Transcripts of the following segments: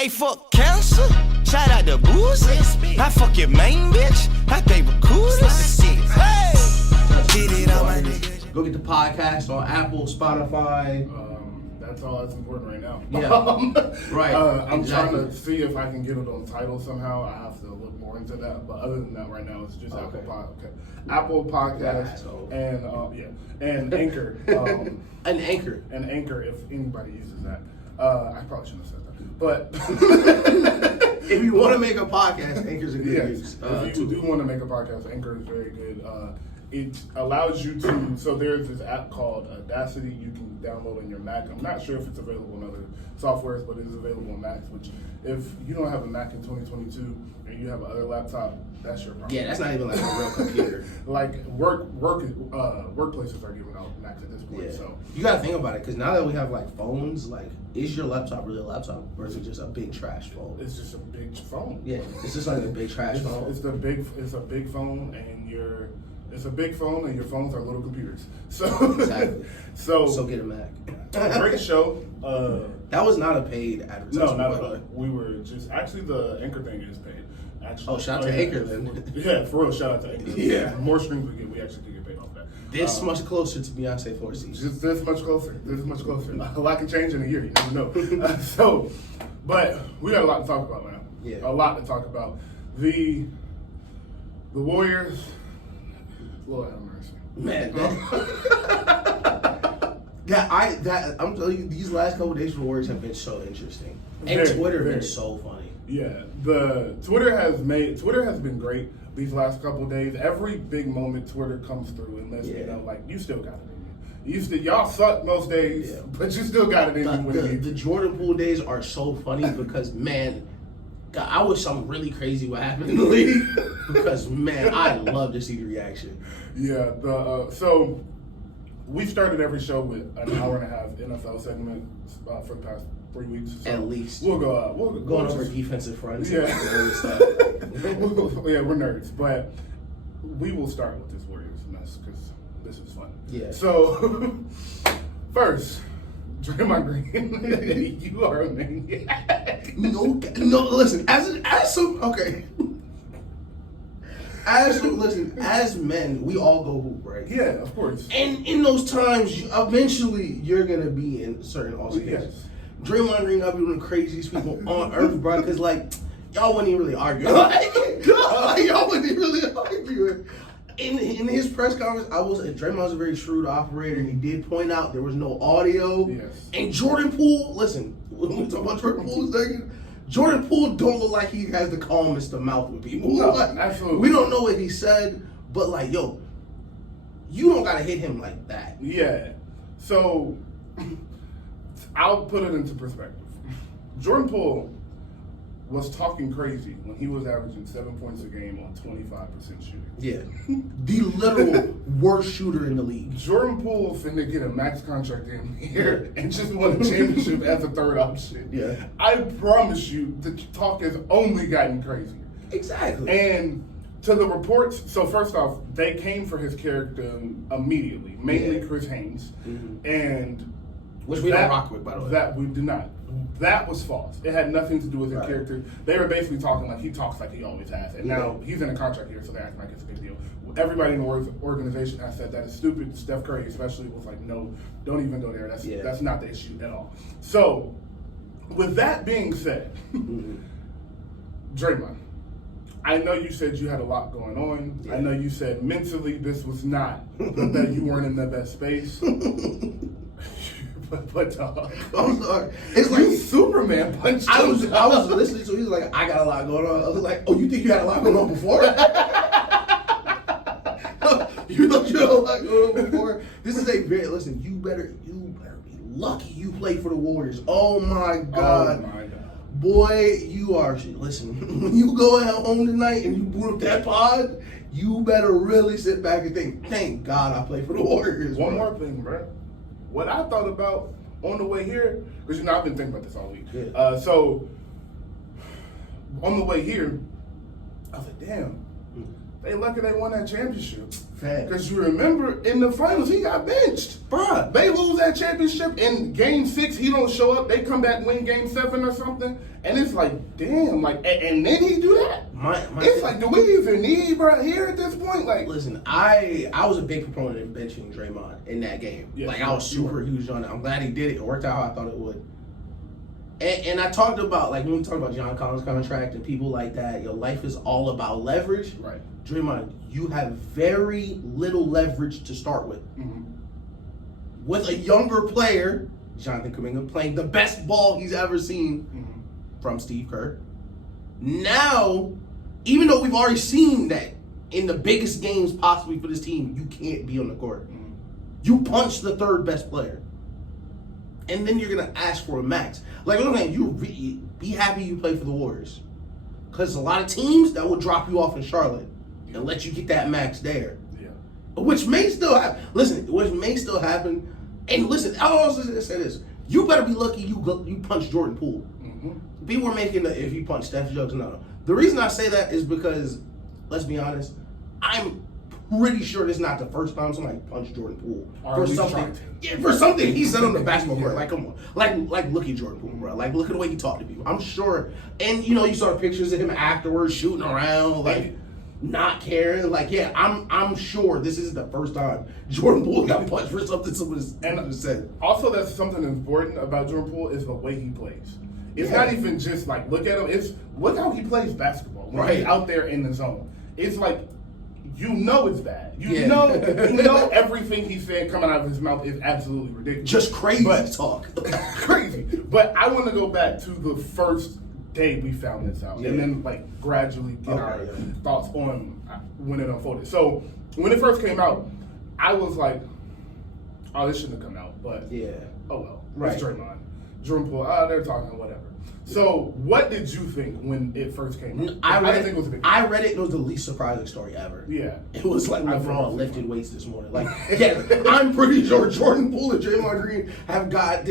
Hey, fuck cancer. Shout out to Boozy. I fuck your main bitch. I pay for coolest. Hey. Get it on my nigga. Go get the podcast on Apple, Spotify. That's all that's important right now. Yeah. Right. I'm exactly. trying to see if I can get it on Tidal somehow. I have to look more into that. But other than that, right now it's just Apple Podcast and Anchor. An Anchor. And Anchor, if anybody uses that. I probably shouldn't have said that. But if you want to make a podcast, Anchor's a good use. If you do want to make a podcast, Anchor is very good. It allows you to, so there's this app called Audacity you can download on your Mac. I'm not sure if it's available on other softwares, but it is available on Macs, which if you don't have a Mac in 2022 and you have another laptop, that's your problem. Yeah, that's not even like a real computer. Like workplaces are giving out Macs at this point, Yeah. so. You gotta think about it, because now that we have like phones, like, is your laptop really a laptop, or is it just a big trash phone? It's just a big phone. Yeah, it's just like a big trash phone. It's a big phone, and it's a big phone, and your phones are little computers. So Exactly. So get a Mac. Great show. That was not a paid advertisement. No, not by at the all. way. We were just actually the Anchor thing is paid. Actually, Oh, shout out to Anchor then. Yeah, for real, shout out to Anchor. Yeah. The more streams we get, we actually can get paid off that. This much closer to Beyonce 4 seasons. Just this much closer. A lot can change in a year. You never know. But we got a lot to talk about now. Yeah. A lot to talk about. The Warriors. Lord have mercy. Man, I'm telling you, these last couple days for Warriors have been so interesting, and Twitter has been so funny. Yeah, the Twitter has been great these last couple of days. Every big moment Twitter comes through, and you still got it in you. Y'all suck most days, but you still got it in you. The Jordan Poole days are so funny because, man, God, I wish something really crazy would happen in the league because, man, I love to see the reaction. Yeah, so we started every show with an hour and a half NFL segment for the past 3 weeks. So at least. We'll go going over defensive fronts. Yeah. And stuff. Yeah, we're nerds, but we will start with this Warriors mess because this is fun. Yeah. So, first, Draymond Green, you are a maniac. No, listen, as men, we all go hoop, right? Yeah, of course. And in those times, eventually, you're going to be in certain altercations. Yes. Draymond Green got to be one of the craziest people on earth, bro, because, like, y'all wouldn't even really argue. Y'all wouldn't even really argue. In his press conference, Draymond's a very shrewd operator, and he did point out there was no audio. Yes. And Jordan Poole, listen, when we talk about Jordan Poole, Jordan Poole don't look like he has the calmest of mouth with people. No, like, absolutely. We don't know what he said, but like, yo, you don't gotta hit him like that. Yeah. So, I'll put it into perspective. Jordan Poole was talking crazy when he was averaging 7 points a game on 25% shooting. Yeah. The literal worst shooter in the league. Jordan Poole finna get a max contract in here and just won a championship as a third option. Yeah. I promise you, the talk has only gotten crazier. Exactly. And to the reports, so first off, they came for his character immediately, mainly Chris Haynes. Mm-hmm. And which we don't rock with, by the way. That we do not. That was false. It had nothing to do with his character. They were basically talking like he talks like he always has. And now he's in a contract here, so they're acting like it's a big deal. Everybody in the organization has said that is stupid. Steph Curry especially was like, no, don't even go there. That's not the issue at all. So, with that being said, Draymond, I know you said you had a lot going on. Yeah. I know you said mentally this was not, that you weren't in the best space. But I'm sorry. It's like Superman punched him. I was listening to. He was like, "I got a lot going on." I was like, "Oh, you think you had a lot going on before?" You thought you had a lot going on before. This is a very listen. You better be lucky you played for the Warriors. Oh my God. Oh my God. Boy, you are. Listen, when you go at home tonight and you boot up that pod, you better really sit back and think. Thank God I played for the Warriors. One more thing, bro. What I thought about on the way here, because I've been thinking about this all week. Yeah. So on the way here, I was like, damn, They lucky they won that championship. Fact. Because you remember in the finals he got benched. Bruh. They lose that championship in game 6, he don't show up. They come back, win game 7 or something. And it's like, damn, like, and then he do that? It's like, do we even need right here at this point? Like, listen, I was a big proponent of benching Draymond in that game. Yeah, like, I was super huge on it. I'm glad he did it. It worked out how I thought it would. And I talked about, like, when we talked about John Collins' contract and people like that, your life is all about leverage. right. Draymond, you have very little leverage to start with. Mm-hmm. With a younger player, Jonathan Kuminga, playing the best ball he's ever seen from Steve Kerr. Now, even though we've already seen that in the biggest games possibly for this team, you can't be on the court. You punch the third best player. And then you're going to ask for a max. Like, look at you, be happy you play for the Warriors. Because a lot of teams that will drop you off in Charlotte and let you get that max there. Yeah. Which may still happen. Listen, which may still happen. And listen, I'll also say this. You better be lucky you punch Jordan Poole. Mm-hmm. People are making the if you punch Steph jokes. No. The reason I say that is because, let's be honest, I'm pretty sure this is not the first time somebody punched Jordan Poole for something. Yeah, for something he said on the basketball court. Like, come on, like look at Jordan Poole, bro. Like, look at the way he talked to people. I'm sure, and you know, you saw the pictures of him afterwards shooting around, like not caring. Like, yeah, I'm sure this is the first time Jordan Poole got punched for something someone just said. Also, that's something important about Jordan Poole is the way he plays. It's not even just like look at him. It's look how he plays basketball when he's out there in the zone. It's like. You know it's bad. You know everything he said coming out of his mouth is absolutely ridiculous. Just crazy talk. Crazy. But I want to go back to the first day we found this out. And then like gradually get our thoughts on when it unfolded. So when it first came out, I was like, oh, this shouldn't have come out. But oh well. It's Draymond. Jordan Poole, they're talking whatever. So, what did you think when it first came out? I read it. It was the least surprising story ever. Yeah, it was like LeBron lifted weights this morning. Like, yeah, I'm pretty sure Jordan Poole and Draymond Green have got.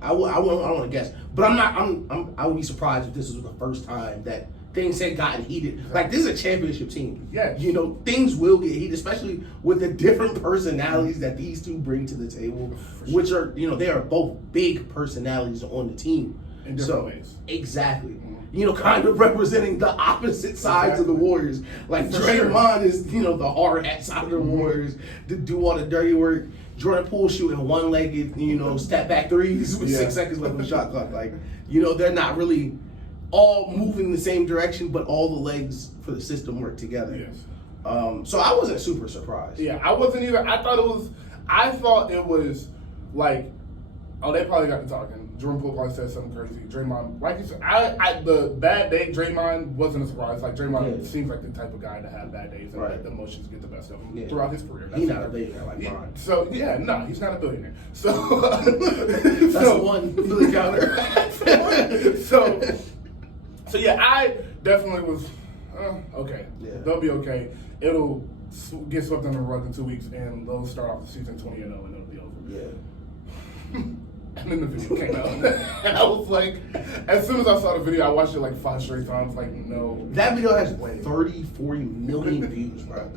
I want to guess, but I'm not. I would be surprised if this was the first time that things had gotten heated. Like, this is a championship team. Yeah, you know, things will get heated, especially with the different personalities that these two bring to the table, which are they are both big personalities on the team. In different ways. Exactly. You know, kind of representing the opposite sides of the Warriors. Like, Draymond is, the hard hat side of the Warriors to do all the dirty work. Jordan Poole shooting one-legged, step back threes with 6 seconds left on the shot clock. Like, they're not really all moving the same direction, but all the legs for the system work together. Yes. So I wasn't super surprised. Yeah, I wasn't either. I thought it was like, oh, they probably got to talking. Jordan Poole probably said something crazy. Draymond, like you said, the bad day, Draymond wasn't a surprise. Like, Draymond seems like the type of guy to have bad days and let the emotions get the best of him throughout his career. He's not a billionaire like Bron. So, no, he's not a billionaire. So, that's one for the counter. So yeah, I definitely was, okay. Yeah. They'll be okay. It'll get swept under the rug in 2 weeks, and they'll start off the season 20-0, and it'll be over. Yeah. And then the video came out. And I was like, as soon as I saw the video, I watched it like 5 straight times. Like, no. That video has 30, 40 million views, bro.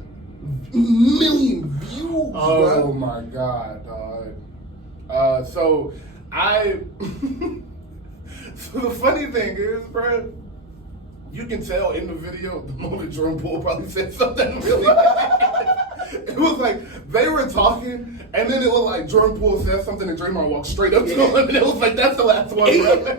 Million views, bro. Oh my God, dog. So the funny thing is, bro, you can tell in the video the moment Jordan Poole probably said something really bad. It was like they were talking, and then it was like Jordan Poole said something, and Draymond walked straight up to him, and it was like that's the last one.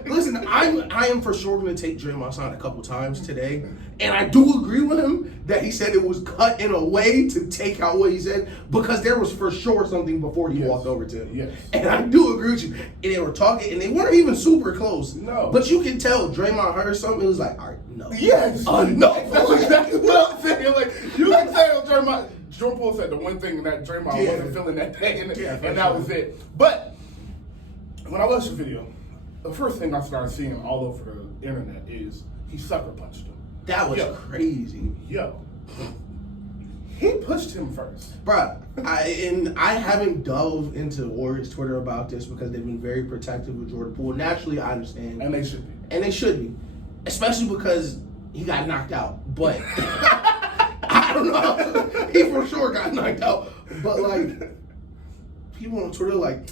Listen, I am for sure going to take Draymond's side a couple times today, and I do agree with him that he said it was cut in a way to take out what he said because there was for sure something before he walked over to him. Yes. And I do agree with you. And they were talking, and they weren't even super close. No. But you can tell Draymond heard something. It was like, all right, no. Yes. No. That's exactly what I'm saying. Like, you can tell Jordan Poole said the one thing that Draymond wasn't feeling that day, and that was it. But when I watched the video, the first thing I started seeing all over the internet is he sucker punched him. That was crazy. He pushed him first. Bruh, I haven't dove into Warriors Twitter about this because they've been very protective of Jordan Poole. Naturally, I understand. And they should be. Especially because he got knocked out. But I I don't know. He for sure got knocked out. But like, people on Twitter like,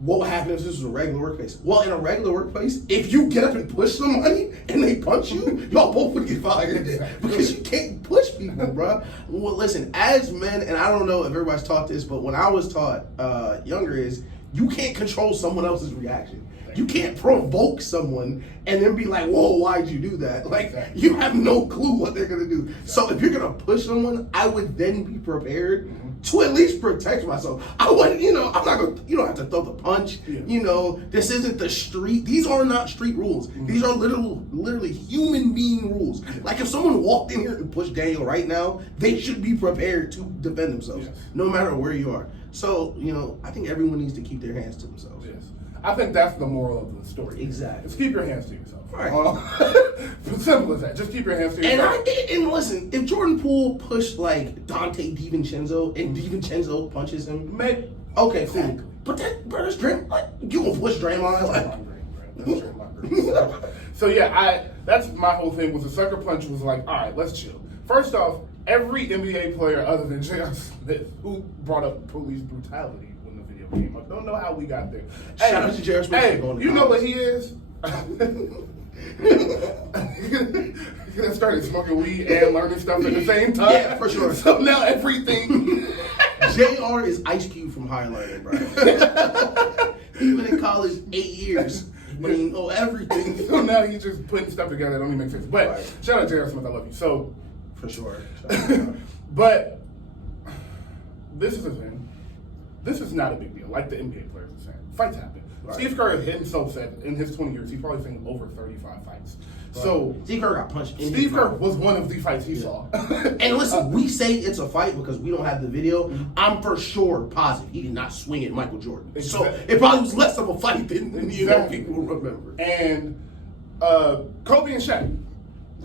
what would happen if this was a regular workplace? Well, in a regular workplace, if you get up and push somebody and they punch you, y'all both would get fired because you can't push people, bro. Well, listen, as men, and I don't know if everybody's taught this, but when I was taught younger is you can't control someone else's reaction. You can't provoke someone and then be like, whoa, why'd you do that? Like, you have no clue what they're going to do. So if you're going to push someone, I would then be prepared to at least protect myself. I wouldn't, I'm not going to, you don't have to throw the punch. Yeah. This isn't the street. These are not street rules. These are literally human being rules. Like, if someone walked in here and pushed Daniel right now, they should be prepared to defend themselves, no matter where you are. So, I think everyone needs to keep their hands to themselves. Yes. I think that's the moral of the story. Exactly. Just keep your hands to yourself. Right. Simple as that. Just keep your hands to yourself. And listen, if Jordan Poole pushed like Dante DiVincenzo and DiVincenzo punches him, okay, cool. But that's Draymond. Like, you gonna push Draymond? Like, So yeah, that's my whole thing. Was the sucker punch was like, all right, let's chill. First off, every NBA player other than J.R. Smith who brought up police brutality when the video came up. Don't know how we got there. Shout out to J.R. Smith. Hey, you know what he is? He started smoking weed and learning stuff at the same time. Yeah, for sure. So now everything. JR is Ice Cube from Higher Learning, bro. He's been in college 8 years, but he know everything. So now he's just putting stuff together that don't even make sense. But shout out to J.R. Smith, I love you. So for sure. But this is the thing. This is not a big deal, like the NBA players are saying. Fights happen. Right. Steve Kerr himself said in his 20 years, he's probably seen over 35 fights. Right. So Steve Kerr got punched in Steve Kerr was one of the fights he saw. And listen, we say it's a fight because we don't have the video. I'm for sure positive he did not swing at Michael Jordan. Exactly. So it probably was less of a fight than people remember. And Kobe and Shaq.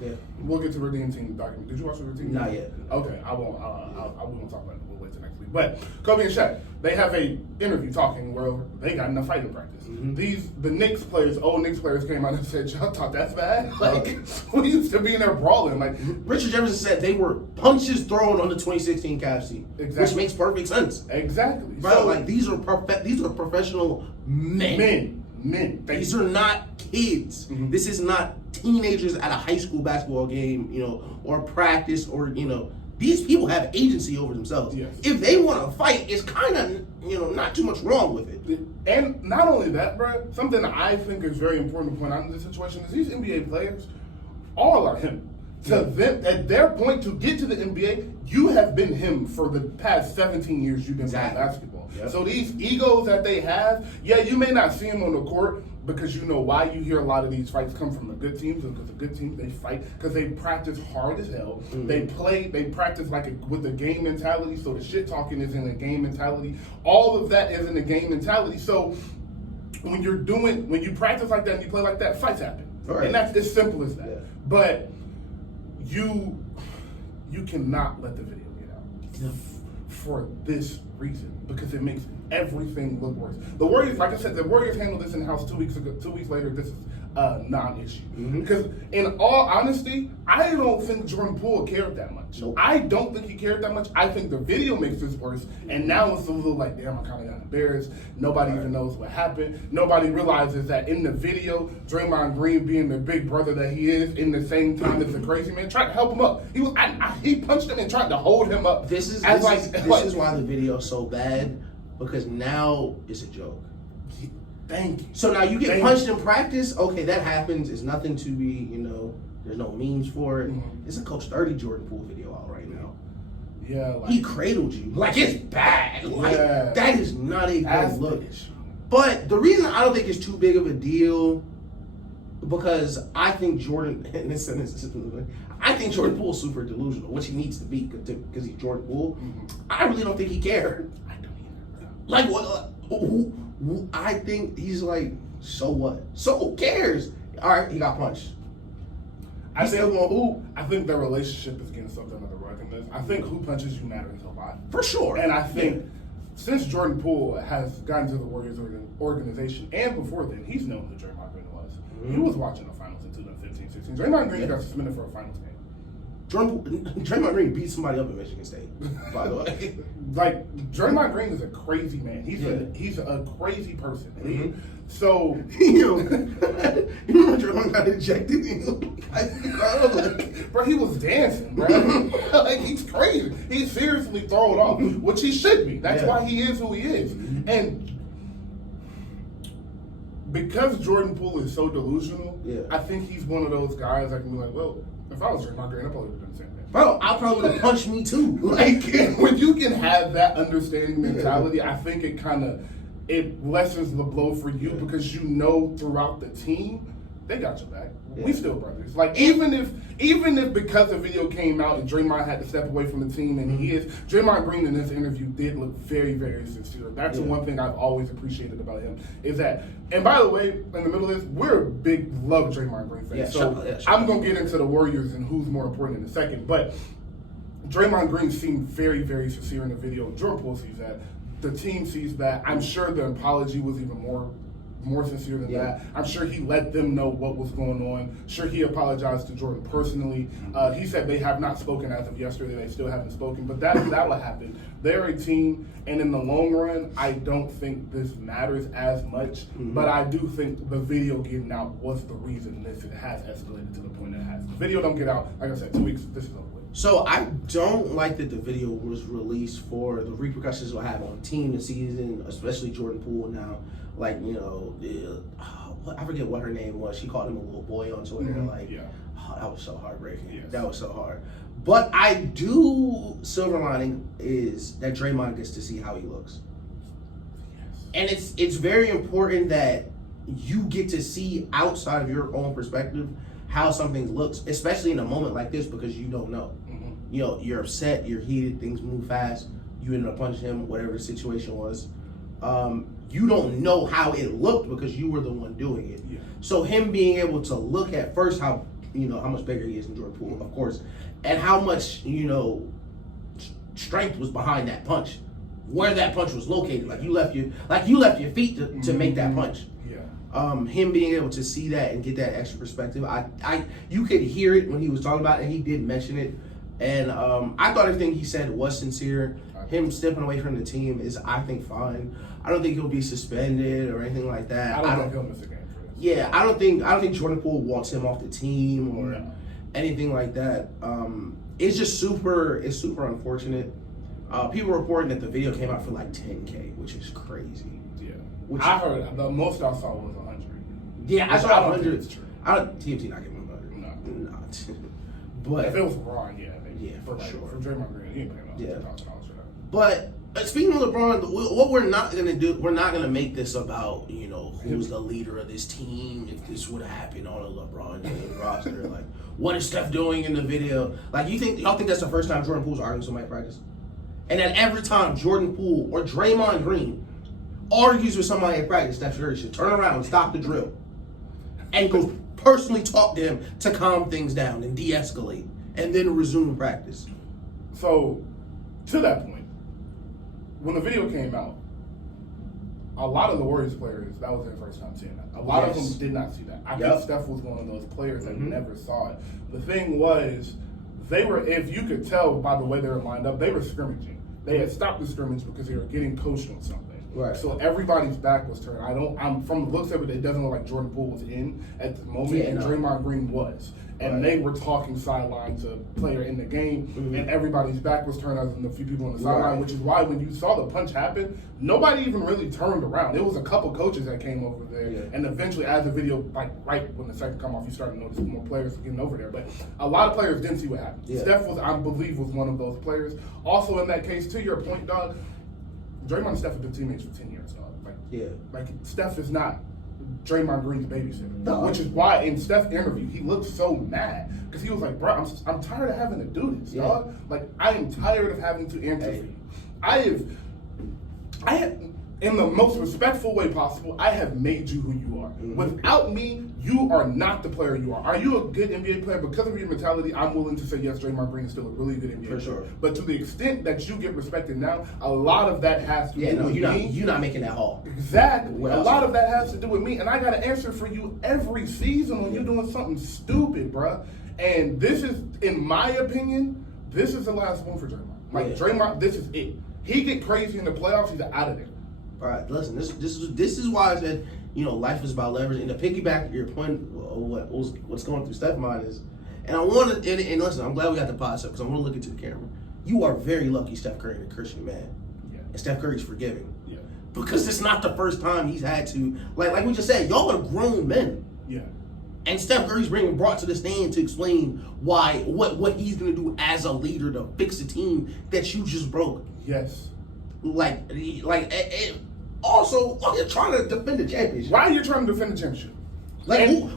Yeah. We'll get to Redeem Team document. Did you watch the Redeem Team? Not yet. Okay, I won't. I won't talk about it. We'll wait till next week. But Kobe and Shaq, they have a interview talking where they got in a fighting practice. The Knicks players, old Knicks players, came out and said, "Y'all thought that's bad? Like, we used to be in there brawling." Like Richard Jefferson said, they were punches thrown on the 2016 Cavs team, which makes perfect sense. Exactly. Bro, so, like these are professional men. These are not kids. This is not teenagers at a high school basketball game, or practice, or these people have agency over themselves. Yes. If they want to fight, it's kind of not too much wrong with it. And not only that, bro, something that I think is very important to point out in this situation is these NBA players all are him. To them, at their point to get to the NBA, you have been him for the past 17 years you've been playing basketball. Yep. So these egos that they have, you may not see them on the court because you know why you hear a lot of these fights come from the good teams, because the good teams, they fight because they practice hard as hell. They practice with the game mentality, so the shit talking is in the game mentality. All of that is in the game mentality. So when you practice like that and you play like that, fights happen. Right. And that's as simple as that. Yeah. But you cannot let the video get out for this reason, because it makes everything look worse. The Warriors, like I said, the Warriors handled this in-house 2 weeks ago. 2 weeks later, this is a non-issue. Because in all honesty, I don't think Jordan Poole cared that much. Nope. I don't think he cared that much. I think the video makes this worse. And now it's a little like, damn, I kind of got embarrassed. Nobody even knows what happened. Nobody realizes that in the video, Draymond Green, being the big brother that he is, in the same time as the crazy man, tried to help him up. He punched him and tried to hold him up. This is why the video is so bad, because now it's a joke. Thank you. So now you get punched in practice. Okay, that happens. It's nothing to be, there's no memes for it. It's a Coach 30 Jordan Poole video out right now. Yeah. He cradled you. Like, it's bad. Like, that is not a good look. But the reason I don't think it's too big of a deal, because I think Jordan, I think Jordan Poole's super delusional, which he needs to be because he's Jordan Poole. I really don't think he cared. I don't either. Like, I think he's like, so what? So who cares? All right, he got punched. I think their relationship is getting something under the rug in this. I think who punches you matters a lot. For sure. And I think since Jordan Poole has gotten to the Warriors organization, and before then, he's known who Draymond Green was. He was watching the finals in 2015-16. Draymond Green got suspended for a finals game. Draymond Green beat somebody up at Michigan State, by the way. Like, Draymond Green is a crazy man. He's a crazy person. So you remember Draymond got ejected? Bro, he was dancing, bro. Like, he's crazy. He's seriously thrown off, which he should be. That's why he is who he is. And because Jordan Poole is so delusional, I think he's one of those guys that can be like, well, if I was Draymond Green, I probably would have done the same thing. Bro, I probably would have punched me too. Like, when you can have that understanding mentality, I think it lessens the blow for you because you know throughout the team, they got your back. We still brothers. Like, even if because the video came out and Draymond had to step away from the team, and Draymond Green in this interview did look very, very sincere. That's the one thing I've always appreciated about him is that. And by the way, in the middle of this, we're a big love Draymond Green fans. I'm gonna get into the Warriors and who's more important in a second, but Draymond Green seemed very, very sincere in the video. Jordan Poole sees that. The team sees that. I'm sure the apology was even more sincere than that. I'm sure he let them know what was going on. Sure, he apologized to Jordan personally. He said they have not spoken as of yesterday. They still haven't spoken, but that will happen. They're a team, and in the long run, I don't think this matters as much, but I do think the video getting out was the reason this has escalated to the point it has. The video don't get out, like I said, 2 weeks, this is over with. So I don't like that the video was released for the repercussions it'll have on the team this season, especially Jordan Poole now. Like, I forget what her name was. She called him a little boy on Twitter. That was so heartbreaking. Yes. That was so hard. But silver lining is that Draymond gets to see how he looks. Yes. And it's very important that you get to see outside of your own perspective how something looks, especially in a moment like this, because you don't know. You're upset, you're heated, things move fast. You ended up punching him, whatever the situation was. You don't know how it looked because you were the one doing it. Yeah. So him being able to look at first how much bigger he is than Jordan Poole, of course, and how much strength was behind that punch, where that punch was located. Like you left your feet to make that punch. Yeah. Him being able to see that and get that extra perspective, you could hear it when he was talking about it, and he did mention it. And I thought everything he said was sincere. Him stepping away from the team is, I think, fine. I don't think he'll be suspended or anything like that. I don't think he'll miss a game for this. Yeah, I don't think Jordan Poole wants him off the team or anything like that. It's just super unfortunate. People reporting that the video came out for like 10K, which is crazy. Yeah, I heard the most I saw was 100. Yeah, I saw 100. TMT not giving 100. No. But if it was LeBron, for sure. For Draymond Green, he ain't paying $100,000 for that. But speaking of LeBron, what we're not gonna do, we're not gonna make this about who's the leader of this team. If this would happen on a LeBron James roster, like what is Steph doing in the video? Like y'all think that's the first time Jordan Poole's arguing with somebody at practice? And then every time Jordan Poole or Draymond Green argues with somebody at practice, Steph Curry should turn around and stop the drill and go personally talk to him to calm things down and de-escalate, and then resume practice. So, to that point, when the video came out, a lot of the Warriors players, that was their first time seeing that. A lot of them did not see that. I think Steph was one of those players that never saw it. The thing was, they were, if you could tell by the way they were lined up, they were scrimmaging. They had stopped the scrimmage because they were getting coached on something. Right. So everybody's back was turned. I'm from the looks of it doesn't look like Jordan Poole was in at the moment, and Draymond Green was. And they were talking sideline to player in the game, and everybody's back was turned other than a few people on the sideline, which is why when you saw the punch happen, nobody even really turned around. There was a couple coaches that came over there, and eventually as the video, like right when the second come off, you started to notice more players getting over there. But a lot of players didn't see what happened. Yeah. Steph was, I believe, was one of those players. Also in that case, to your point, dog, Draymond and Steph have been teammates for 10 years, dog. Like Steph is not Draymond Green's babysitter, which is why in Steph's interview he looked so mad because he was like, "Bro, I'm tired of having to do this, dog. Like I am tired of having to answer for you. I have, in the most respectful way possible, I have made you who you are. Without me, you are not the player you are. Are you a good NBA player? Because of your mentality, I'm willing to say yes, Draymond Green is still a really good NBA player. sure. But to the extent that you get respected now, a lot of that has to do with me. You're not making that haul. Exactly. A lot of that has to do with me. And I got to answer for you every season when you're doing something stupid, bruh. And this is, in my opinion, this is the last one for Draymond. Like, Draymond, this is it. He get crazy in the playoffs, he's out of there. All right, listen, this is why I said, life is about leverage. And to piggyback your point, what's going through Steph's mind is, and I want to, and listen, I'm glad we got the pod up because I want to look into the camera. You are very lucky Steph Curry is a Christian man. Yeah. And Steph Curry's forgiving. Yeah. Because it's not the first time he's had to, like we just said, y'all are grown men. Yeah. And Steph Curry's being brought to the stand to explain why, what he's going to do as a leader to fix a team that you just broke. Yes. Also, you're trying to defend the championship. Why are you trying to defend the championship?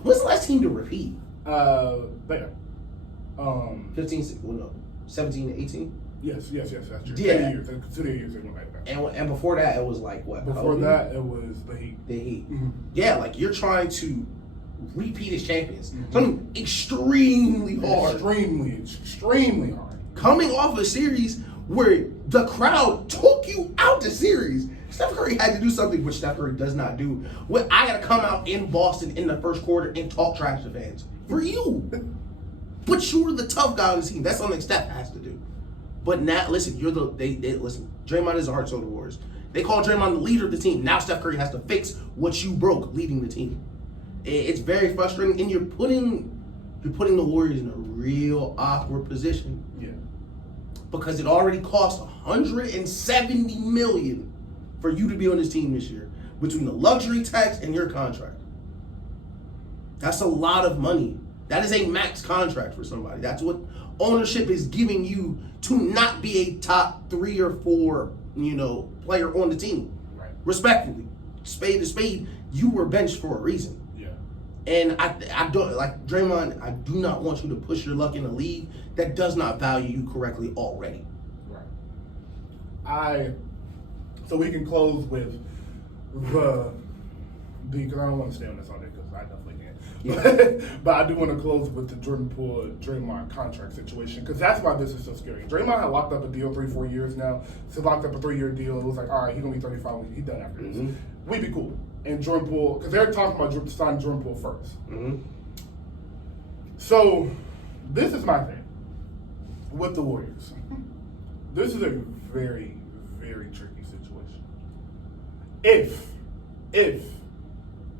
What's the last team to repeat? There. 17 to 18? Yes, that's true. Yeah. 2 years they went back. And before that, it was like what? Before that, it was the Heat. Mm-hmm. Yeah, you're trying to repeat as champions. Mm-hmm. Something extremely hard. Extremely hard. Coming off a series where the crowd took you out the series. Steph Curry had to do something which Steph Curry does not do. I got to come out in Boston in the first quarter and talk trash to fans. For you. But you're the tough guy on the team. That's something Steph has to do. But now, listen, listen, Draymond is the heart, soul of the Warriors. They call Draymond the leader of the team. Now Steph Curry has to fix what you broke leading the team. It's very frustrating, and you're putting the Warriors in a real awkward position. Yeah. Because it already cost $170 million for you to be on this team this year, between the luxury tax and your contract. That's a lot of money. That is a max contract for somebody. That's what ownership is giving you to not be a top 3 or 4, player on the team. Right. Respectfully, spade to spade, you were benched for a reason. Yeah. And I don't like Draymond. I do not want you to push your luck in a league that does not value you correctly already. Right. So we can close with because I don't want to stay on this all day because I definitely can't. Yeah. But I do want to close with the Jordan Poole Draymond contract situation because that's why this is so scary. Draymond had locked up a deal 3-4 years now. So locked up a 3-year deal. It was like, all right, he's gonna be 35. He's done after this. We'd be cool. And Jordan Poole, because they're talking about signing Jordan Poole first. So this is my thing with the Warriors. This is a very, very tricky situation. If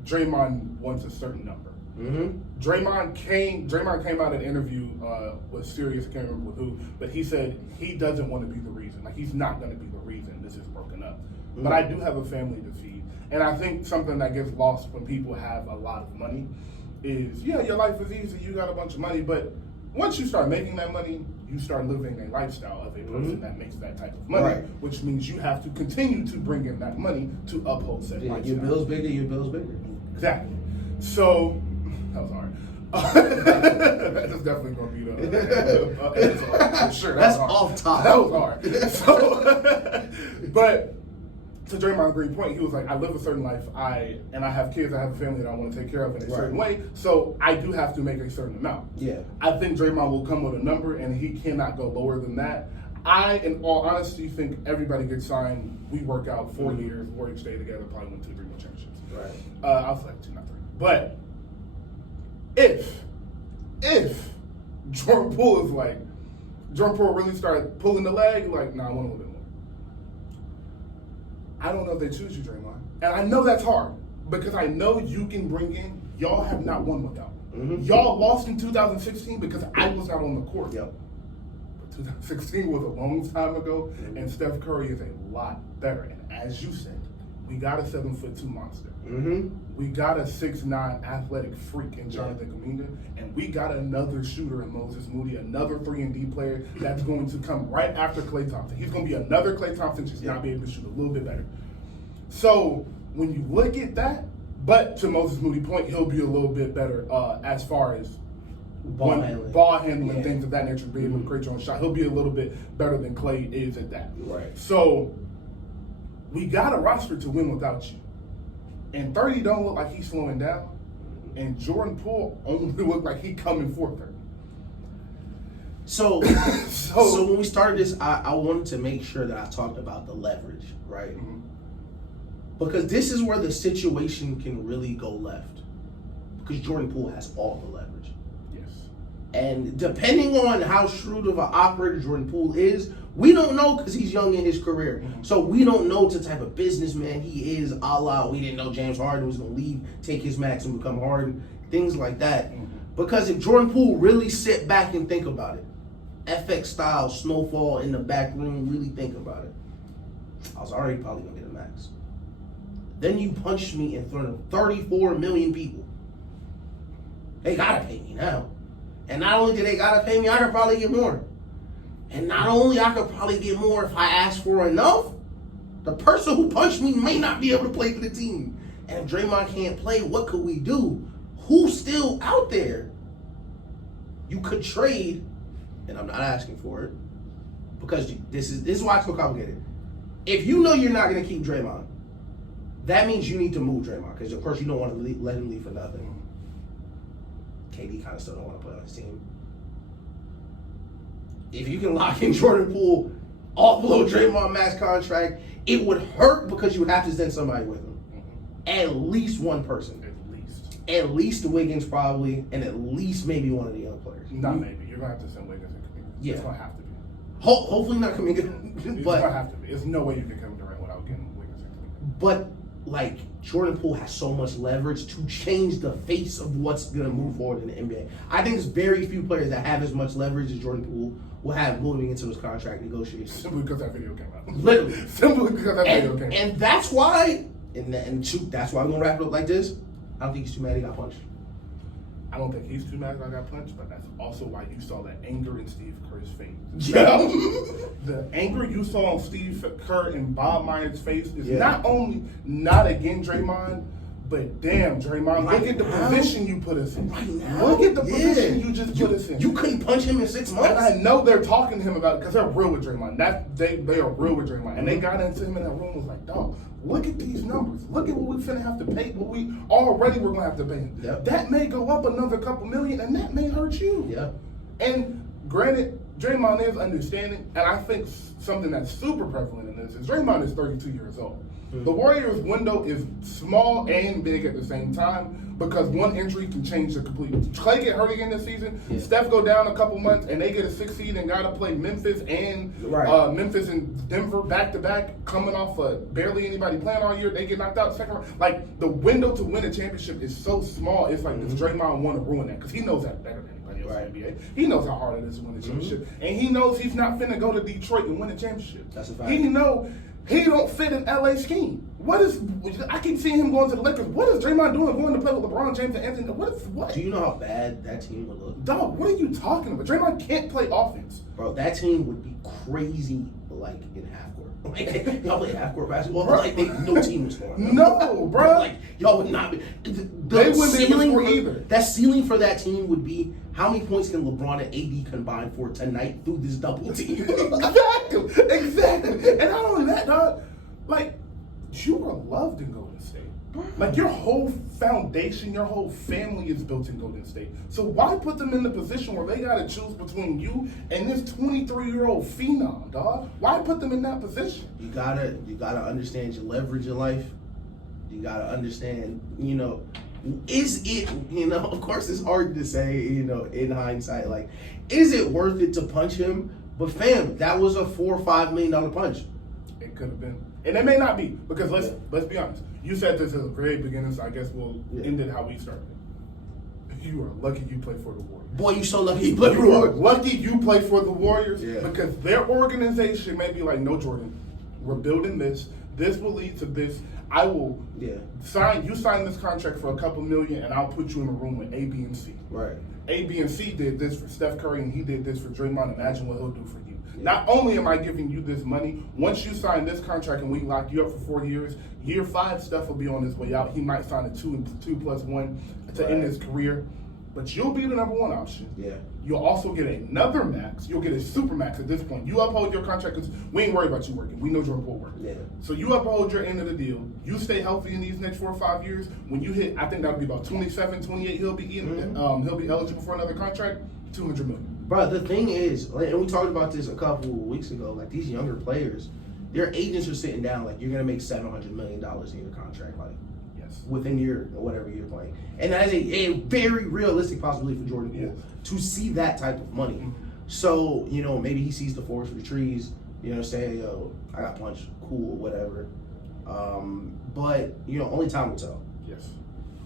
Draymond wants a certain number, Draymond came out in an interview with Sirius, I can't remember with who, but he said he doesn't want to be the reason. Like he's not going to be the reason this is broken up. But I do have a family to feed, and I think something that gets lost when people have a lot of money is your life is easy, you got a bunch of money, but once you start making that money, you start living a lifestyle of a person that makes that type of money, which means you have to continue to bring in that money to uphold said lifestyle. Your bill's bigger. Exactly. So, that was hard. That's definitely going to be the for sure. That's off top. That was hard. So, but to Draymond Green's point, he was like, I live a certain life, and I have kids, I have a family that I want to take care of in a certain way, so I do have to make a certain amount. Yeah. I think Draymond will come with a number, and he cannot go lower than that. I, in all honesty, think everybody gets signed, we work out 4 years, Warriors stay together, probably win 2-3 more championships. Right. I was like 2, not 3. But if Jordan Poole really started pulling the leg, like, nah, I want a little bit more. I don't know if they choose you, Draymond. And I know that's hard because I know you can bring in, y'all have not won without. Y'all lost in 2016 because I was not on the court. Yep. But 2016 was a long time ago, and Steph Curry is a lot better. And as you said, we got a 7'2" monster. We got a 6'9" athletic freak in Jonathan Kuminga, and we got another shooter in Moses Moody, another 3-and-D player that's going to come right after Klay Thompson. He's going to be another Klay Thompson, just not be able to shoot a little bit better. So when you look at that, but to Moses Moody's point, he'll be a little bit better as far as ball handling, things of that nature, being able to create your own shot. He'll be a little bit better than Klay is at that. Right. So we got a roster to win without you. And 30 don't look like he's slowing down. and Jordan Poole only looked like he coming for 30. So when we started this, I wanted to make sure that I talked about the leverage, right? Mm-hmm. Because this is where the situation can really go left. Because Jordan Poole has all the leverage. Yes. And depending on how shrewd of an operator Jordan Poole is, we don't know because he's young in his career. Mm-hmm. So we don't know the type of businessman he is, a la we didn't know James Harden was going to leave, take his max and become Harden, things like that. Mm-hmm. Because if Jordan Poole really sit back and think about it, FX style, snowfall in the back room, really think about it, I was already probably going to get a max. Then you punched me in front of 34 million people. They gotta pay me now. And not only do they gotta pay me, I could probably get more. And not only I could probably get more if I ask for enough, the person who punched me may not be able to play for the team. And if Draymond can't play, what could we do? Who's still out there? You could trade, and I'm not asking for it, because this is why it's so complicated. If you know you're not gonna keep Draymond, that means you need to move Draymond, because of course you don't want to let him leave for nothing. KD kind of still don't want to play on his team. If you can lock in Jordan Poole off below Draymond max contract, it would hurt because you would have to send somebody with him. At least one person. At least the Wiggins probably, and at least maybe one of the young players. Not maybe. You're going to have to send Wiggins and Kuminga. Yeah. It's going to have to be. Hopefully not Kuminga. It's going to have to be. There's no way you can come Durant without getting Wiggins and Kuminga. But like Jordan Poole has so much leverage to change the face of what's going to move forward in the NBA. I think there's very few players that have as much leverage as Jordan Poole will have moving into his contract negotiations. Simply because that video came out. Literally. Simply because that video came out. And that's why, that's why we're going to wrap it up like this. I don't think he's too mad he got punched. I don't think he's too mad that I got punched, but that's also why you saw that anger in Steve Kerr's face. Yeah. The anger you saw on Steve Kerr and Bob Myers' face is not only not against Draymond, but damn, Draymond, look at the position you put us in. Right now? Look at the position you just put us in. You couldn't punch him in 6 months? And I know they're talking to him about it because they're real with Draymond. They are real with Draymond. And they got into him in that room and was like, dog, look at these numbers. Look at what we finna have to pay, what we already we're gonna have to pay him. Yep. That may go up another couple million, and that may hurt you. Yeah. And granted, Draymond is understanding, and I think something that's super prevalent in this is Draymond is 32 years old. The Warriors' window is small and big at the same time because one injury can change the complete. Clay get hurt again this season. Yeah. Steph go down a couple months, and they get a 6th seed and got to play Memphis and Memphis and Denver back to back, coming off of barely anybody playing all year. They get knocked out second round. Like the window to win a championship is so small. It's like does Draymond want to ruin that because he knows that better than anybody else in the NBA. He knows how hard it is to win a championship, and he knows he's not finna go to Detroit and win a championship. That's a fact. He know. He don't fit in LA scheme. I keep seeing him going to the Lakers. What is Draymond doing going to play with LeBron James and Anthony? What? Do you know how bad that team would look? Dog, what are you talking about? Draymond can't play offense. Bro, that team would be crazy like in half court. Like, y'all play half court basketball, bro. Like no team was scoring. No, bro. Like y'all would not be. They wouldn't be able to score either. That ceiling for that team would be how many points can LeBron and AD combine for tonight through this double team? Exactly. And not only that, dog, like, you are loved in Golden State. Like, your whole foundation, your whole family is built in Golden State. So why put them in the position where they got to choose between you and this 23-year-old phenom, dog? Why put them in that position? You gotta understand your leverage in life. You gotta understand, is it, of course it's hard to say, in hindsight, like, is it worth it to punch him? But fam, that was a $4 or $5 million punch. It could have been. And it may not be, because let's be honest. You said this at the very beginning, so I guess we'll end it how we started. You are lucky you play for the Warriors. Boy, you so lucky you play for the You are Warriors. lucky you play for the Warriors because Yeah. their organization may be like, no, Jordan, we're building this. This will lead to this. I will sign this contract for a couple million, and I'll put you in a room with A, B, and C. Right. A, B, and C did this for Steph Curry, and he did this for Draymond. Imagine what he'll do for you. Yeah. Not only am I giving you this money, once you sign this contract and we lock you up for 4 years, year 5, Steph will be on his way out. He might sign a 2+1 to end his career. but you'll be the number one option. Yeah. You'll also get another max. You'll get a super max at this point. You uphold your contract because we ain't worried about you working. We know Jordan Poole working. Yeah. So you uphold your end of the deal. You stay healthy in these next 4 or 5 years. When you hit, I think that'll be about 27, 28. He'll be he'll be eligible for another contract. $200 million. Bro, the thing is, and we talked about this a couple of weeks ago. Like these younger players, their agents are sitting down. Like you're gonna make $700 million in your contract. Like. Within your whatever you're playing, and that is a very realistic possibility for Jordan Poole to see that type of money. So maybe he sees the forest for the trees. Say yo, I got punched, cool, whatever. But only time will tell. Yes,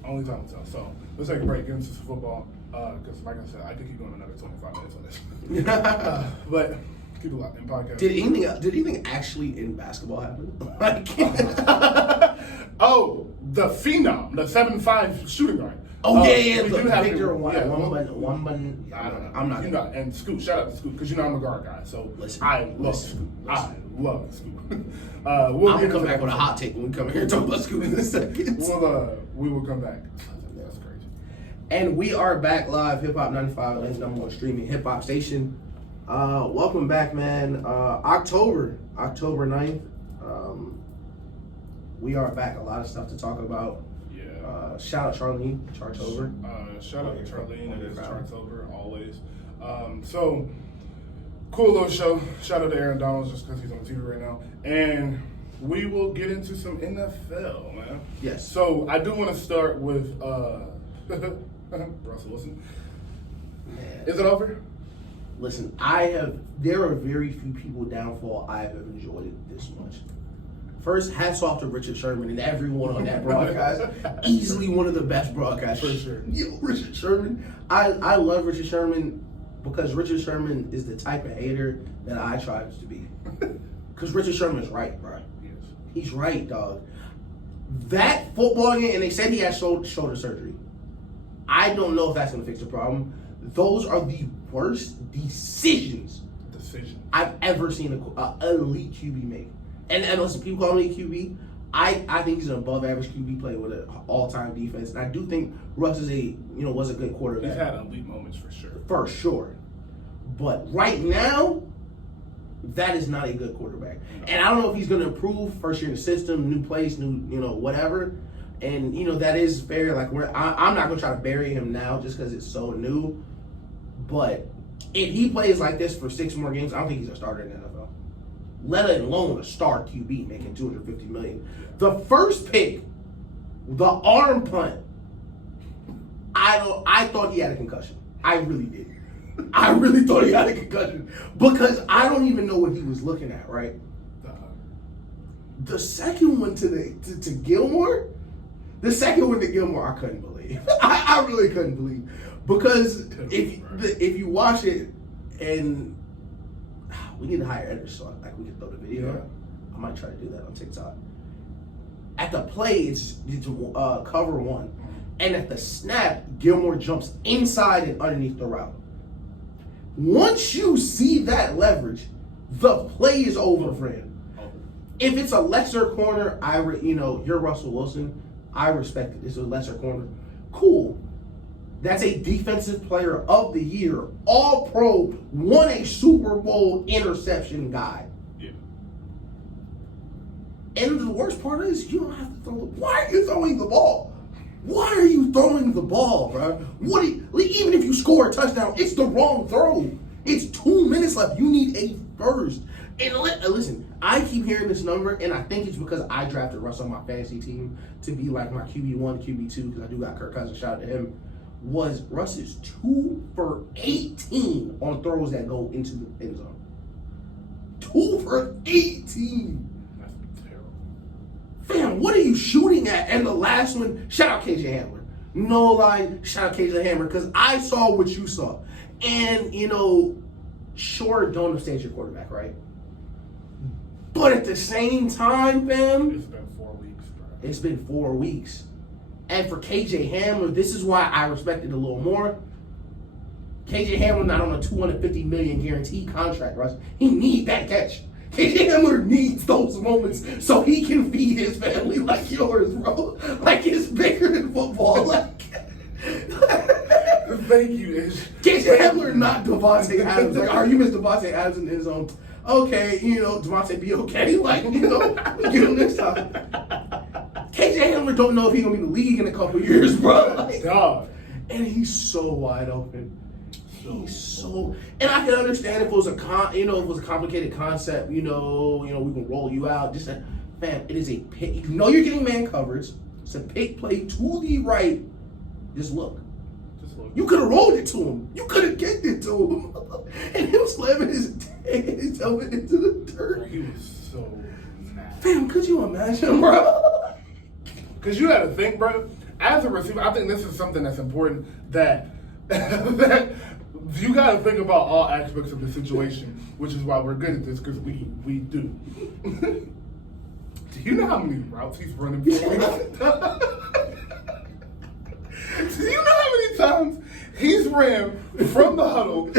only time will tell. So let's take a break, get into some football. Because like I said, I could keep going another 25 minutes on this. But keep it locked in podcast. Did anything actually in basketball happen? Oh, the phenom, the 7'5" shooting guard. Yeah. We do have Victor one. I don't know. I'm not. And Scoot, shout out to Scoot, because I'm a guard guy. So I love Scoot. I love Scoot. I'm gonna come back with a hot take when we come here and talk about Scoot in a second. We will come back. That's crazy. And we are back live, Hip Hop 95, Atlanta's #1 streaming hip hop station. Welcome back, man. October 9th. We are back. A lot of stuff to talk about. Yeah. Shout out Charlene, Chartover. Shout out to Charlene. It is Chartover, always. So, cool little show. Shout out to Aaron Donald just because he's on TV right now. And we will get into some NFL, man. Yes. So, I do want to start with Russell Wilson. Man. Is it over? Listen, there are very few people downfall I have enjoyed it this much. First, hats off to Richard Sherman and everyone on that broadcast. Easily one of the best broadcasts. For sure. Yo, Richard Sherman. I love Richard Sherman because Richard Sherman is the type of hater that I try to be. Because Richard Sherman is right, bro. Yes. He's right, dog. That football game, and they said he had shoulder surgery. I don't know if that's going to fix the problem. Those are the worst decisions I've ever seen an elite QB make. And listen, people call him elite QB. I think he's an above average QB player with an all time defense. And I do think Russ is was a good quarterback. He's had elite moments for sure. For sure. But right now, that is not a good quarterback. And I don't know if he's going to improve first year in the system, new place, new whatever. And that is fair. Like I'm not going to try to bury him now just because it's so new. But if he plays like this for 6 more games, I don't think he's a starter in the NFL. Let alone a star QB making $250 million. The first pick, the arm punt, I thought he had a concussion. I really did. I really thought he had a concussion because I don't even know what he was looking at. Right. The second one to Gilmore, I couldn't believe. I really couldn't believe because if you watch it and. We need to hire editors so we can throw the video. Yeah. I might try to do that on TikTok. At the play, it's cover 1. And at the snap, Gilmore jumps inside and underneath the route. Once you see that leverage, the play is over for him. If it's a lesser corner, you're Russell Wilson. I respect it. It's a lesser corner. Cool. That's a defensive player of the year, all pro, won a Super Bowl interception guy. Yeah. And the worst part is you don't have to throw why are you throwing the ball? Why are you throwing the ball, bro? Even if you score a touchdown, it's the wrong throw. It's 2 minutes left. You need a first. And listen, I keep hearing this number, and I think it's because I drafted Russ on my fantasy team to be like my QB1, QB2, because I do got Kirk Cousins. Shout out to him. Russ is 2 for 18 on throws that go into the end zone. 2 for 18. That's terrible. Fam, what are you shooting at? And the last one, shout out KJ Hamler. No lie, shout out KJ Hamler, because I saw what you saw. And, sure, don't understand your quarterback, right? But at the same time, fam, it's been 4 weeks, bro. It's been 4 weeks. And for KJ Hamler, this is why I respect it a little more. KJ Hamler not on a $250 million guaranteed contract, Russ. He needs that catch. KJ Hamler needs those moments so he can feed his family like yours, bro. Like it's bigger than football. Like Thank you. KJ Hamler, not Devontae Adams. Like, are you miss Devontae Adams in his own? Okay, Devontae be okay. Like, we get him next time. KJ Hamler don't know if he's gonna be in the league in a couple years, bro. Like, dog. And he's so wide open. And I can understand if it was a complicated concept, we can roll you out. Just that, fam, it is a pick. You're getting man coverage. It's a pick play to the right. Just look. You could have rolled it to him. You could have kicked it to him. And him slamming his helmet into the dirt. He was so mad. Fam, could you imagine, bro? Because you got to think, bro, as a receiver, I think this is something that's important that you got to think about all aspects of the situation, which is why we're good at this, because we do. Do you know how many routes he's running for? Do you know how many times he's ran from the huddle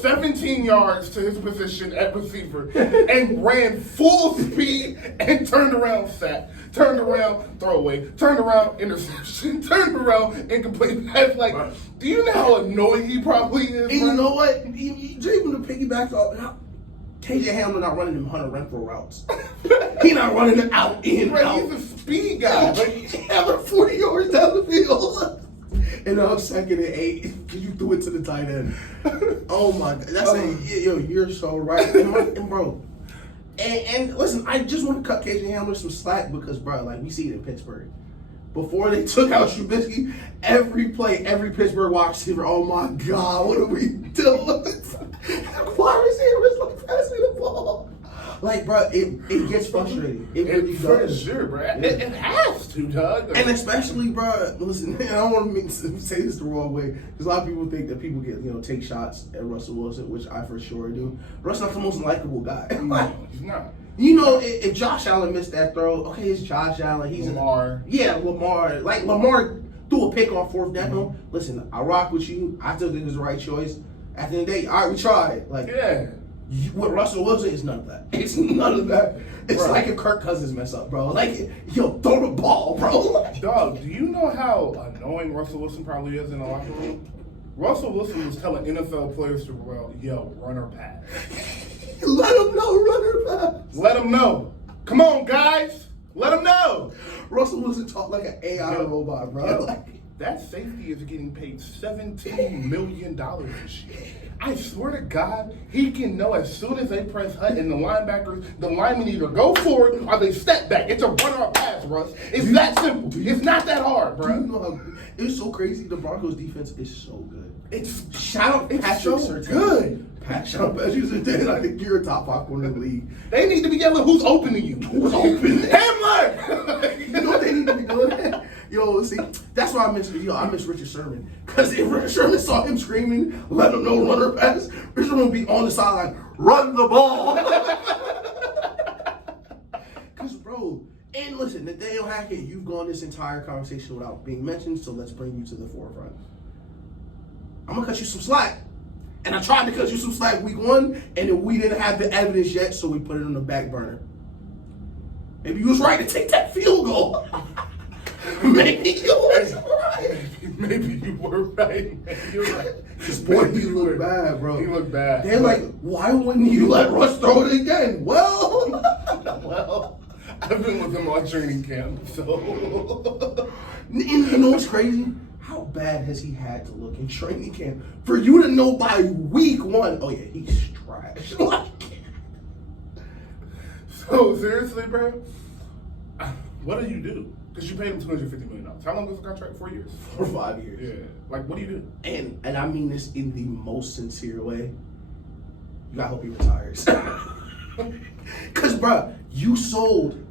17 yards to his position at receiver and ran full speed and turned around sack, turned around throwaway, turned around interception, turned around incomplete pass? Like, do you know how annoying he probably is? And you know what? Even to piggyback off, KJ Hamler not running them Hunter Renfrow routes. He not running it out in. Right, he's a speed guy. Hamler 40 yards down the field. And I'm 2nd and 8 because you threw it to the tight end. Oh my God. That's you're so right. And bro, and listen, I just want to cut KJ Hamler some slack because, bro, like we see it in Pittsburgh. Before they took out Trubisky, every play, every Pittsburgh wide receiver, oh my God, what are we doing? Wide receivers like passing the ball. Like, bro, it gets frustrating. It really does. For sure, bro. It has to, Doug. And especially, bro, listen, I don't want to say this the wrong way, because a lot of people think that people get, take shots at Russell Wilson, which I for sure do. Russell's not the most likable guy. No, he's not. If Josh Allen missed that throw, okay, it's Josh Allen. He's Lamar. Lamar. Like, Lamar threw a pick on 4th down. Mm-hmm. Listen, I rock with you. I still think it was the right choice. At the end of the day, all right, we tried. Like, yeah. With Russell Wilson, it's none of that. It's none of that. It's like if Kirk Cousins mess up, bro. Like, throw the ball, bro. Dog, do you know how annoying Russell Wilson probably is in the locker room? Russell Wilson was telling NFL players to run or pass. Let them know, run or pass. Let them know. Come on, guys. Let them know. Russell Wilson talked like an AI robot, bro. That safety is getting paid $17 million this year. I swear to God, he can know as soon as they press Hut and the linemen either go forward or they step back. It's a run or a pass, Russ. It's that simple. It's not that hard, bro. You know how, it's so crazy. The Broncos defense is so good. It's shout out Patrick Surtain. Good. Shout out Patrick Surtain. I think you're a top 5 corner in the league. They need to be yelling, who's open to you? Who's open? Hamler! You know what they need to be doing? See, that's why I miss Richard Sherman. Because if Richard Sherman saw him screaming, let him know run or pass, Richard Sherman would be on the sideline, run the ball. Because, bro, and listen, Nathaniel Hackett, you've gone this entire conversation without being mentioned, so let's bring you to the forefront. I'm going to cut you some slack. And I tried to cut you some slack week 1, and then we didn't have the evidence yet, so we put it on the back burner. Maybe you was right to take that field goal. Maybe you was right. Maybe you were right. You're right. This boy, he looked bad, bro. He looked bad. They're like, why wouldn't you let Russ throw it again? Well, I've been with him on training camp, so. And you know what's crazy? How bad has he had to look in training camp for you to know by week 1? Oh yeah, he's trash. So seriously, bro, what do you do? Because you paid him $250 million. How long was the contract? 4 years? For 5 years. Yeah. Like, what do you do? And I mean this in the most sincere way. You gotta hope he retires. Because, bro, you sold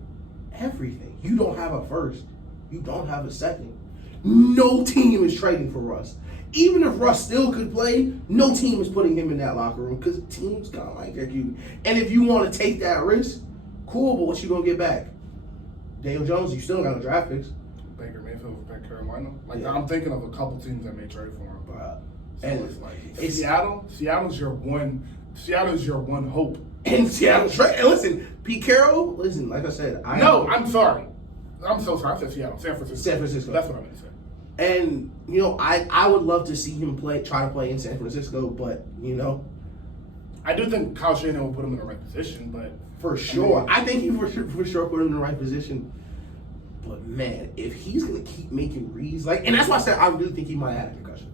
everything. You don't have a first. You don't have a second. No team is trading for Russ. Even if Russ still could play, no team is putting him in that locker room because teams kind of like that. And if you want to take that risk, cool, but what you gonna get back? Daniel Jones, you still got no draft picks. Baker Mayfield back Carolina. Like, yeah. I'm thinking of a couple teams that may trade for him. So and it's like Seattle's your one hope. And Seattle's right. And listen, Pete Carroll, like I said, I'm sorry. I'm so sorry. I said Seattle. San Francisco. San Francisco. That's what I meant to say. And, you know, I would love to see him try to play in San Francisco, but, you know. I do think Kyle Shanahan will put him in the right position, but. For sure. I think he for sure put him in the right position. But, man, if he's going to keep making reads, and that's why I said I really think he might have had a concussion.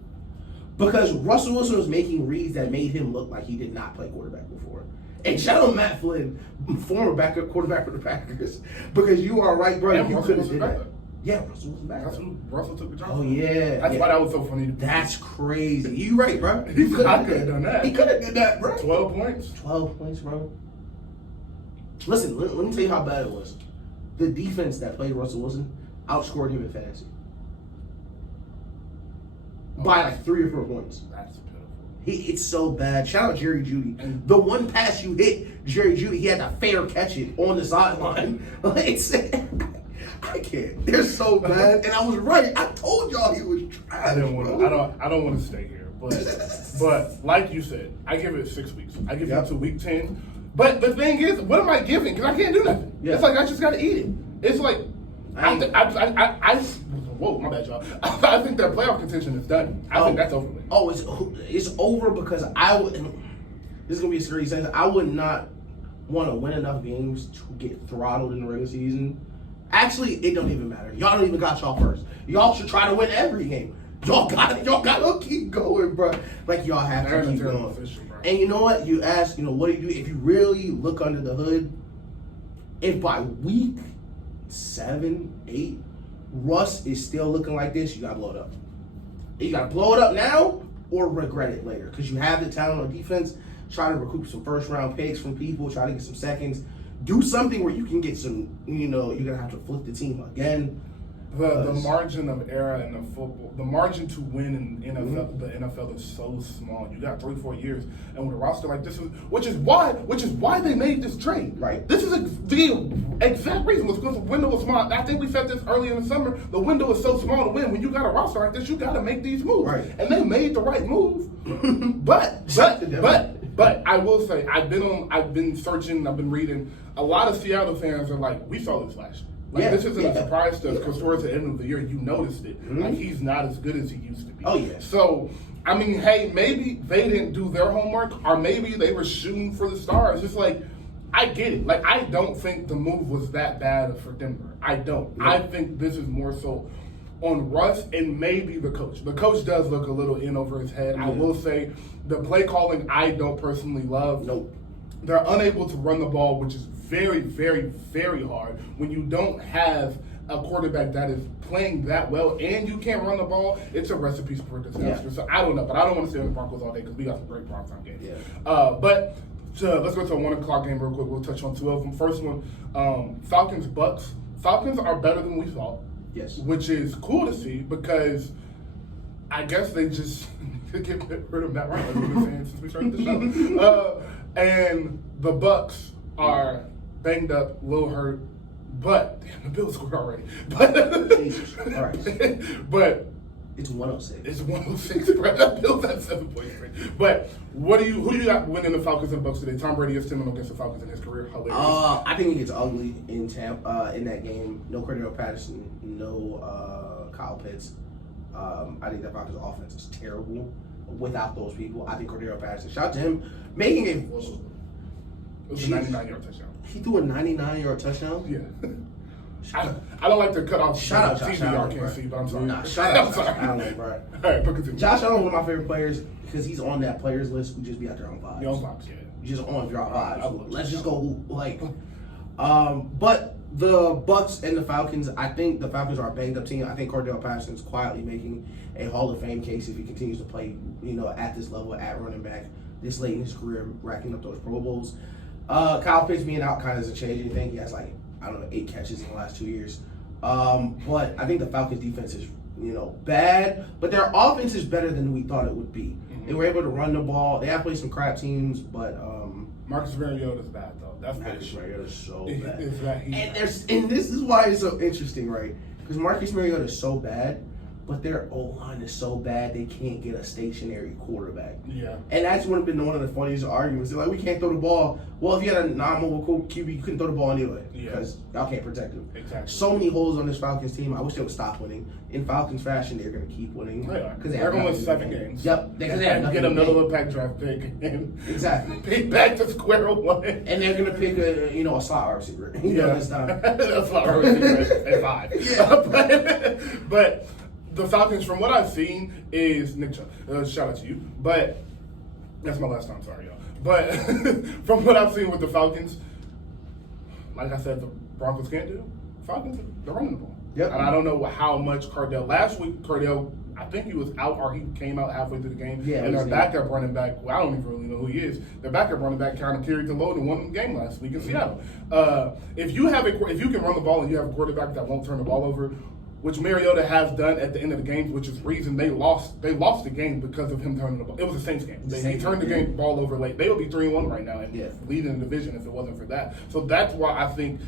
Because Russell Wilson was making reads that made him look like he did not play quarterback before. And shout out Matt Flynn, former backup quarterback for the Packers. Because you are right, bro. And You Russell could have was did back. that. Yeah, Russell was back. That's when Russell took the job. Oh, yeah. That's why that was so funny. That's crazy. You right, bro. I could have done that. He could have done that, bro. 12 points. 12 points, bro. Listen, let me tell you how bad it was. The defense that played Russell Wilson outscored him in fantasy. By like 3 or 4 points. That's pitiful. It's so bad. Shout out Jerry Jeudy. And the one pass you hit, Jerry Jeudy, he had to fair catch it on the sideline. I can't. They're so bad. And I was right. I told y'all he was trash. I don't want to stay here. But like you said, I give it 6 weeks. I give it to week 10. But the thing is, what am I giving? Because I can't do nothing. Yeah. It's like I just got to eat it. It's like whoa, my bad, y'all. I think that playoff contention is done. I think that's over with. Oh, it's over because this is gonna be a serious sense. I would not want to win enough games to get throttled in the regular season. Actually, it don't even matter. Y'all don't even got y'all first. Y'all should try to win every game. Y'all gotta keep going, bro. Like y'all have to keep going. And you know what? You ask, what do you do if you really look under the hood? If by week 7, 8, Russ is still looking like this, you gotta blow it up. You gotta blow it up now or regret it later. Because you have the talent on defense. Try to recoup some first round picks from people, try to get some seconds. Do something where you can get some, you're gonna have to flip the team again. The margin of error in the football, the margin to win in NFL, the NFL is so small. You got 3-4 years, and with a roster like this, which is why they made this trade. Right. This is the exact reason was because the window was small. I think we said this early in the summer. The window is so small to win. When you got a roster like this, you got to make these moves. Right. And they made the right move. but I will say I've been searching. I've been reading. A lot of Seattle fans are like, we saw this last year. This isn't a surprise to us because towards the end of the year, you noticed it. Like, he's not as good as he used to be. Oh, yeah. So, I mean, hey, maybe they didn't do their homework or maybe they were shooting for the stars. It's like, I get it. Like, I don't think the move was that bad for Denver. I don't. Yeah. I think this is more so on Russ and maybe the coach. The coach does look a little in over his head. Yeah. I will say the play calling I don't personally love. Nope. They're unable to run the ball, which is very, very, very hard when you don't have a quarterback that is playing that well and you can't run the ball. It's a recipe for disaster. Yeah. So I don't know, but I don't want to stay on the Broncos all day because we got some great primetime games. Yeah. But let's go to a 1 o'clock game real quick. We'll touch on 2 of them. First one, Falcons-Bucks. Falcons are better than we thought. Yes. Which is cool to see because I guess they just get rid of Matt Ryan, like we've been saying since we started the show. And the Bucks are banged up, a little hurt, but damn, the Bills scored already. Jesus Christ. But it's 106. It's 106, bro. The Bills have 7 points. But who do you got winning the Falcons and Bucks today? Tom Brady is 10-0 against the Falcons in his career. Hilarious. I think it gets ugly in that game. No Cordell Patterson, no Kyle Pitts. I think that Falcons offense is terrible without those people. I think Cordell Patterson, shout out to him, making it was a 99-yard touchdown. He threw a 99-yard touchdown? Yeah. I don't like to cut off shout out TV Josh y'all can't see, but I'm sorry. Nah, shout out Josh Allen, bro. All right, continue. Josh Allen is one of my favorite players because he's on that players list who just be out there on vibes. You're on vibes, yeah. Just on drop vibes. Let's just go like. But the Bucks and the Falcons, I think the Falcons are a banged up team. I think Cordell Patterson is quietly making a Hall of Fame case if he continues to play, at this level at running back this late in his career, racking up those Pro Bowls. Kyle Pitts being out kind of doesn't change anything. He has 8 catches in the last 2 years. But I think the Falcons defense is, bad, but their offense is better than we thought it would be. Mm-hmm. They were able to run the ball. They have played some crap teams, but Marcus Mariota's bad though. That's Marcus Mariota's so bad. And this is why it's so interesting, right? Because Marcus Mariota is so bad, but their O-line is so bad they can't get a stationary quarterback. Yeah. And that's been one of the funniest arguments. They're like, we can't throw the ball. Well, if you had a non-mobile QB, you couldn't throw the ball anyway because y'all can't protect him. Exactly. So many holes on this Falcons team. I wish they would stop winning. In Falcons fashion, they're going to keep winning. Because they're going to win 7 games. Yep. Because they have get another impact draft pick. And pick back to square one. And they're going to pick a slot receiver. This time. A slot receiver at 5. Yeah. But the Falcons, from what I've seen, is Nick Chubb. Shout out to you. But that's my last time, sorry, y'all. But from what I've seen with the Falcons, like I said, the Broncos can't do. Falcons, they're running the ball. Yep. And I don't know how much last week, I think he was out or he came out halfway through the game. Yeah, and their backup running back, I don't even really know who he is. Their backup running back kind of carried the load and won the game last week in Seattle. If you can run the ball and you have a quarterback that won't turn the ball over, which Mariota has done at the end of the games, which is the reason they lost the game because of him turning the ball. It was the Saints game. He turned the ball over late. They would be 3-1 right now and leading the division if it wasn't for that. So that's why I think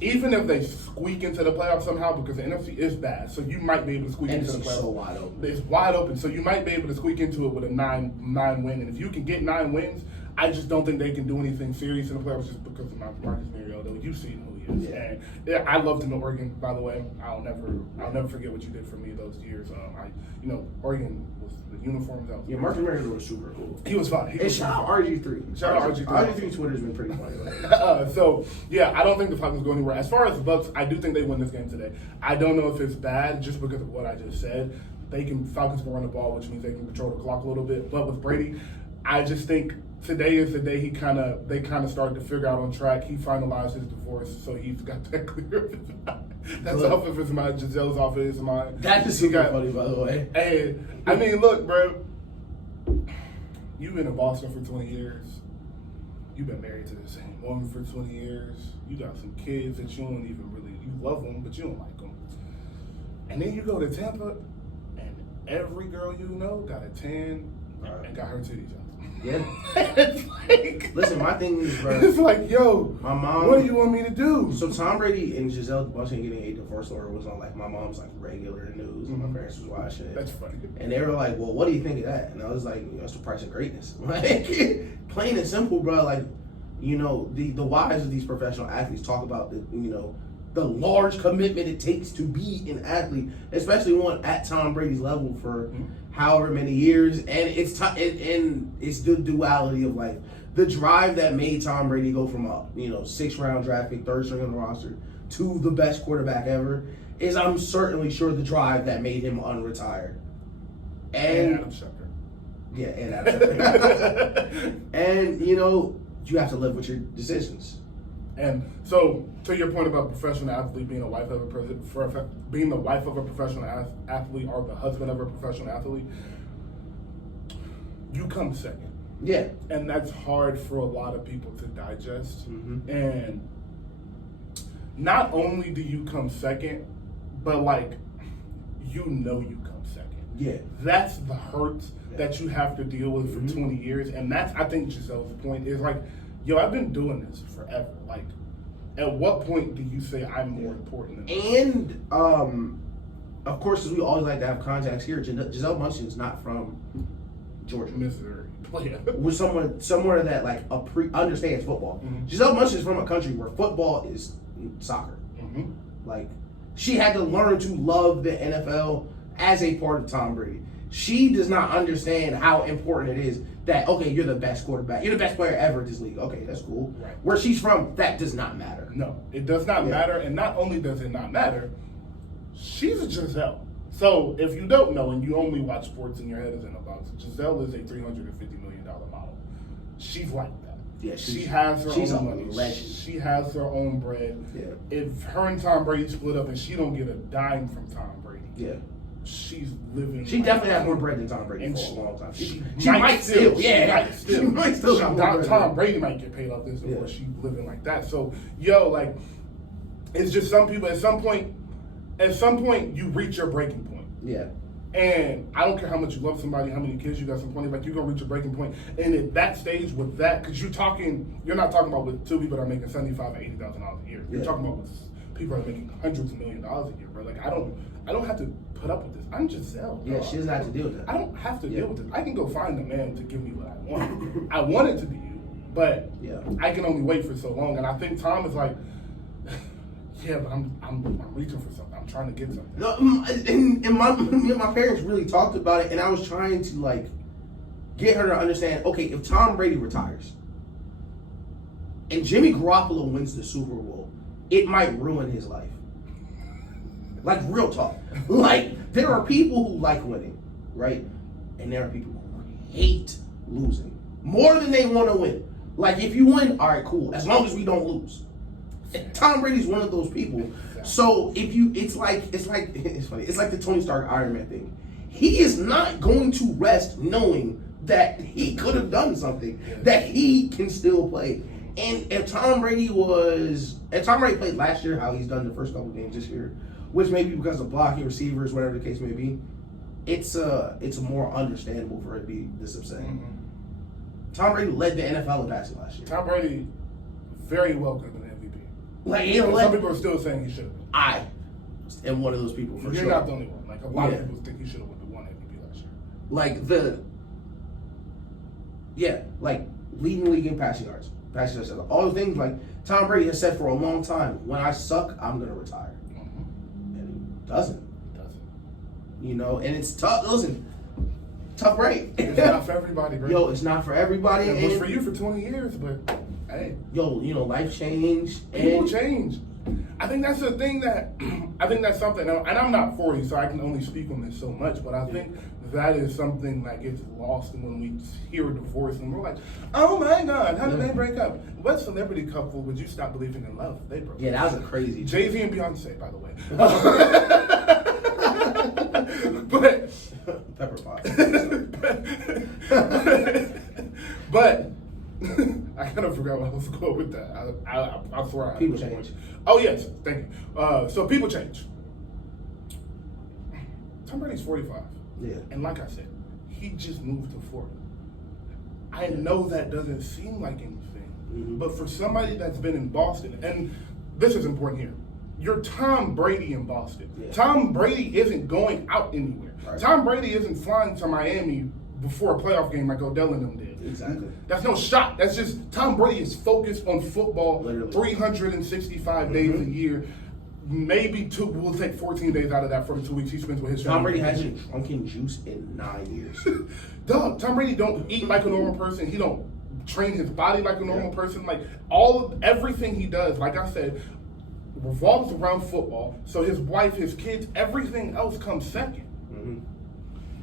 even if they squeak into the playoffs somehow, because the NFC is bad, so you might be able to squeak into the playoffs. It's so wide open. It's wide open, so you might be able to squeak into it with a 9 win. And if you can get 9 wins, I just don't think they can do anything serious in the playoffs just because of Marcus Mariota. You've seen who he is. Yeah. And I loved him in Oregon, by the way. I'll never forget what you did for me those years. Oregon was the uniforms out. Yeah, Marcus Mariota was super cool. He was fun. Shout out RG3. Shout out RG3. RG3 Twitter's been pretty funny. I don't think the Falcons go anywhere. As far as the Bucks, I do think they win this game today. I don't know if it's bad just because of what I just said. Falcons can run the ball, which means they can control the clock a little bit. But with Brady, I just think today is the day they kind of started to figure out on track. He finalized his divorce, so he's got that clear of his mind. That's off of his mind. Giselle's off of his mind. That is super funny, by the way. And I mean, look, bro. You've been in Boston for 20 years. You've been married to the same woman for 20 years. You got some kids that you don't even really, you love them, but you don't like them. And then you go to Tampa, and every girl you know got a tan and got her titties out. Yeah. It's like, listen, my thing is, bro. It's like, yo, my mom. What do you want me to do? So Tom Brady and Giselle Bundchen getting a divorce order was on my mom's regular news, and my parents was watching it. That's funny. And they were like, "Well, what do you think of that?" And I was like, "It's the price of greatness." Plain and simple, bro. The wives of these professional athletes talk about the large commitment it takes to be an athlete, especially one at Tom Brady's level for however many years. And it's the duality of the drive that made Tom Brady go from a 6th round draft pick, 3rd string on the roster, to the best quarterback ever. Is I'm certainly sure the drive that made him unretire. And Adam Schefter. Yeah, and Adam Schefter. And you have to live with your decisions. And so, to your point about professional athlete being the wife of a professional athlete or the husband of a professional athlete, you come second. Yeah. And that's hard for a lot of people to digest. Mm-hmm. And not only do you come second, but you come second. Yeah. That's the hurt that you have to deal with for 20 years. And that's, I think, Giselle's point is I've been doing this forever. At what point do you say I'm more important than this? And, of course, as we always like to have contacts here, Giselle Bundchen is not from Georgia. Missouri. With somewhere that understands football. Mm-hmm. Giselle Bundchen is from a country where football is soccer. Mm-hmm. She had to learn to love the NFL as a part of Tom Brady. She does not understand how important it is that, okay, you're the best quarterback. You're the best player ever in this league. Okay, that's cool. Right. Where she's from, that does not matter. No, it does not matter. And not only does it not matter, she's a Giselle. So if you don't know and you only watch sports and your head is in a box, Giselle is a $350 million model. She's like that. Yeah, she has her own money. Legend. She has her own bread. Yeah. If her and Tom Brady split up and she don't get a dime from Tom Brady, she's living. She definitely has more bread than Tom Brady and for a long time. She might still. She might still got more bread. Tom Brady might get paid off this before she's living like that. So, it's just some people at some point you reach your breaking point. Yeah. And I don't care how much you love somebody, how many kids you got, some point, you're gonna reach a breaking point. And at that stage with that, because you're not talking about with 2 people that are making $75,000 and $80,000 a year. You're talking about people are making hundreds of $millions a year, bro. Like I don't have to put up with this. I'm Giselle. Yeah, dog. she doesn't have to deal with that. I don't have to deal with this. I can go find a man to give me what I want. I want it to be you, but I can only wait for so long. And I think Tom is like, yeah, but I'm reaching for something. I'm trying to get something. No, and me and my parents really talked about it, and I was trying to like get her to understand. Okay, if Tom Brady retires and Jimmy Garoppolo wins the Super Bowl, it might ruin his life. Like real talk. Like there are people who like winning, right? And there are people who hate losing more than they want to win. Like if you win, all right, cool. As long as we don't lose. And Tom Brady's one of those people. So if you, it's funny. It's like the Tony Stark Iron Man thing. He is not going to rest knowing that he could have done something, that he can still play. And if Tom Brady played last year, how he's done the first couple games this year, which may be because of blocking receivers, whatever the case may be, it's more understandable for it to be this upsetting. Mm-hmm. Tom Brady led the NFL in passing last year. Tom Brady very well could have been MVP. Like some people are still saying he should have been. I am one of those people for You're sure. not the only one. Like a lot of people think he should have won MVP last year. Like leading the league in passing yards, all the things like Tom Brady has said for a long time. When I suck, I'm gonna retire, and he doesn't. You know, and it's tough. Listen, tough break. It's not for everybody, bro. Yo, it's not for everybody. It was for you for 20 years, but hey. Yo, you know, life changed. People change. I think that's the thing that, I think that's something, and I'm not 40, so I can only speak on this so much, but I think that is something that gets lost when we hear a divorce and we're like, oh my God, how did they break up? What celebrity couple would you stop believing in love? They broke up. Yeah, that was a crazy. Jay-Z and Beyonce, by the way. But Pepper Pot. but I kind of forgot what I was going with that. I swear. People change. Oh yes, thank you. So people change. Tom Brady's 45. Yeah. And like I said, he just moved to Florida. I know that doesn't seem like anything, but for somebody that's been in Boston, and this is important here, you're Tom Brady in Boston. Yeah. Tom Brady isn't going out anywhere. Right. Tom Brady isn't flying to Miami before a playoff game like Odell and them did. Exactly. That's no shot. That's just Tom Brady is focused on football. Literally. 365 days a year. Maybe we'll take 14 days out of that for the 2 weeks he spends with his family. Tom Brady hasn't drunken juice in 9 years. Dog, Tom Brady don't eat like a normal person. He don't train his body like a normal person. Like everything he does, like I said, revolves around football. So his wife, his kids, everything else comes second.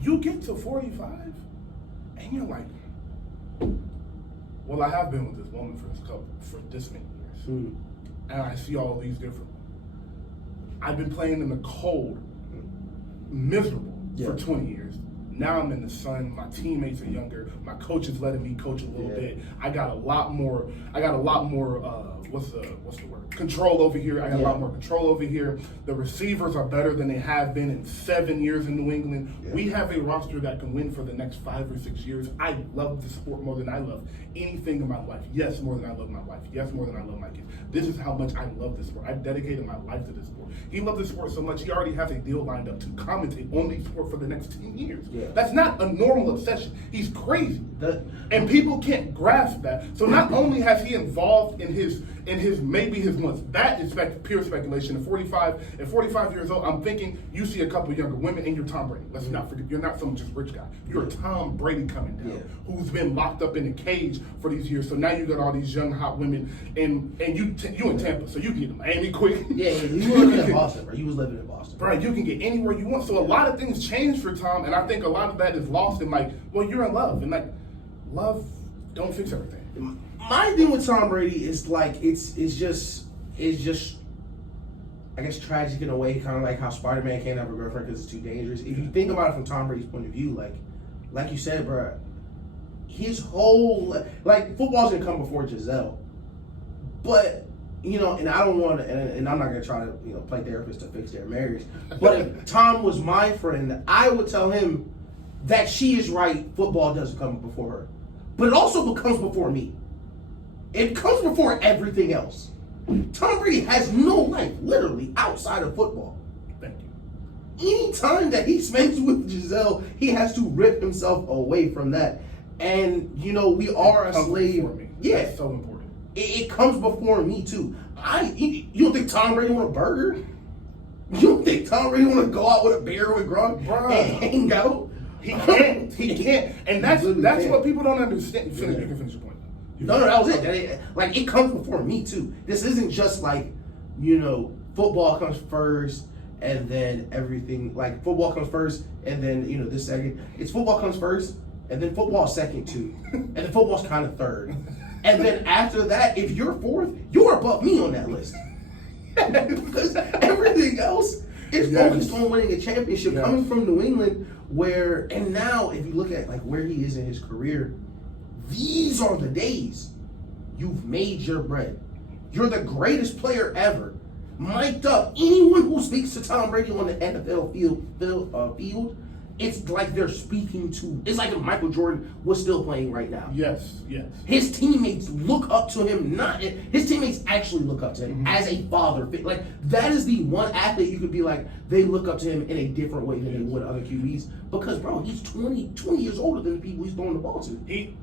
You get to 45 and you're like, well, I have been with this woman for this many years. And I see all these different ones. I've been playing in the cold, miserable for 20 years. Now I'm in the sun. My teammates are younger. My coach is letting me coach a little bit. I got a lot more. What's the word? Control over here. I got a lot more control over here. The receivers are better than they have been in 7 years in New England. We have a roster that can win for the next 5 or 6 years. I love the sport more than I love anything in my life. Yes, more than I love my wife. Yes, more than I love my kids. This is how much I love this sport. I dedicated my life to this sport. He loved this sport so much, he already has a deal lined up to commentate on the sport for the next 10 years. That's not a normal obsession. He's crazy. And people can't grasp that. So not only has he involved in his maybe his months, that is pure speculation. At 45 years old, I'm thinking you see a couple younger women and you're Tom Brady. Let's not forget, you're not some just rich guy. You're Tom Brady coming down, who's been locked up in a cage for these years. So now you got all these young hot women, and you in Tampa, so you can get to Miami quick. Yeah, he was living in Boston, bro. He was living in Boston. Right, you can get anywhere you want. So a lot of things change for Tom, and I think a lot of that is lost in like, well, you're in love, and like, love don't fix everything. My thing with Tom Brady is like it's just I guess tragic in a way, kind of like how Spider-Man can't have a girlfriend because it's too dangerous. If you think about it from Tom Brady's point of view, like you said, bro, his whole football's gonna come before Giselle, but you know, and I don't want to, and I'm not gonna try to play therapist to fix their marriage. But if Tom was my friend, I would tell him that she is right. Football doesn't come before her, but it also comes before me. It comes before everything else. Tom Brady has no life, literally, outside of football. Thank you. Any time that he spends with Giselle, he has to rip himself away from that. And, you know, we are a slave. Yeah. That's so important. It comes before me, too. You don't think Tom Brady want a burger? You don't think Tom Brady want to go out with a beer with Gronk and hang out? He can't. He can't. And that's what people don't understand. You can finish your point. No, that was it. Like, it comes before me, too. This isn't just like, you know, football comes first and then everything. Like, football comes first and then, you know, this second. It's football comes first and then football second, too. And then football's kind of third. And then after that, if you're fourth, you're above me on that list. Because everything else is focused on winning a championship, coming from New England, and now if you look at like where he is in his career, these are the days. You've made your bread. You're the greatest player ever. Mic'd up. Anyone who speaks to Tom Brady on the NFL field, it's like they're speaking to. It's like if Michael Jordan was still playing right now. Yes. His teammates look up to him. His teammates actually look up to him as a father. Like, that is the one athlete you could be like, they look up to him in a different way than they would other QBs. Because, bro, he's 20 years older than the people he's throwing the ball to.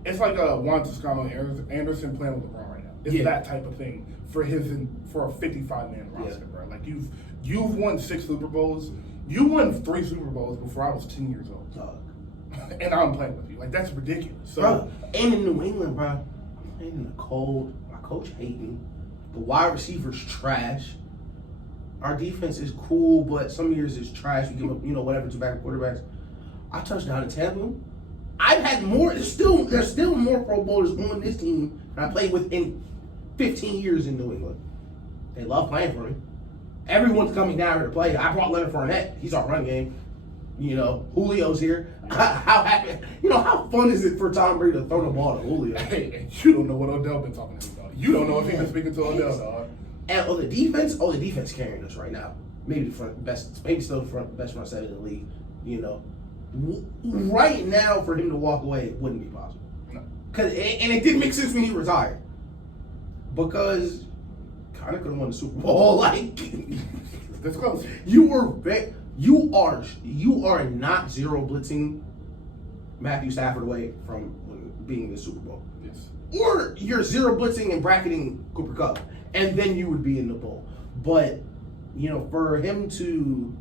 It's like Juan Toscano Anderson playing with LeBron right now. It's that type of thing for a 55-man roster, bro. Like, you've won 6 Super Bowls. You won 3 Super Bowls before I was 10 years old. Dog. And I'm playing with you. Like, that's ridiculous. So, bro, and in New England, bro, I'm playing in the cold. My coach hating. The wide receivers trash. Our defense is cool, but some years it's trash. We give up, whatever to back quarterbacks. I touched down in Tampa. I've had more. There's still more Pro Bowlers on this team than I played with in 15 years in New England. They love playing for me. Everyone's coming down here to play. I brought Leonard Fournette. He's our run game. Julio's here. How fun is it for Tom Brady to throw the ball to Julio? Hey, you don't know what Odell been talking to, dog. You don't know if he's been speaking to Odell, dog. And on the defense carrying us right now. Maybe still the best front seven in the league. Right now for him to walk away, it wouldn't be possible. No. And it didn't make sense when he retired. Because kind of could have won the Super Bowl. Like, that's close. You are not zero blitzing Matthew Stafford away from being in the Super Bowl. Yes. Or you're zero blitzing and bracketing Cooper Kupp, and then you would be in the bowl. But for him to,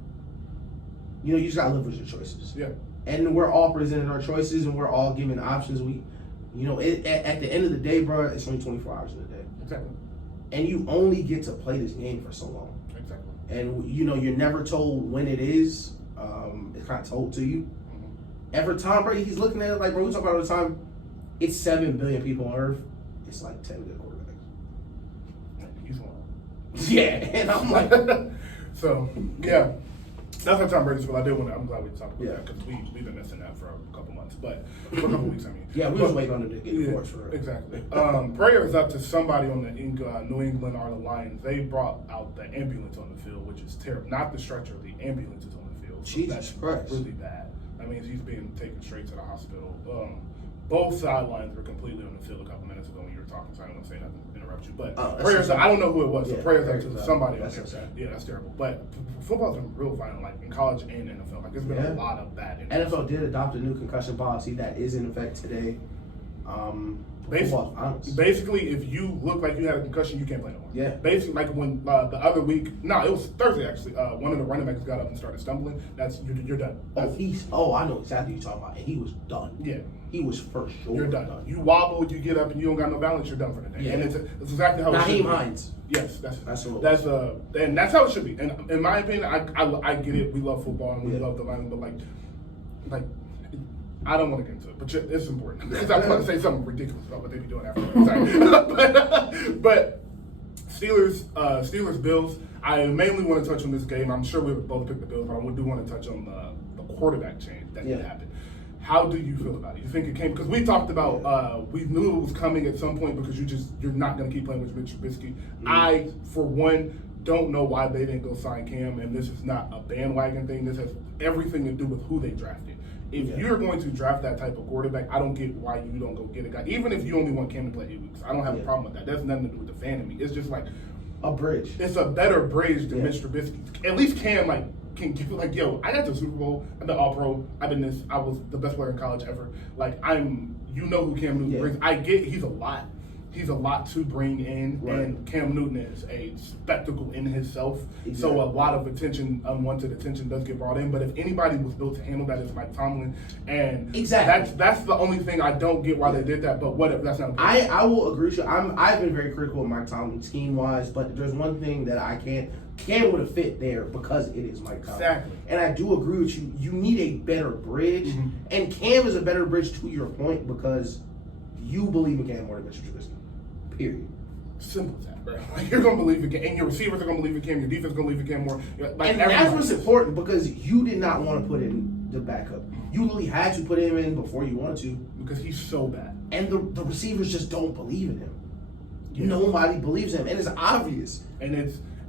you just gotta live with your choices. Yeah. And we're all presenting our choices, and we're all given options. At the end of the day, bro, it's only 24 hours in a day. Exactly. And you only get to play this game for so long. Exactly. And you're never told when it is. It's kind of told to you. Mm-hmm. And for Tom Brady, he's looking at it like, bro, we talk about all the time. It's 7 billion people on Earth. It's like 10 good quarterbacks. He's one. Yeah, and I'm like, so yeah, that's how Tom Brady's feel. I'm glad we talked about that because we've been missing that for a couple months, but for a couple weeks, I mean. Yeah, we was waiting on him to get divorced for it. Exactly. Prayers up to somebody on the New England or the Lions. They brought out the ambulance on the field, which is terrible. Not the stretcher, the ambulance is on the field. So Jesus Christ. Really bad. That means he's being taken straight to the hospital. Both sidelines were completely on the field a couple minutes ago when you were talking, so I don't want to say nothing to interrupt you. But prayers up, I don't know who it was, so prayers up to somebody on there. Yeah, that's terrible. But football's been real violent, like in college and NFL. Like there's been a lot of bad. NFL did adopt a new concussion policy that is in effect today. Basically, if you look like you had a concussion, you can't play no more. Yeah. Basically, like when the other week, it was Thursday actually. One of the running backs got up and started stumbling. You're done. I know exactly what you're talking about. And he was done. Yeah. He was for sure. You're done. You wobble, you get up, and you don't got no balance. You're done for the day. Yeah. And it's exactly how it should be. Naheem Hines. Yes, and that's how it should be. And in my opinion, I get it. We love football and we love the line, but like. I don't want to get into it, but it's important because I'm going to say something ridiculous about what they be doing after. but Steelers, Bills. I mainly want to touch on this game. I'm sure we both picked the Bills, but I do want to touch on the quarterback change that did happen. How do you feel about it? You think it came because we talked about we knew it was coming at some point because you're not going to keep playing with Mitch Trubisky. Mm-hmm. I, for one, don't know why they didn't go sign Cam, and this is not a bandwagon thing. This has everything to do with who they drafted. If you're going to draft that type of quarterback, I don't get why you don't go get a guy. Even if you only want Cam to play 8 weeks, I don't have a problem with that. That's nothing to do with the fan in me. It's just like, a bridge. It's a better bridge than Yeah. Mitch Trubisky. At least Cam can give it like, yo, I got the Super Bowl, I'm the All Pro, I was the best player in college ever. Like you know who Cam Newton brings. I get he's a lot. He's a lot to bring in, and Cam Newton is a spectacle in himself. Exactly. So a lot of unwanted attention does get brought in. But if anybody was built to handle that, it's Mike Tomlin. And that's the only thing I don't get why they did that. But whatever, that's not. I will agree with you. I've been very critical of Mike Tomlin scheme wise, but there's one thing that I can't. Cam would have fit there because it is Mike Tomlin. Exactly. And I do agree with you. You need a better bridge, and Cam is a better bridge to your point because you believe in Cam more than Mr. Trubisky. Period. Simple as that, bro. Like, you're gonna believe in Cam, and your receivers are gonna believe in Cam. Your defense is gonna believe in Cam more. Like, and that's what's important because you did not want to put in the backup. You really had to put him in before you wanted to because he's so bad, and the receivers just don't believe in him. Yeah. Nobody believes in him, and it's obvious.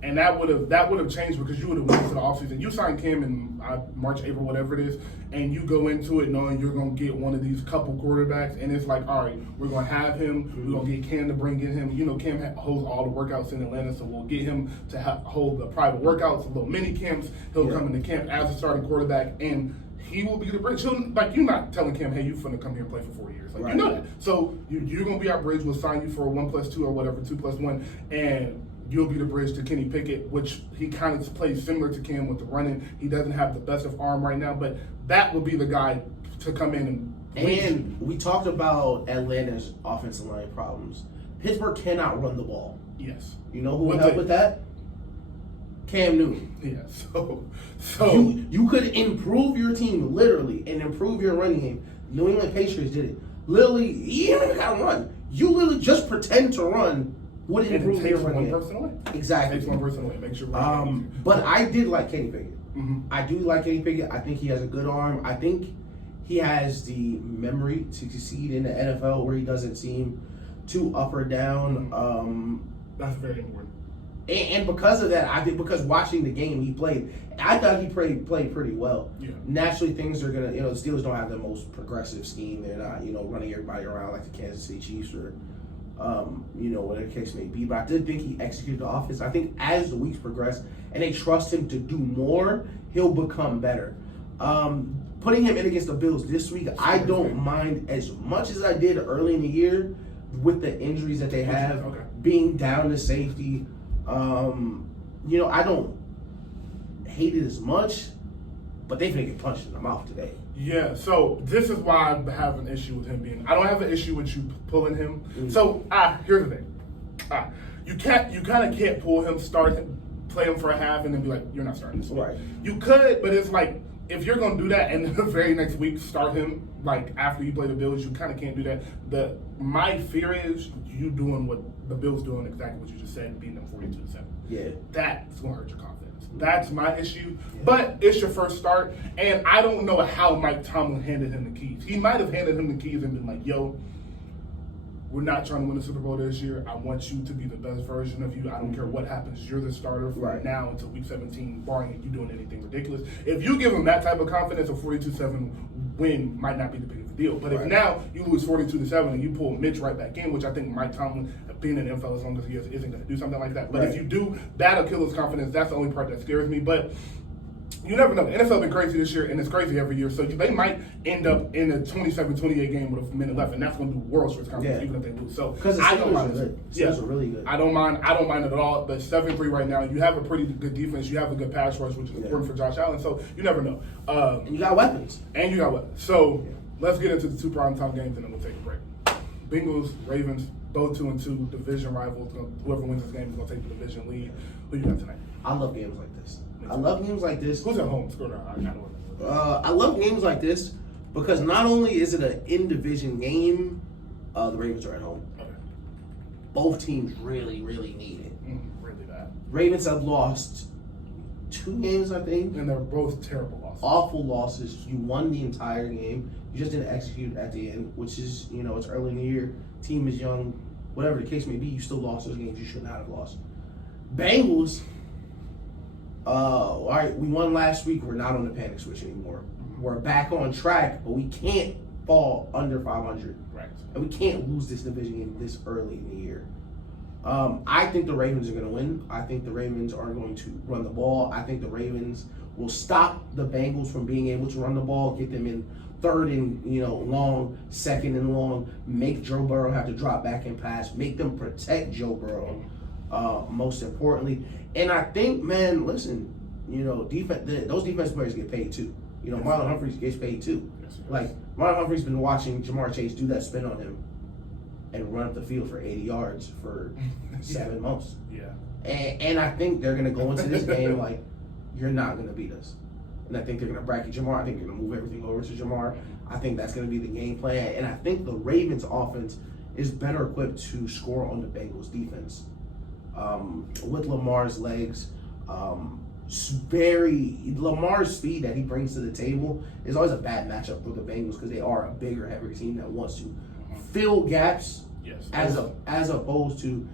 And that would have changed because you would have went to the offseason. You signed Cam in March, April, whatever it is, and you go into it knowing you're going to get one of these couple quarterbacks, and it's like, all right, we're going to have him. We're going to get Cam to bring in him. You know, Cam holds all the workouts in Atlanta, so we'll get him to hold the private workouts, little mini camps. He'll come into camp as a starting quarterback, and he will be the bridge. Like, you're not telling Cam, hey, you're finna come here and play for 4 years. Like, you know that. So you're going to be our bridge. We'll sign you for a 1+2 or whatever, 2+1, and you'll be the bridge to Kenny Pickett, which he kind of plays similar to Cam with the running. He doesn't have the best of arm right now, but that will be the guy to come in and we talked about Atlanta's offensive line problems. Pittsburgh cannot run the ball. Yes. You know who will help with that? Cam Newton. Yeah. So you could improve your team literally and improve your running game. New England Patriots did it. Literally, you don't even gotta run. You literally just pretend to run. Would improve your running game. One person away. Exactly. Takes one person away. Make sure. But I did like Kenny Pickett. I do like Kenny Pickett. I think he has a good arm. I think he has the memory to succeed in the NFL where he doesn't seem too up or down. That's very important. And because of that, I think because watching the game he played, I thought he played pretty well. Yeah. Naturally, things are gonna, the Steelers don't have the most progressive scheme. They're not, running everybody around like the Kansas City Chiefs or, whatever the case may be. But I did think he executed the offense. I think as the weeks progress and they trust him to do more, he'll become better. Putting him in against the Bills this week, I don't mind as much as I did early in the year with the injuries that they have, being down to safety. I don't hate it as much, but they finna get punched in the mouth today. Yeah, so this is why I have an issue with him being. I don't have an issue with you pulling him. So here's the thing. You kind of can't pull him, start him, play him for a half, and then be like, you're not starting this week. Right. You could, but it's like if you're gonna do that and the very next week start him like after you play the Bills, you kind of can't do that. My fear is you doing what the Bills doing, exactly what you just said, beating them 42-7. Yeah, that's gonna hurt your confidence. That's my issue. Yeah. But it's your first start, and I don't know how Mike Tomlin handed him the keys. He might have handed him the keys and been like, yo, we're not trying to win the Super Bowl this year. I want you to be the best version of you. I don't care what happens. You're the starter from now until week 17, barring you doing anything ridiculous. If you give him that type of confidence, a 42-7 win might not be the biggest deal. But if now you lose 42-7 and you pull Mitch right back in, which I think Mike Tomlin, being in the NFL as long as he is, isn't going to do something like that. But if you do, that'll kill his confidence. That's the only part that scares me. But you never know. The NFL been crazy this year, and it's crazy every year. So they might end up in a 27-28 game with a minute left, and that's going to do worlds for his confidence, even if they lose. So because the Steelers are really good. I don't mind it at all. But 7-3 right now. You have a pretty good defense. You have a good pass rush, which is important for Josh Allen. So you never know. And you got weapons. So let's get into the two primetime games, and then we'll take a break. Bengals, Ravens, both 2-2 division rivals. Whoever wins this game is going to take the division lead. Who you got tonight? I love games like this. Who's at home? Scroll down. I love games like this because not only is it an in-division game, the Ravens are at home. Okay. Both teams really, really need it. Really bad. Ravens have lost 2 games, I think. And they're both terrible losses. Awful losses. You won the entire game. You just didn't execute at the end, which is, it's early in the year. Team is young. Whatever the case may be, you still lost those games you should not have lost. Bengals, all right, we won last week. We're not on the panic switch anymore. We're back on track, but we can't fall under 500. Right. And we can't lose this division game this early in the year. I think the Ravens are going to win. I think the Ravens are going to run the ball. I think the Ravens will stop the Bengals from being able to run the ball, get them in third and long, second and long, make Joe Burrow have to drop back and pass, make them protect Joe Burrow, most importantly. And I think, man, listen, those defense players get paid too. Marlon Humphreys gets paid too. Like, Marlon Humphrey's been watching Jamar Chase do that spin on him and run up the field for 80 yards for 7 months. Yeah. And I think they're going to go into this game like, you're not going to beat us. And I think they're going to bracket Jamar. I think they're going to move everything over to Jamar. I think that's going to be the game plan. And I think the Ravens offense is better equipped to score on the Bengals defense. With Lamar's legs, Lamar's speed that he brings to the table is always a bad matchup for the Bengals because they are a bigger, heavier team that wants to fill gaps as opposed to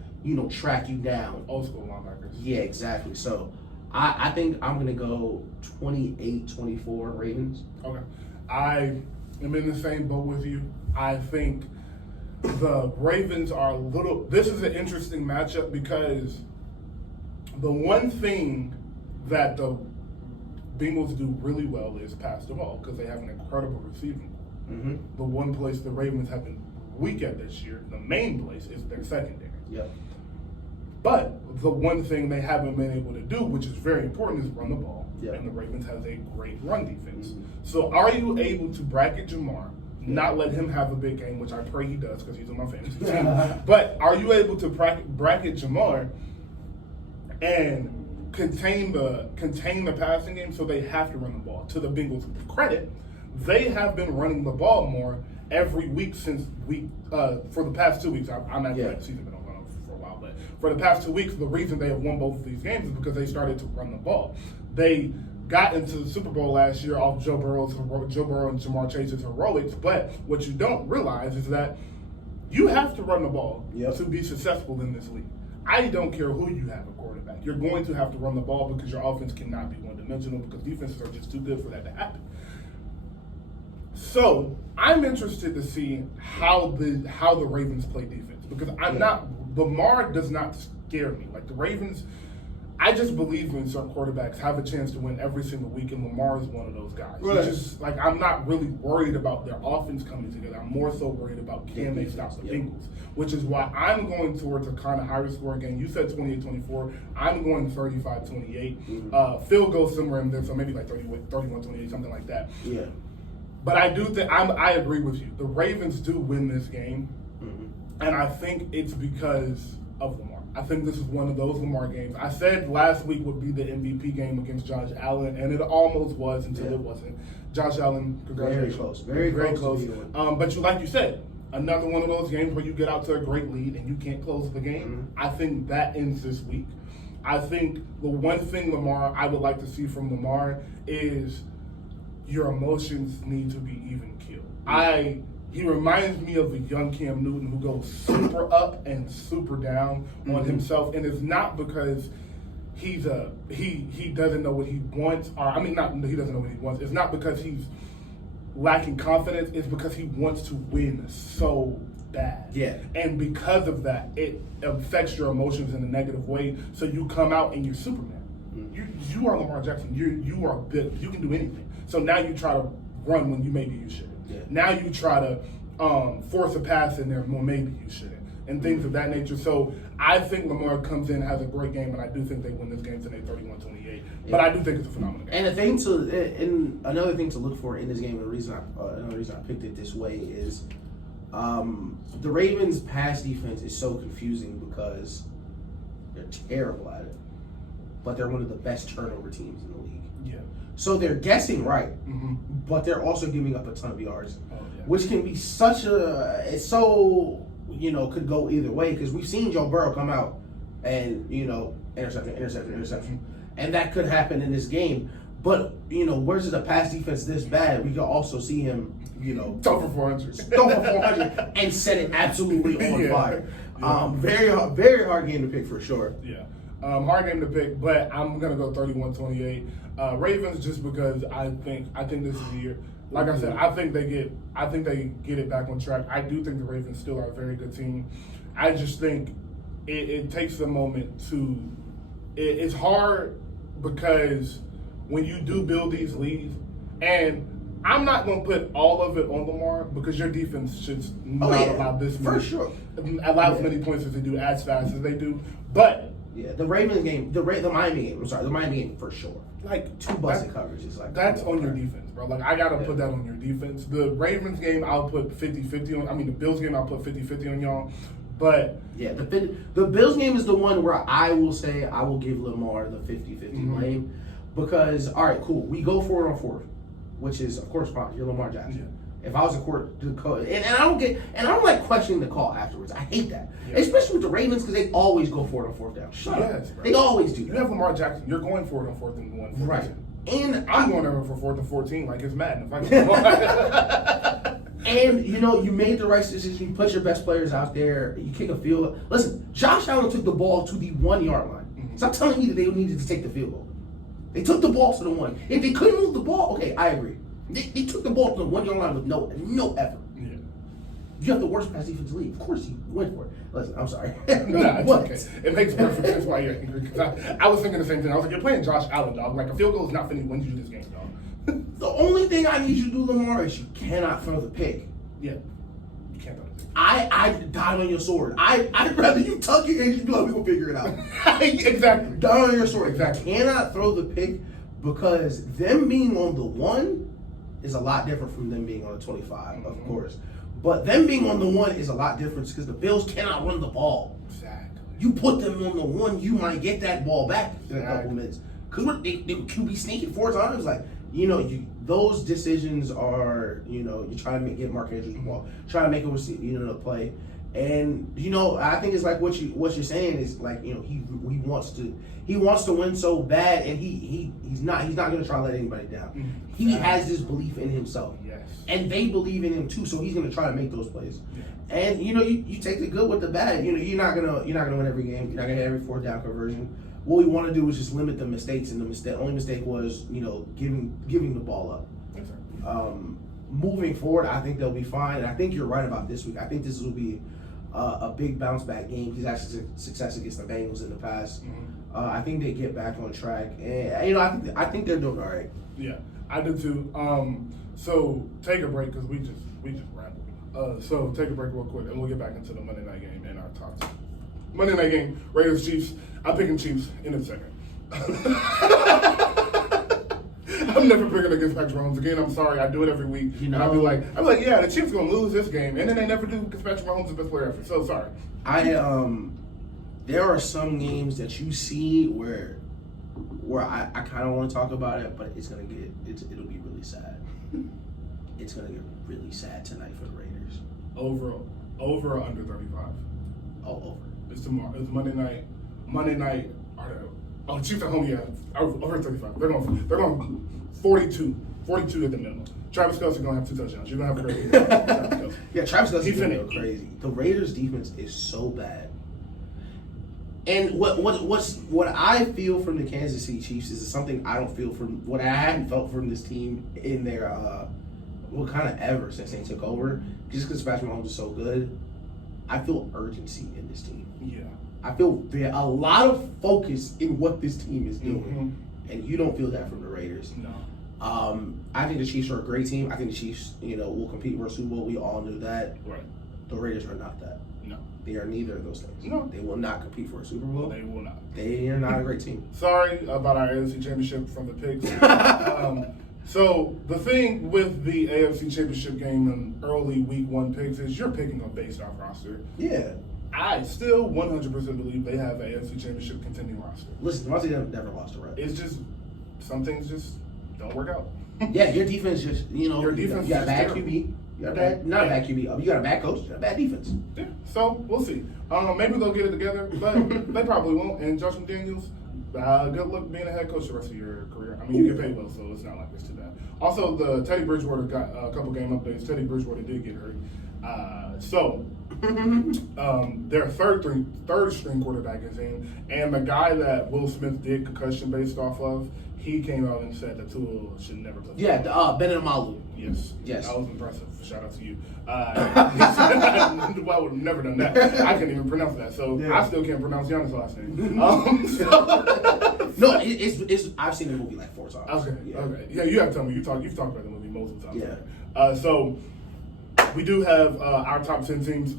track you down. Old school linebackers. Yeah, exactly. So I think I'm gonna go 28-24 Ravens. Okay, I am in the same boat with you. I think the Ravens are this is an interesting matchup because the one thing that the Bengals do really well is pass the ball because they have an incredible receiving core. Mm-hmm. The one place the Ravens have been weak at this year, the main place, is their secondary. Yep. But the one thing they haven't been able to do, which is very important, is run the ball. Yep. And the Ravens has a great run defense. Mm-hmm. So are you able to bracket Jamar, not let him have a big game, which I pray he does because he's on my fantasy team. But are you able to bracket Jamar and contain the passing game so they have to run the ball? To the Bengals' credit, they have been running the ball more every week since for the past 2 weeks. I'm not the season been on for a while, but for the past 2 weeks, the reason they have won both of these games is because they started to run the ball. They got into the Super Bowl last year off Joe Burrow and Jamar Chase's heroics, but what you don't realize is that you have to run the ball to be successful in this league. I don't care who you have at quarterback. You're going to have to run the ball because your offense cannot be one-dimensional because defenses are just too good for that to happen. So I'm interested to see how the Ravens play defense because Lamar does not scare me. Like the Ravens, I just believe when certain quarterbacks have a chance to win every single week, and Lamar is one of those guys. Right. Just like I'm not really worried about their offense coming together. I'm more so worried about can they stop the Bengals, which is why I'm going towards a kind of higher score game. You said 28-24. I'm going 35-28. Mm-hmm. Field goal somewhere in there, so maybe like 31-28, something like that. Yeah. But I do think I agree with you. The Ravens do win this game, and I think it's because of Lamar. I think this is one of those Lamar games. I said last week would be the MVP game against Josh Allen, and it almost was until it wasn't. Josh Allen, congratulations. Very close. But like you said, another one of those games where you get out to a great lead and you can't close the game. I think that ends this week. I think the one thing I would like to see from Lamar is your emotions need to be even keeled. He reminds me of a young Cam Newton who goes super up and super down on himself, and it's not because he doesn't know what he wants, he doesn't know what he wants. It's not because he's lacking confidence. It's because he wants to win so bad. Yeah. And because of that, it affects your emotions in a negative way. So you come out and you're Superman. You are Lamar Jackson. You are big. You can do anything. So now you try to run when maybe you shouldn't. Yeah. Now you try to force a pass in there when maybe you shouldn't, and things of that nature. So I think Lamar comes in, has a great game, and I do think they win this game today, 31-28. Yeah. But I do think it's a phenomenal game. And another thing to look for in this game, and another reason I picked it this way is the Ravens' pass defense is so confusing because they're terrible at it, but they're one of the best turnover teams in the league. Yeah. So they're guessing right, but they're also giving up a ton of yards, which can be could go either way because we've seen Joe Burrow come out and, interception. And that could happen in this game. But, where's the pass defense this bad? We could also see him, throw for 400 and set it absolutely on fire. Very hard game to pick for sure. Yeah. Hard game to pick, but I'm going to go 31-28. Ravens just because I think this is the year. Like I said, I think they get it back on track. I do think the Ravens still are a very good team. I just think it takes a moment to. It's hard because when you do build these leads, and I'm not going to put all of it on Lamar because your defense should not allow this many, for sure. Allow as many points as they do as fast as they do. But the Ravens game, the Miami game. I'm sorry, the Miami game for sure. Like 2 busted coverages. Like that's on your defense, bro. Like I gotta put that on your defense. The Ravens game, I'll put 50-50 on. I mean, the Bills game, I'll put 50-50 on y'all. But yeah, the Bills game is the one where I will say I will give Lamar the 50-50 blame because all right, cool, we go for it on 4th, which is of course fine. You're Lamar Jackson. Yeah. If I was a court, and I don't like questioning the call afterwards. I hate that, especially with the Ravens because they always go for it on 4th down. Shut up. They always do that. You have Lamar Jackson. You're going for it on 4th and 1. Right. And I'm going over for 4th and 14 like it's Madden. And you made the right decision. You put your best players out there. You kick a field. Listen, Josh Allen took the ball to the 1 yard line. Stop telling me that they needed to take the field goal. They took the ball to the 1. If they couldn't move the ball, okay, I agree. They took the ball to the 1 yard line with no effort. Yeah. You have the worst pass defense in the league. Of course you went for it. Listen, I'm sorry. No, it's okay. It makes perfect sense why you're angry. Because I was thinking the same thing. I was like, you're playing Josh Allen, dog. Like, a field goal is not finna win you this game, dog. The only thing I need you to do, Lamar, is you cannot throw the pick. Yeah. You can't throw the pick. I died on your sword. I'd rather you tuck it and you be like, we're going to figure it out. Exactly. Die on your sword. Exactly. You cannot throw the pick because them being on the 1 is a lot different from them being on the 25, of course. But them being on the 1 is a lot different because the Bills cannot run the ball. Exactly. You put them on the 1, you might get that ball back in a couple minutes. Because they QB sneaking 4 times. Like, those decisions are, you're trying to get Mark Andrews the ball, trying to make it the play. And I think it's like what you're saying is like he wants to win so bad, and he's not going to try to let anybody down. He has this belief in himself, and they believe in him too. So he's going to try to make those plays. And you take the good with the bad. You're not gonna win every game. You're not gonna hit every 4th down conversion. What we want to do is just limit the mistakes, and the only mistake was giving the ball up. Moving forward, I think they'll be fine. And I think you're right about this week. I think this will be a big bounce back game. He's actually success against the Bengals in the past. I think they get back on track, and I think they're doing all right. Yeah, I do too. So take a break because we just rambled. So take a break real quick, and we'll get back into the Monday night game and our top 2. Monday night game, Raiders Chiefs. I'm picking Chiefs in a second. I'm never picking against Patrick Mahomes again. I'm sorry, I do it every week. And I'll be like, yeah, the Chiefs gonna lose this game, and then they never do because Patrick Mahomes is the best player ever. So sorry. There are some games that you see where I kind of want to talk about it, but it'll be really sad. It's gonna get really sad tonight for the Raiders. Over or under 35? Oh, over. It's tomorrow. It's Monday night. Chiefs at home, yeah. Over 35. They're going 42 at the minimum. Travis Kelce gonna have 2 touchdowns. You're gonna have a great game. Yeah, Travis Kelce's gonna go crazy. The Raiders' defense is so bad. And what I feel from the Kansas City Chiefs is something I don't feel from what I hadn't felt from this team in their kind of ever since they took over. Just because Patrick Mahomes is so good, I feel urgency in this team. Yeah. I feel there's a lot of focus in what this team is doing, and you don't feel that from the Raiders. No. I think the Chiefs are a great team. I think the Chiefs, will compete for a Super Bowl. We all knew that. Right. The Raiders are not that. No. They are neither of those things. No. They will not compete for a Super Bowl. They will not. They are not a great team. Sorry about our AFC Championship from the Pigs. So the thing with the AFC Championship game and early Week 1 picks is you're picking them based off roster. Yeah. I still 100% believe they have an AFC Championship contending roster. Listen, Monty never lost a rep. It's just some things just don't work out. Yeah, your defense just your defense you got a bad terrible. QB. You got a bad, not a bad QB. You got a bad coach. You got a bad defense. Yeah. So we'll see. Maybe they'll get it together, but they probably won't. And Josh McDaniels, good luck being a head coach the rest of your career. I mean, you get paid well, so it's not like it's too bad. Also, the Teddy Bridgewater got a couple game updates. Teddy Bridgewater did get hurt. Their third string quarterback is in, and the guy that Will Smith did concussion based off of, he came out and said that Tua should never play. Yeah, Bennett Malu. Yes. Yes. That was impressive. Shout out to you. I would have never done that. I couldn't even pronounce that. So Yeah. I still can't pronounce Giannis' last name. No, it's I've seen the movie like 4 times. Okay. Yeah. Okay. Yeah, you have to tell me. You've talked about the movie multiple times. Yeah. So we do have our top 10 teams.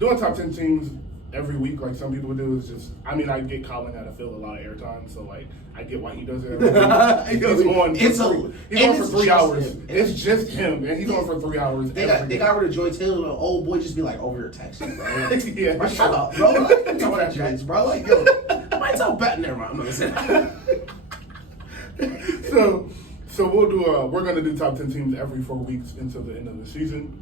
Doing top 10 teams every week, like some people do, is just. I mean, I get Colin had to fill a lot of airtime, so like I get why he does it every week. He's on for 3 hours. It's just him, and he's on for 3 hours. They got rid of Joy Taylor. The old boy just be like over here texting, bro. Like, Yeah. bro, shut up, bro. Like, I'm talking about Giants, bro. Like, yo, I might tell Bet. Never mind. I'm not gonna say that. So we'll do. We're gonna do top 10 teams every 4 weeks until the end of the season.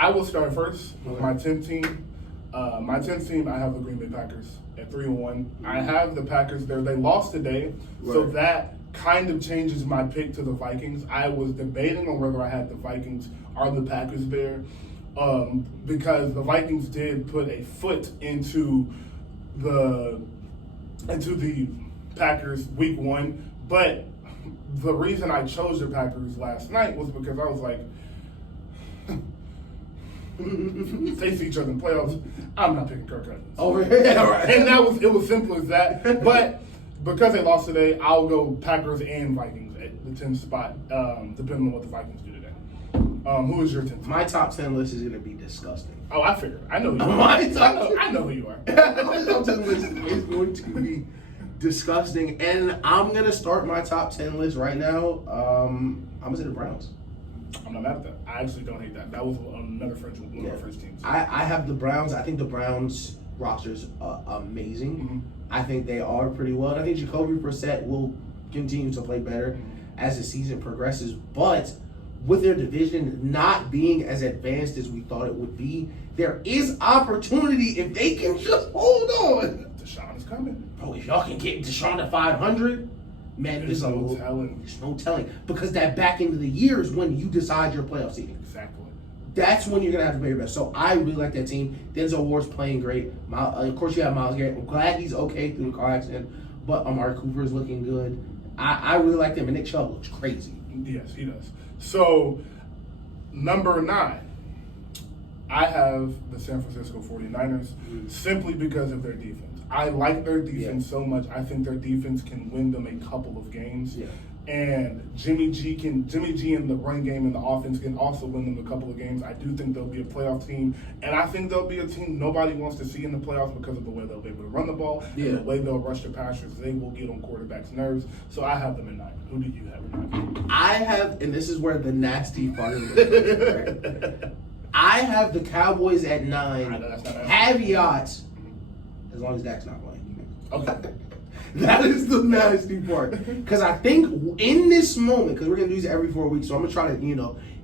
I will start first with my 10th team. My 10th team, I have the Green Bay Packers at 3-1. I have the Packers there. They lost today, so that kind of changes my pick to the Vikings. I was debating on whether I had the Vikings or the Packers there, because the Vikings did put a foot into the Packers week 1. But the reason I chose the Packers last night was because I was like, face each other in playoffs. I'm not picking Kirk Cousins. Over here, yeah, right. And it was simple as that. But because they lost today, I'll go Packers and Vikings at the 10th spot, depending on what the Vikings do today. Who is your 10th? My top 10 list is gonna be disgusting. Oh, I figured. I know who you are. I know who you are. My top 10 list is going to be disgusting, and I'm gonna start my top 10 list right now. I'm gonna say the Browns. I'm not mad at that. I actually don't hate that. That was another one of our French teams. I have the Browns. I think the Browns roster's amazing. Mm-hmm. I think they are pretty well. And I think Jacoby Brissett will continue to play better as the season progresses. But with their division not being as advanced as we thought it would be, there is opportunity if they can just hold on. Deshaun is coming. Bro, if y'all can get Deshaun to 500, man, There's no telling. There's no telling. Because that back end of the year is when you decide your playoff seeding. Exactly. That's when you're going to have to play your best. So I really like that team. Denzel Ward's playing great. Of course, you have Myles Garrett. I'm glad he's okay through the car accident. But Amari Cooper is looking good. I really like them. And Nick Chubb looks crazy. Yes, he does. So, number 9, I have the San Francisco 49ers simply because of their defense. I like their defense so much. I think their defense can win them a couple of games. Yeah. And Jimmy G in the run game and the offense can also win them a couple of games. I do think they'll be a playoff team. And I think they'll be a team nobody wants to see in the playoffs because of the way they'll be able to run the ball and the way they'll rush the passers. They will get on quarterbacks' nerves. So I have them at 9. Who do you have at 9? I have, and this is where the nasty part of it is, right? I have the Cowboys at 9. Caveats. As long as Dak's not playing. Okay. That is the nasty part. Because I think in this moment, because we're going to do this every 4 weeks, so I'm going to try to,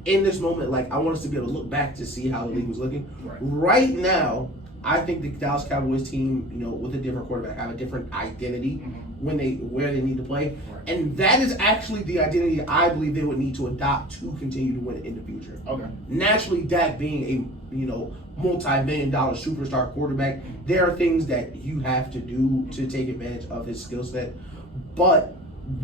in this moment, like, I want us to be able to look back to see how the league was looking. Right now, I think the Dallas Cowboys team, with a different quarterback, have a different identity where they need to play. And that is actually the identity I believe they would need to adopt to continue to win in the future. Okay. Naturally, Dak being a, multi-million-dollar superstar quarterback, there are things that you have to do to take advantage of his skill set. But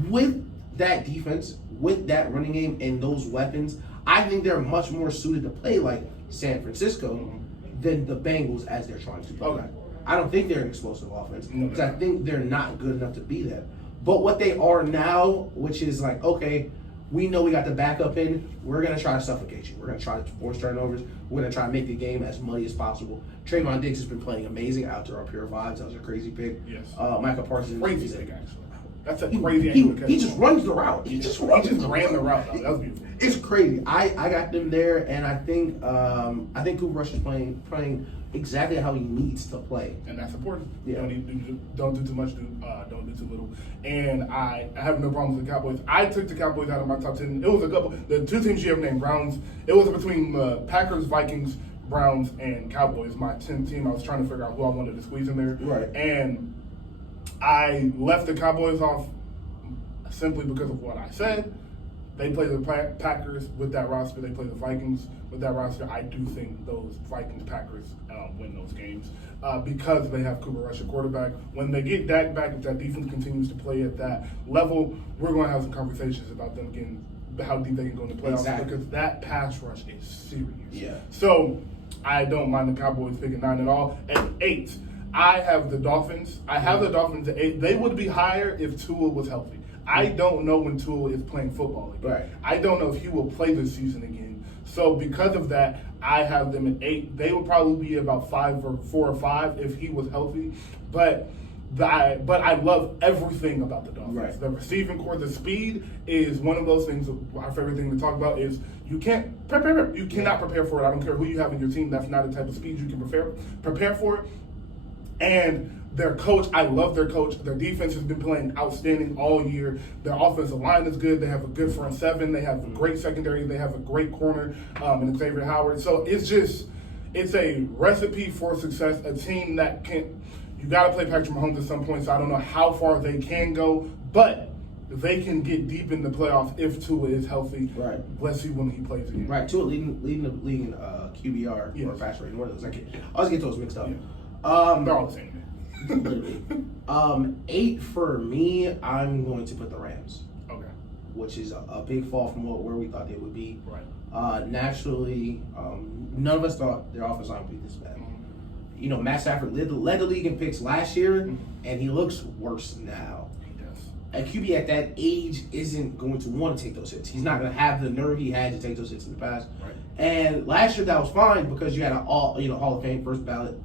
with that defense, with that running game and those weapons, I think they're much more suited to play like San Francisco than the Bengals as they're trying to play. Okay. I don't think they're an explosive offense because I think they're not good enough to be that. But what they are now, which is like, okay, we know we got the backup in. We're going to try to suffocate you. We're going to try to force turnovers. We're going to try to make the game as muddy as possible. Trayvon Diggs has been playing amazing out there on Pure Vibes. That was a crazy pick. Yes. Michael Parsons. Crazy pick, actually. That's a crazy angle. He just runs the route. He just ran the route. Though. That was beautiful. It's crazy. I got them there, and I think Cooper Rush is playing exactly how he needs to play, and that's important. Yeah. Don't do too much. Don't do too little. And I have no problems with the Cowboys. I took the Cowboys out of my top 10. It was a couple. The 2 teams you have named Browns. It was between the Packers, Vikings, Browns, and Cowboys. My 10th team. I was trying to figure out who I wanted to squeeze in there. Right. And I left the Cowboys off simply because of what I said. They play the Packers with that roster. They play the Vikings with that roster. I do think those Vikings-Packers win those games because they have Cooper Rush at quarterback. When they get Dak back, if that defense continues to play at that level, we're going to have some conversations about them getting how deep they can go in the playoffs because that pass rush is serious. Yeah. So I don't mind the Cowboys picking 9 at all. At 8, I have the Dolphins. I have the Dolphins at 8. They would be higher if Tua was healthy. I don't know when Tua is playing football again. Right. I don't know if he will play this season again. So because of that, I have them at 8. They would probably be about 5 or 4 or 5 if he was healthy. But I love everything about the Dolphins. Right. The receiving core, the speed is one of those things. Our favorite thing to talk about is you can't prepare. You cannot prepare for it. I don't care who you have in your team. That's not the type of speed you can prepare for it. And their coach, I love their coach. Their defense has been playing outstanding all year. Their offensive line is good. They have a good front seven. They have a great secondary. They have a great corner in Xavier Howard. So it's a recipe for success. A team that you got to play Patrick Mahomes at some point. So I don't know how far they can go, but they can get deep in the playoffs if Tua is healthy. Right. Let's see when he plays again. Right. Tua leading the league in QBR or pass rating. One of those. I always get those mixed up. Yeah. They're all the same. Literally. 8 for me, I'm going to put the Rams. Okay. Which is a big fall from where we thought they would be. Right. Naturally, none of us thought their offense line would be this bad. You know, Matt Stafford led the league in picks last year, and he looks worse now. He does. A QB at that age isn't going to want to take those hits. He's not going to have the nerve he had to take those hits in the past. Right. And last year that was fine because you had a Hall of Fame first ballot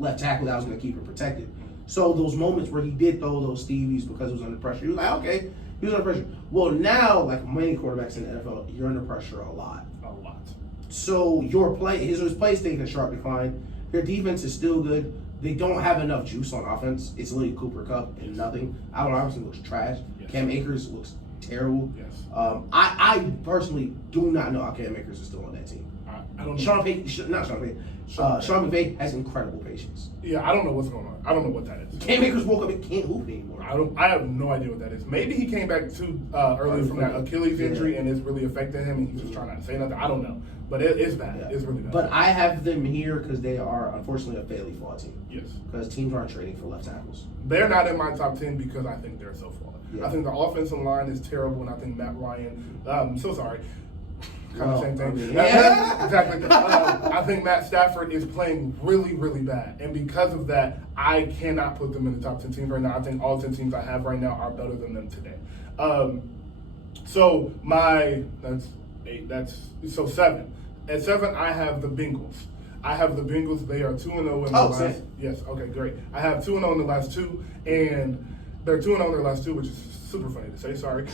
left tackle that was going to keep him protected. So those moments where he did throw those Stevies because he was under pressure, he was like, okay, he was under pressure. Well, now, like many quarterbacks in the NFL, you're under pressure a lot. A lot. So your his play is taking a sharp decline. Their defense is still good. They don't have enough juice on offense. It's literally Cooper Kupp and nothing. Allen Robinson looks trash. Yes. Cam Akers looks terrible. Yes. I personally do not know how Cam Akers is still on that team. I don't know. Sean McVay has incredible patience. Yeah, I don't know what's going on. I don't know what that is. Cam Akers woke up and can't hoop anymore. I have no idea what that is. Maybe he came back too early from that Achilles injury and it's really affected him and he's just trying not to say nothing. I don't know. But it's bad. Yeah. It's really bad. But I have them here because they are, unfortunately, a fairly flawed team. Yes. Because teams aren't trading for left tackles. They're not in my top 10 because I think they're so flawed. Yeah. I think the offensive line is terrible and I think Matt Ryan, so sorry. Kind of same thing. Yeah. Exactly. I think Matt Stafford is playing really, really bad. And because of that, I cannot put them in the top 10 teams right now. I think all 10 teams I have right now are better than them today. So that's 8. So 7. At 7, I have the Bengals. I have the Bengals. They are 2-0 in the last. Same. Yes. Okay. Great. I have 2-0 in the last 2, and they're 2-0 in their last 2, which is super funny to say. Sorry,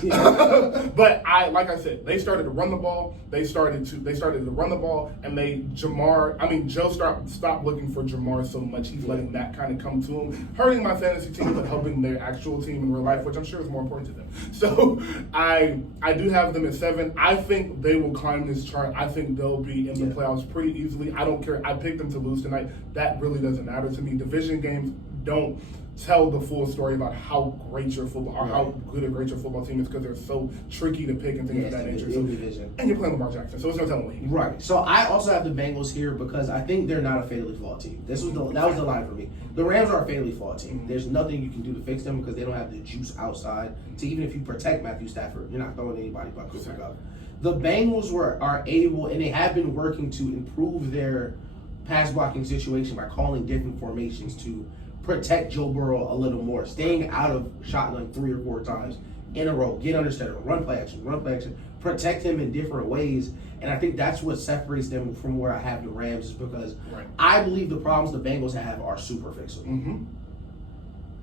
but like I said, they started to run the ball. They started to run the ball, and Joe stopped looking for Jamar so much. He's letting that kind of come to him, hurting my fantasy team, but helping their actual team in real life, which I'm sure is more important to them. So I do have them at 7. I think they will climb this chart. I think they'll be in the playoffs pretty easily. I don't care. I picked them to lose tonight. That really doesn't matter to me. Division games don't tell the full story about how great your football or how good a great your football team is because they're so tricky to pick and things of that nature. So, and you're playing Lamar Jackson, so it's no telling what he can do. Right. So I also have the Bengals here because I think they're not a fatally flawed team. That was the line for me. The Rams are a fatally flawed team. There's nothing you can do to fix them because they don't have the juice outside. So even if you protect Matthew Stafford, you're not throwing anybody but Cooper Kupp. The Bengals are able, and they have been working to improve their pass blocking situation by calling different formations to protect Joe Burrow a little more, staying out of shotgun 3 or 4 times in a row, get under center, run play action, protect him in different ways. And I think that's what separates them from where I have the Rams is because I believe the problems the Bengals have are super fixable. Mm-hmm.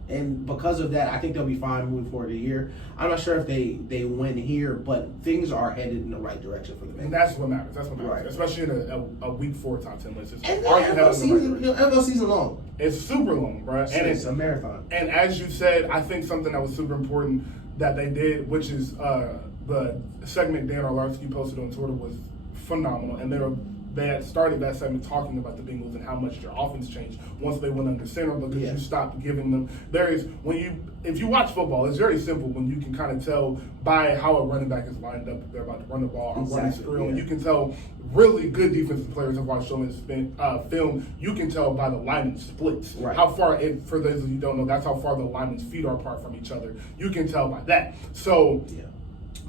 And because of that, I think they'll be fine moving forward the year. I'm not sure if they win here, but things are headed in the right direction for the Bengals. And that's what matters. Right. Especially in a week 4 top 10 list. And the NFL season long. It's super long, bro. And it's a marathon. And as you said, I think something that was super important that they did, which is the segment Dan Orlovsky posted on Twitter was phenomenal. And they're they had started that segment talking about the Bengals and how much their offense changed once they went under center because you stopped giving them. If you watch football, it's very simple when you can kind of tell by how a running back is lined up if they're about to run the ball or run the screen. And you can tell really good defensive players have watched some of this film. You can tell by the lineman splits. Right. How far, for those of you who don't know, that's how far the linemen's feet are apart from each other. You can tell by that. So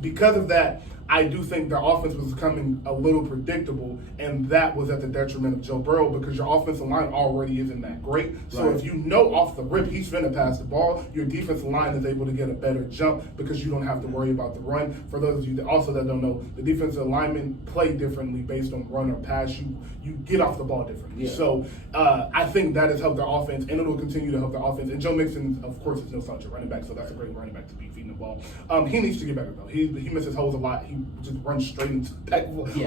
because of that, I do think their offense was becoming a little predictable, and that was at the detriment of Joe Burrow because your offensive line already isn't that great. So if you know off the rip he's finna pass the ball, your defensive line is able to get a better jump because you don't have to worry about the run. For those of you that don't know, the defensive linemen play differently based on run or pass. You get off the ball differently. So I think that has helped their offense, and it will continue to help their offense. And Joe Mixon, of course, is no slouch at running back, so that's a great running back to be feeding the ball. He needs to get better though. He misses holes a lot. He just runs straight into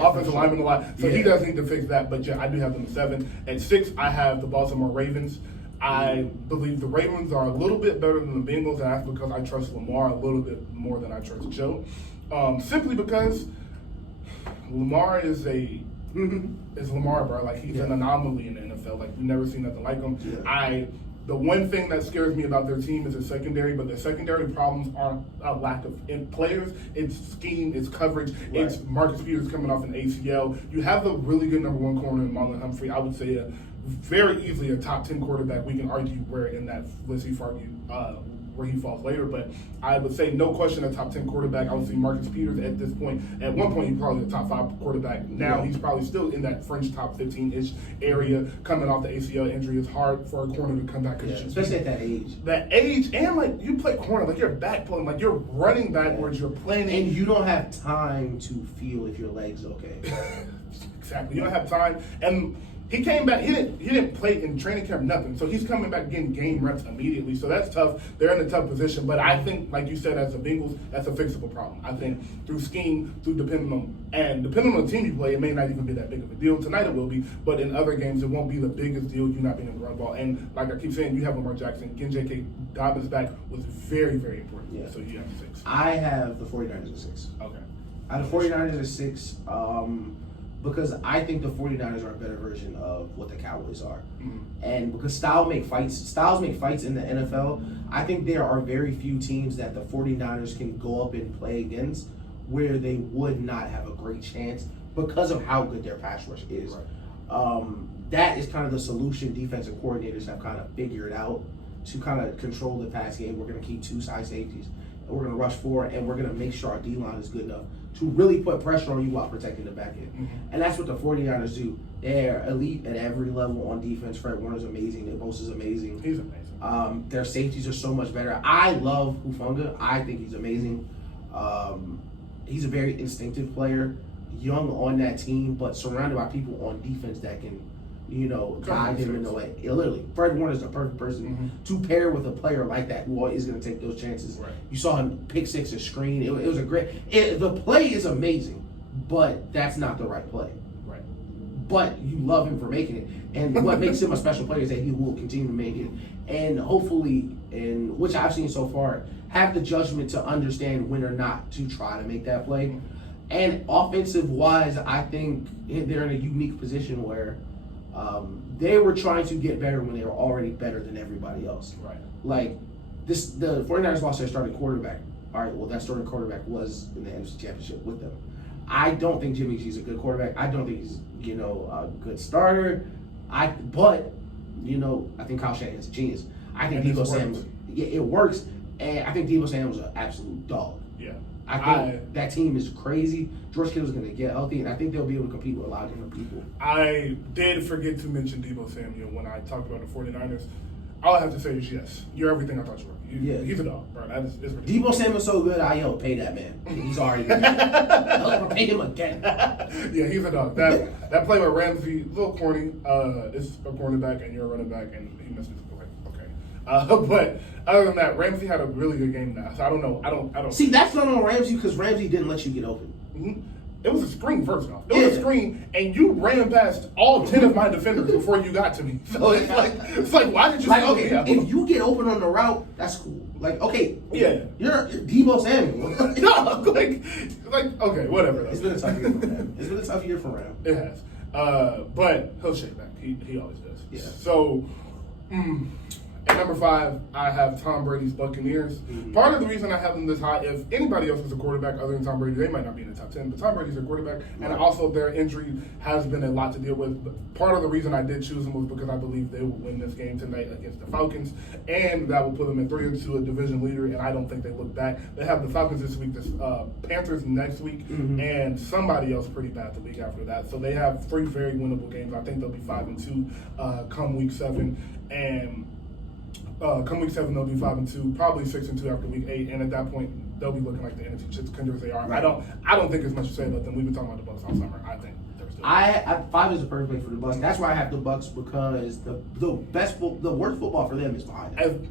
offensive lineman a lot. So he does need to fix that. But I do have them at 7. At 6, I have the Baltimore Ravens. I believe the Ravens are a little bit better than the Bengals, and that's because I trust Lamar a little bit more than I trust Joe. Simply because Lamar is Lamar, bro. Like, he's an anomaly in the NFL. Like, we've never seen nothing like him. The one thing that scares me about their team is their secondary, but their secondary problems aren't a lack of players. It's scheme, it's coverage, it's Marcus Peters coming off an ACL. You have a really good number 1 corner in Marlon Humphrey. I would say very easily a top 10 quarterback. We can argue where in that list where he falls later, but I would say no question a top 10 quarterback. I would see Marcus Peters at this point. At one point, he's probably a top 5 quarterback. Now he's probably still in that fringe top 15-ish area. Coming off the ACL injury, it's hard for a corner to come back. Especially at that age. That age, and like you play corner, like you're back pulling, like you're running backwards, you're planning, and you don't have time to feel if your leg's okay. Exactly, you don't have time. And he came back. He didn't play in training camp, nothing. So he's coming back getting game reps immediately. So that's tough. They're in a tough position. But I think, like you said, as the Bengals, that's a fixable problem. I think through scheme, depending on the team you play, it may not even be that big of a deal. Tonight it will be, but in other games it won't be the biggest deal. You not being able to run the ball. And like I keep saying, you have Lamar Jackson. Getting J.K. Dobbins back was very, very important. So you have 6. I have the 49ers at 6. Okay. I have the 49ers at 6. Because I think the 49ers are a better version of what the Cowboys are. And because styles make fights in the NFL, I think there are very few teams that the 49ers can go up and play against where they would not have a great chance because of how good their pass rush is. That is kind of the solution defensive coordinators have kind of figured out to kind of control the pass game. We're going to keep 2 side safeties, and we're going to rush forward, and we're going to make sure our D-line is good enough to really put pressure on you while protecting the back end. And that's what the 49ers do. They're elite at every level on defense. Fred Warner's amazing. Nick Bosa's amazing. He's amazing. Their safeties are so much better. I love Hufanga. I think he's amazing. He's a very instinctive player, young on that team, but surrounded by people on defense that can, guide him in the way. Literally, Fred Warner's the perfect person to pair with a player like that who is going to take those chances. You saw him pick 6 and screen. It was a great. The play is amazing, but that's not the right play. But you love him for making it, and what makes him a special player is that he will continue to make it, and hopefully, in which I've seen so far, have the judgment to understand when or not to try to make that play. And offensive-wise, I think they're in a unique position where they were trying to get better when they were already better than everybody else. Like, the 49ers lost their starting quarterback. All right, well, that starting quarterback was in the NFC Championship with them. I don't think Jimmy G's a good quarterback. I don't think he's, a good starter. I think Kyle Shanahan's a genius. I think Deebo Samuel, it works. And I think Deebo Samuel's an absolute dog. I think that team is crazy. George Kittle's going to get healthy, and I think they'll be able to compete with a lot of different people. I did forget to mention Deebo Samuel when I talked about the 49ers. All I have to say is yes. You're everything I thought you were. He's a dog, bro. That is Deebo Samuel's so good, pay that man. He's already good. I'll pay him again. Yeah, he's a dog. That play with Ramsey, a little corny. It's a cornerback, and you're a running back, and he missed it. But other than that, Ramsey had a really good game now. So I don't know. I don't see. That's not on Ramsey because Ramsey didn't let you get open. It was a screen first off. It was a screen, and you ran past all 10 of my defenders before you got to me. So it's like why did you? If you get open on the route, that's cool. You're Deebo Samuel. No, okay, whatever. Though. It's been a tough year for Ram. It has. But he'll shake back. He always does. Yeah. So, at number 5, I have Tom Brady's Buccaneers. Part of the reason I have them this high, if anybody else is a quarterback other than Tom Brady, they might not be in the top 10, but Tom Brady's their quarterback, and also their injury has been a lot to deal with. But part of the reason I did choose them was because I believe they will win this game tonight against the Falcons, and that will put them in 3-2, a division leader, and I don't think they look back. They have the Falcons this week, the Panthers next week, and somebody else pretty bad the week after that. So they have 3 very winnable games. I think they'll be 5-2 come week 7, and come week 7 they'll be 5-2, probably 6-2 after week 8, and at that point they'll be looking like the NFC contenders they are. Right. I don't think there's much to say about them. We've been talking about the Bucs all summer. I think they're still. 5 is the perfect play for the Bucs. That's why I have the Bucs, because the worst football for them is behind them.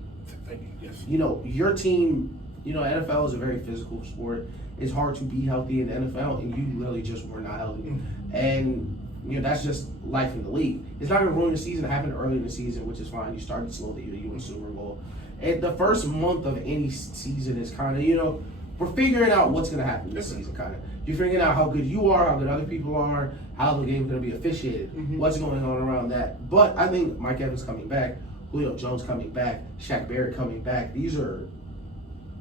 Thank you. Yes. You know, your team. You know, NFL is a very physical sport. It's hard to be healthy in the NFL, and you really just were not healthy. And you know, that's just life in the league. It's not going to ruin the season. It happened early in the season, which is fine. You started slowly. You win Super Bowl. And the first month of any season is kind of, you know, we're figuring out what's going to happen this season, kind of. You're figuring out how good you are, how good other people are, how the game's going to be officiated, what's going on around that. But I think Mike Evans coming back, Julio Jones coming back, Shaq Barrett coming back, these are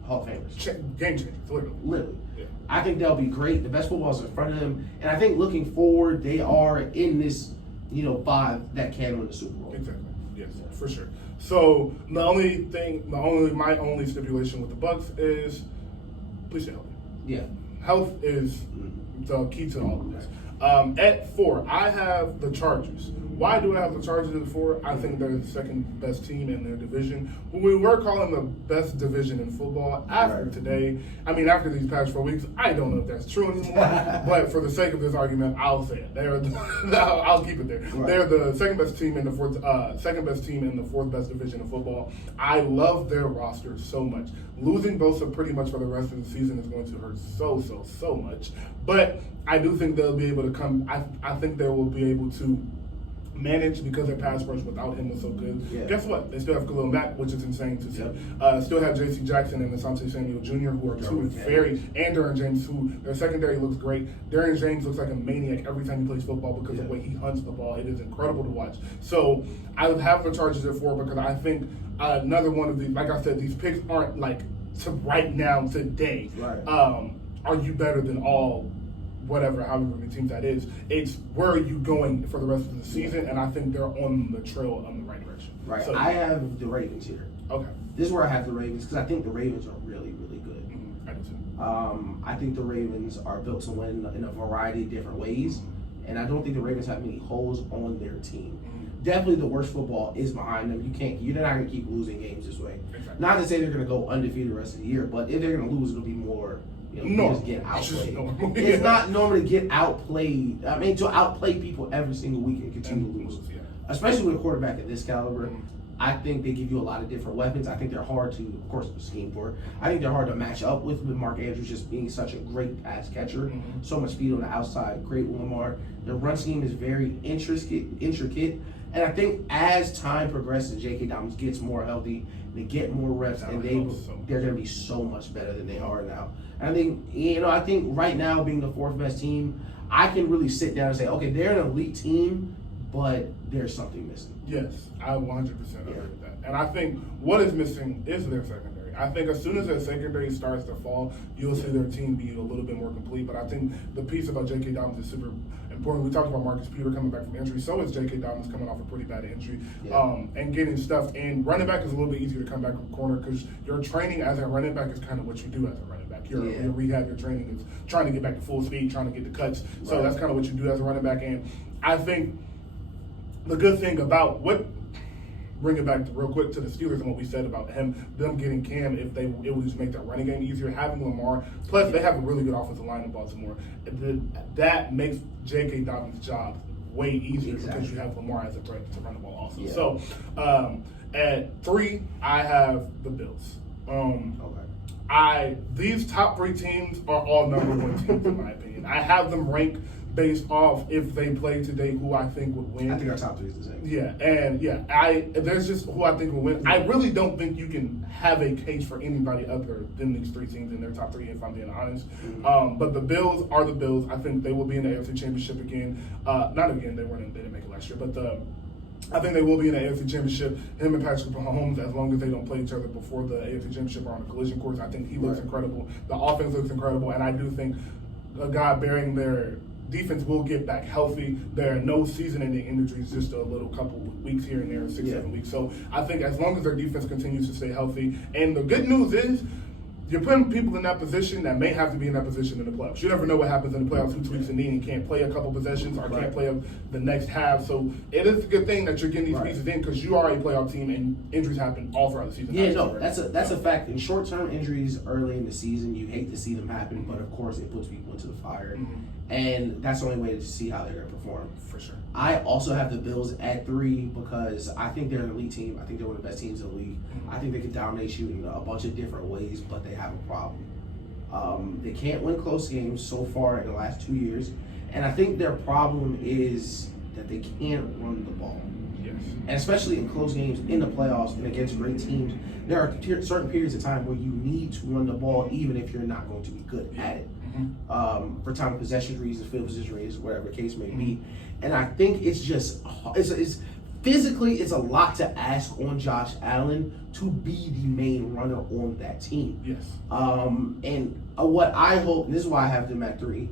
Hall of Famers. Game changers, literally. Yeah. I think they'll be great. The best football is in front of them. And I think looking forward, they are in this, you know, 5 that can win the Super Bowl. Exactly. Yes, for sure. So my only stipulation with the Bucs is please stay healthy. Yeah. Health is the key to all of this. At 4, I have the Chargers. Why do I have the Chargers at 4? I think they're the second best team in their division. We were calling the best division in football after today. I mean, after these past 4 weeks, I don't know if that's true anymore. But for the sake of this argument, I'll say it. I'll keep it there. Right. They're the second best team in the fourth best division in football. I love their roster so much. Losing Bosa pretty much for the rest of the season is going to hurt so much. But I do think they'll be able to come. I think they will be able to manage, because their pass rush without him was so good. Yeah. Guess what? They still have Khalil Mack, which is insane to see. Yep. Still have J.C. Jackson and Asante Samuel Jr., who are two and Derwin James, who their secondary looks great. Derwin James looks like a maniac every time he plays football because of the way he hunts the ball. It is incredible to watch. So I would have the Chargers at 4 because I think another one of these, like I said, these picks aren't like to right now, today. Right. Are you better than all whatever, however many teams that is? It's where are you going for the rest of the season, and I think they're on the trail in the right direction. Right. So, I have the Ravens here. Okay. This is where I have the Ravens because I think the Ravens are really, really good. I do too. I think the Ravens are built to win in a variety of different ways, and I don't think the Ravens have many holes on their team. Definitely the worst football is behind them. You're not going to keep losing games this way. Exactly. Not to say they're going to go undefeated the rest of the year, but if they're going to lose, it'll be more. Just get outplayed. It's not normally get outplayed. I mean, to outplay people every single week and continue to lose. Yeah. Especially with a quarterback of this caliber, I think they give you a lot of different weapons. I think they're hard to, of course, scheme for. I think they're hard to match up with Mark Andrews just being such a great pass catcher. So much speed on the outside. Great with Lamar. Their run scheme is very intricate. And I think as time progresses, J.K. Dobbins gets more healthy, they get more reps, and they're going to be so much better than they are now. And I think right now, being the 4th best team, I can really sit down and say, okay, they're an elite team, but there's something missing. Yes, I 100% agree with that. And I think what is missing is their secondary. I think as soon as their secondary starts to fall, you'll see their team be a little bit more complete. But I think the piece about J.K. Dobbins is super important. We talked about Marcus Peters coming back from injury. So is J.K. Dobbins coming off a pretty bad injury and getting stuffed. And running back is a little bit easier to come back from corner because your training as a running back is kind of what you do as a running back. Your rehab, your training is trying to get back to full speed, trying to get the cuts. So that's kind of what you do as a running back. And I think the good thing about bring it back real quick to the Steelers and what we said about them getting Cam, it would just make their running game easier. Having Lamar, plus they have a really good offensive line in Baltimore. That makes J.K. Dobbins' job way easier because you have Lamar as a threat to run the ball also. Yeah. So at 3, I have the Bills. These top 3 teams are all number 1 teams in my opinion. I have them ranked based off if they play today, who I think would win. I think our top 3 is the same. Yeah, and there's just who I think will win. I really don't think you can have a case for anybody other than these 3 teams in their top 3, if I'm being honest. But the Bills are the Bills. I think they will be in the AFC Championship again. Not again, they didn't make it last year, but I think they will be in the AFC Championship. Him and Patrick Mahomes, as long as they don't play each other before the AFC Championship or on a collision course, I think he looks incredible. The offense looks incredible, and I do think a guy bearing their defense will get back healthy. There are no season-ending injuries, just a little couple weeks here and there, 6-7 weeks. So I think as long as their defense continues to stay healthy, and the good news is you're putting people in that position that may have to be in that position in the playoffs. You never know what happens in the playoffs, who tweaks a knee and can't play a couple possessions or can't play the next half. So it is a good thing that you're getting these pieces in because you are a playoff team and injuries happen all throughout the season. Yeah, no, that's a fact. In short-term injuries early in the season, you hate to see them happen, but of course it puts people into the fire. And that's the only way to see how they're going to perform. For sure. I also have the Bills at 3 because I think they're an elite team. I think they're one of the best teams in the league. I think they can dominate you in a bunch of different ways, but they have a problem. They can't win close games so far in the last 2 years. And I think their problem is that they can't run the ball. Yes. And especially in close games in the playoffs and against great teams, there are certain periods of time where you need to run the ball even if you're not going to be good at it. For time of possession reasons, field position reasons, whatever the case may be. And I think it's just, it's physically, it's a lot to ask on Josh Allen to be the main runner on that team. Yes. And what I hope, and this is why I have them at 3,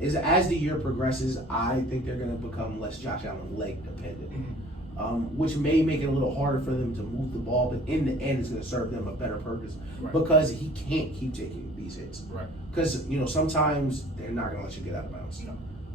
is as the year progresses, I think they're going to become less Josh Allen leg dependent. Which may make it a little harder for them to move the ball, but in the end, it's going to serve them a better purpose because he can't keep taking these hits. Right. Because, sometimes they're not going to let you get out of bounds.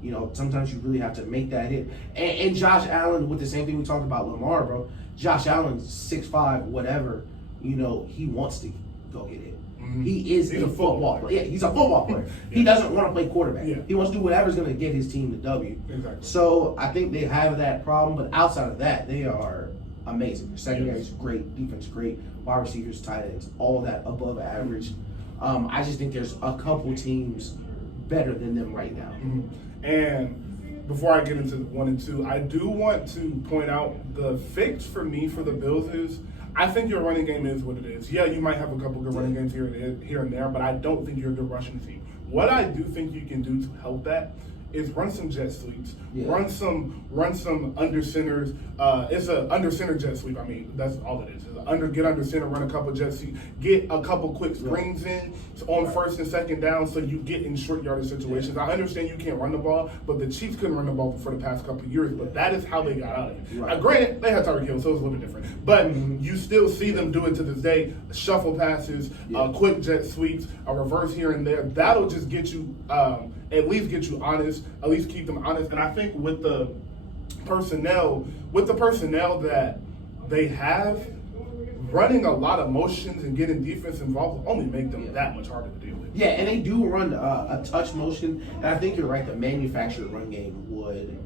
No. Sometimes you really have to make that hit. And Josh Allen, with the same thing we talked about Lamar, bro. Josh Allen's 6'5", whatever, he wants to go get hit. He's a football player. Yeah, he's a football player. He doesn't want to play quarterback. He wants to do whatever's going to get his team the W. Exactly. So I think they have that problem, but outside of that, they are amazing. Their secondary is great, defense great, wide receivers, tight ends, all of that above average. I just think there's a couple teams better than them right now. And before I get into 1 and 2, I do want to point out the fix for me for the Bills is I think your running game is what it is. Yeah, you might have a couple good running games here and there, but I don't think you're a good rushing team. What I do think you can do to help that is run some jet sweeps, run some under centers. It's an under center jet sweep. I mean, that's all it is. Get under center, run a couple jet sweeps, get a couple quick screens in on first and second down, so you get in short yardage situations. I understand you can't run the ball, but the Chiefs couldn't run the ball for the past couple of years. But that is how they got out of it. Granted, they had Tyreek Hill, so it was a little bit different. But you still see them do it to this day. Shuffle passes, quick jet sweeps, a reverse here and there. That'll just get you. At least get you honest, at least keep them honest. And I think with the personnel that they have, running a lot of motions and getting defense involved will only make them that much harder to deal with. Yeah, and they do run a touch motion. And I think you're right, the manufactured run game would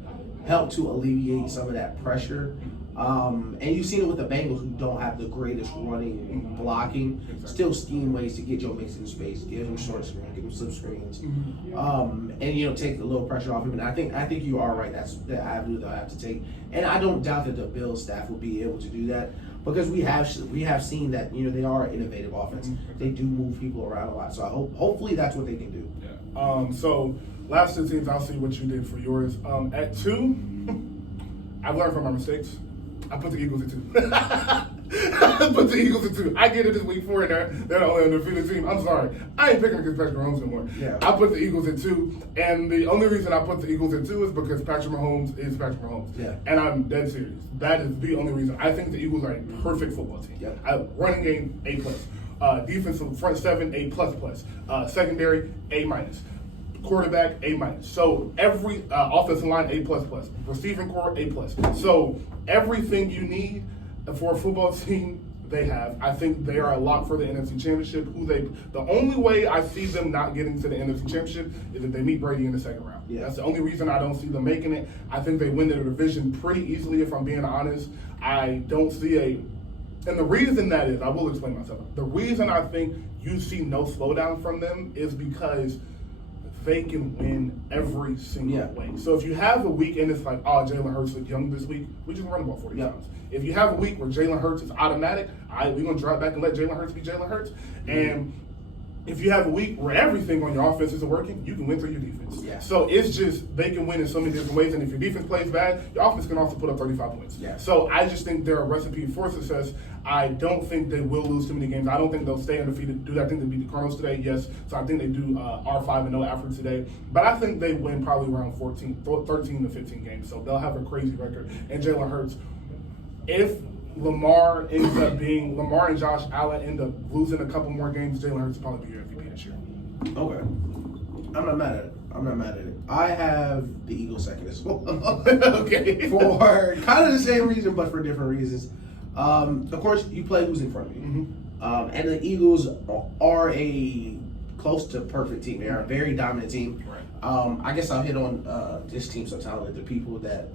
help to alleviate some of that pressure. And you've seen it with the Bengals, who don't have the greatest running blocking, still scheme ways to get Joe Mixon in space, give him short screen, give him slip screens, and take a little pressure off him. And I think you are right. That's the avenue they'll have to take. And I don't doubt that the Bills staff will be able to do that because we have seen that they are an innovative offense. They do move people around a lot. So hopefully that's what they can do. Yeah. So last 2 teams, I'll see what you did for yours. At 2, I've learned from my mistakes. I put the Eagles at 2. I get it, it's week 4 and they're the only undefeated team. I'm sorry. I ain't picking against Patrick Mahomes anymore. Yeah. I put the Eagles at 2, and the only reason I put the Eagles at 2 is because Patrick Mahomes is Patrick Mahomes. Yeah. And I'm dead serious. That is the only reason. I think the Eagles are a perfect football team. Yep. Running game, A+. Defensive front 7, A++. Secondary, A-. Quarterback, A-. So every offensive line, A++. Receiving core, A+. So everything you need for a football team, they have. I think they are a lock for the NFC Championship. The only way I see them not getting to the NFC Championship is if they meet Brady in the second round. Yeah. That's the only reason I don't see them making it. I think they win the division pretty easily, if I'm being honest. I don't see and the reason that is, I will explain myself. The reason I think you see no slowdown from them is because they can win every single way. So if you have a week and it's like, oh, Jalen Hurts looked young this week, we just run the ball 40 times. If you have a week where Jalen Hurts is automatic, we're going to drop back and let Jalen Hurts be Jalen Hurts. And if you have a week where everything on your offense isn't working, you can win through your defense. Yeah. So it's just, they can win in so many different ways. And if your defense plays bad, your offense can also put up 35 points. Yeah. So I just think they're a recipe for success. I don't think they will lose too many games. I don't think they'll stay undefeated. I think they beat the Cardinals today? Yes. So I think they do are 5-0 after today. But I think they win probably around 13 to 15 games. So they'll have a crazy record. And Jalen Hurts, if Lamar and Josh Allen end up losing a couple more games, Jalen Hurts will probably be your MVP this year. Okay. I'm not mad at it. I have the Eagles second as well. Okay. For kind of the same reason, but for different reasons. Of course, you play who's in front of you. And the Eagles are a close to perfect team. They are a very dominant team. Right. I guess I'll hit on this team so talented. The people that,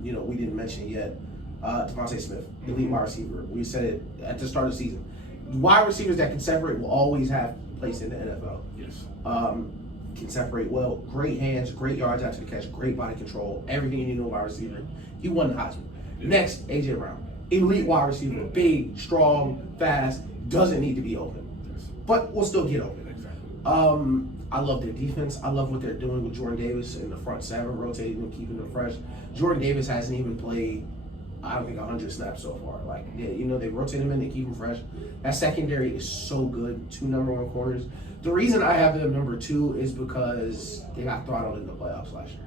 we didn't mention yet. Devontae Smith, elite wide receiver. We said it at the start of the season. Wide receivers that can separate will always have place in the NFL. Yes. Can separate well. Great hands, great yards after the catch, great body control, everything you need in a wide receiver. He won the Heisman. Next, A.J. Brown. Elite wide receiver, big, strong, fast, doesn't need to be open. But will still get open. Exactly. I love their defense. I love what they're doing with Jordan Davis in the front seven, rotating them, keeping them fresh. Jordan Davis hasn't even played, I don't think, 100 snaps so far. They rotate him in, they keep him fresh. That secondary is so good. 2 number 1 corners. The reason I have them number 2 is because they got throttled in the playoffs last year.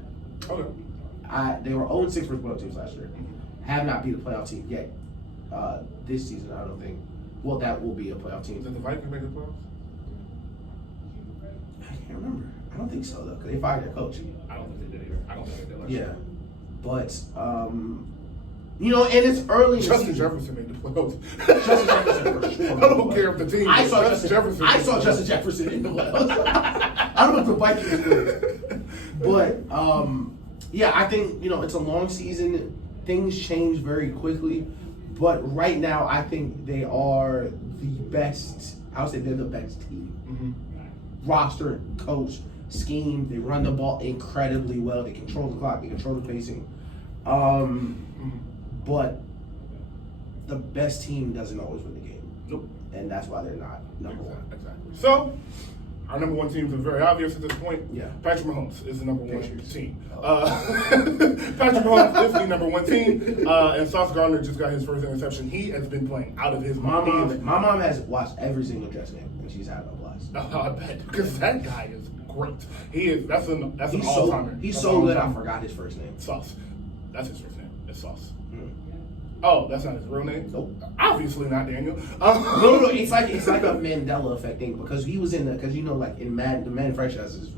Okay. They were 0-6 for playoff teams last year. Have not beat a playoff team yet. This season, I don't think. Well, that will be a playoff team. Did the Vikings make the playoffs? I can't remember. I don't think so, though, because they fired their coach. I don't think they did either. I don't think they did last year. But, and it's early in the Justin season. Jefferson made the playoffs. Justin Jefferson for sure. I don't care if the team. I saw Justin Jefferson in the playoffs. I don't know if the Vikings did. But, I think, it's a long season. Things change very quickly. But right now, I think they are the best. I would say they're the best team. Roster, coach, scheme. They run the ball incredibly well. They control the clock. They control the pacing. But the best team doesn't always win the game. Nope. And that's why they're not number 1. Exactly. So, our number 1 team is very obvious at this point. Yeah. Patrick Mahomes is the number 1 team. Patrick Mahomes is the number 1 team. And Sauce Gardner just got his first interception. He has been playing out of his mind. My mom has watched every single Jets game, and she's had a blast. I bet, because that guy is great. He is. That's an all-timer. He's so good. I forgot his first name. Sauce. That's his first name. It's Sauce. Oh, that's not his real name? Nope. Obviously not Daniel. No. It's like a Mandela effect thing because he was in in Madden, the Madden franchises,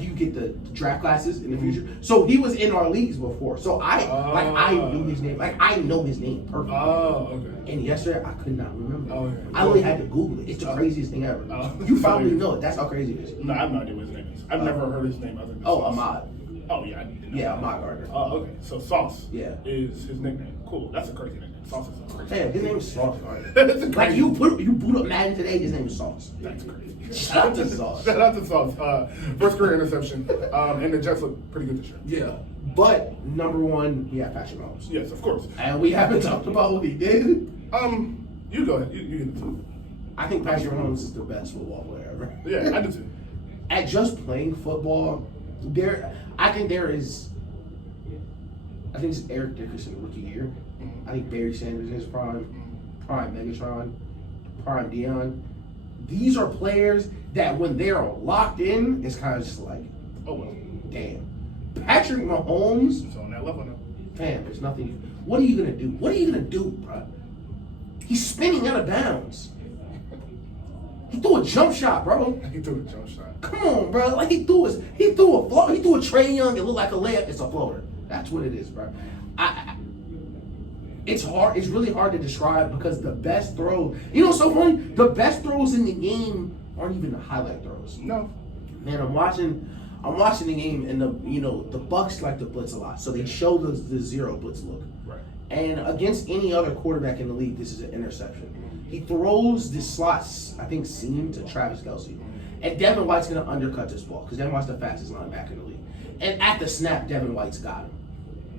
you get the draft classes in the future. So he was in our leagues before. So I knew his name. I know his name perfectly. Oh, okay. And yesterday I could not remember. Oh, okay. I only had to Google it. It's the craziest thing ever. You probably know it. That's how crazy it is. No, I have no idea what his name is. I've never heard his name other than Oh, Sauce. Ahmad. Oh, yeah, I need to know. Yeah, Ahmad Gardner. Oh, okay. So Sauce is his nickname. Cool. That's a crazy nickname. Sauce is a crazy Damn, his name is Sauce Gardner. That's a crazy you boot up Madden today, his name is Sauce. That's crazy. Shout out to Sauce. Shout out to Sauce. First career interception. And the Jets look pretty good this year. Yeah. But number 1, we have Patrick Mahomes. Yes, of course. And we haven't talked about what he did. You go ahead. You get it too. I think Patrick Mahomes is the best football player ever. Yeah, I do too. At just playing football, I think it's Eric Dickerson rookie year. I think Barry Sanders is prime Megatron, prime Dion. These are players that when they're locked in, it's kind of just like, oh well, damn. Patrick Mahomes. He's on that level now. Fam, there's nothing. What are you gonna do? What are you gonna do, bro? He's spinning out of bounds. He threw a jump shot, bro. He threw a jump shot. Come on, bro. He threw a Trae Young. It looked like a layup. It's a floater. That's what it is, bro. It's hard. It's really hard to describe because the best throws. You know what's so funny? The best throws in the game aren't even the highlight throws. No. Man, I'm watching the game and the Bucks like to blitz a lot, so they show the zero blitz look. Right. And against any other quarterback in the league, this is an interception. He throws the slots, I think, seam to Travis Kelce. And Devin White's going to undercut this ball because Devin White's the fastest linebacker in the league. And at the snap, Devin White's got him.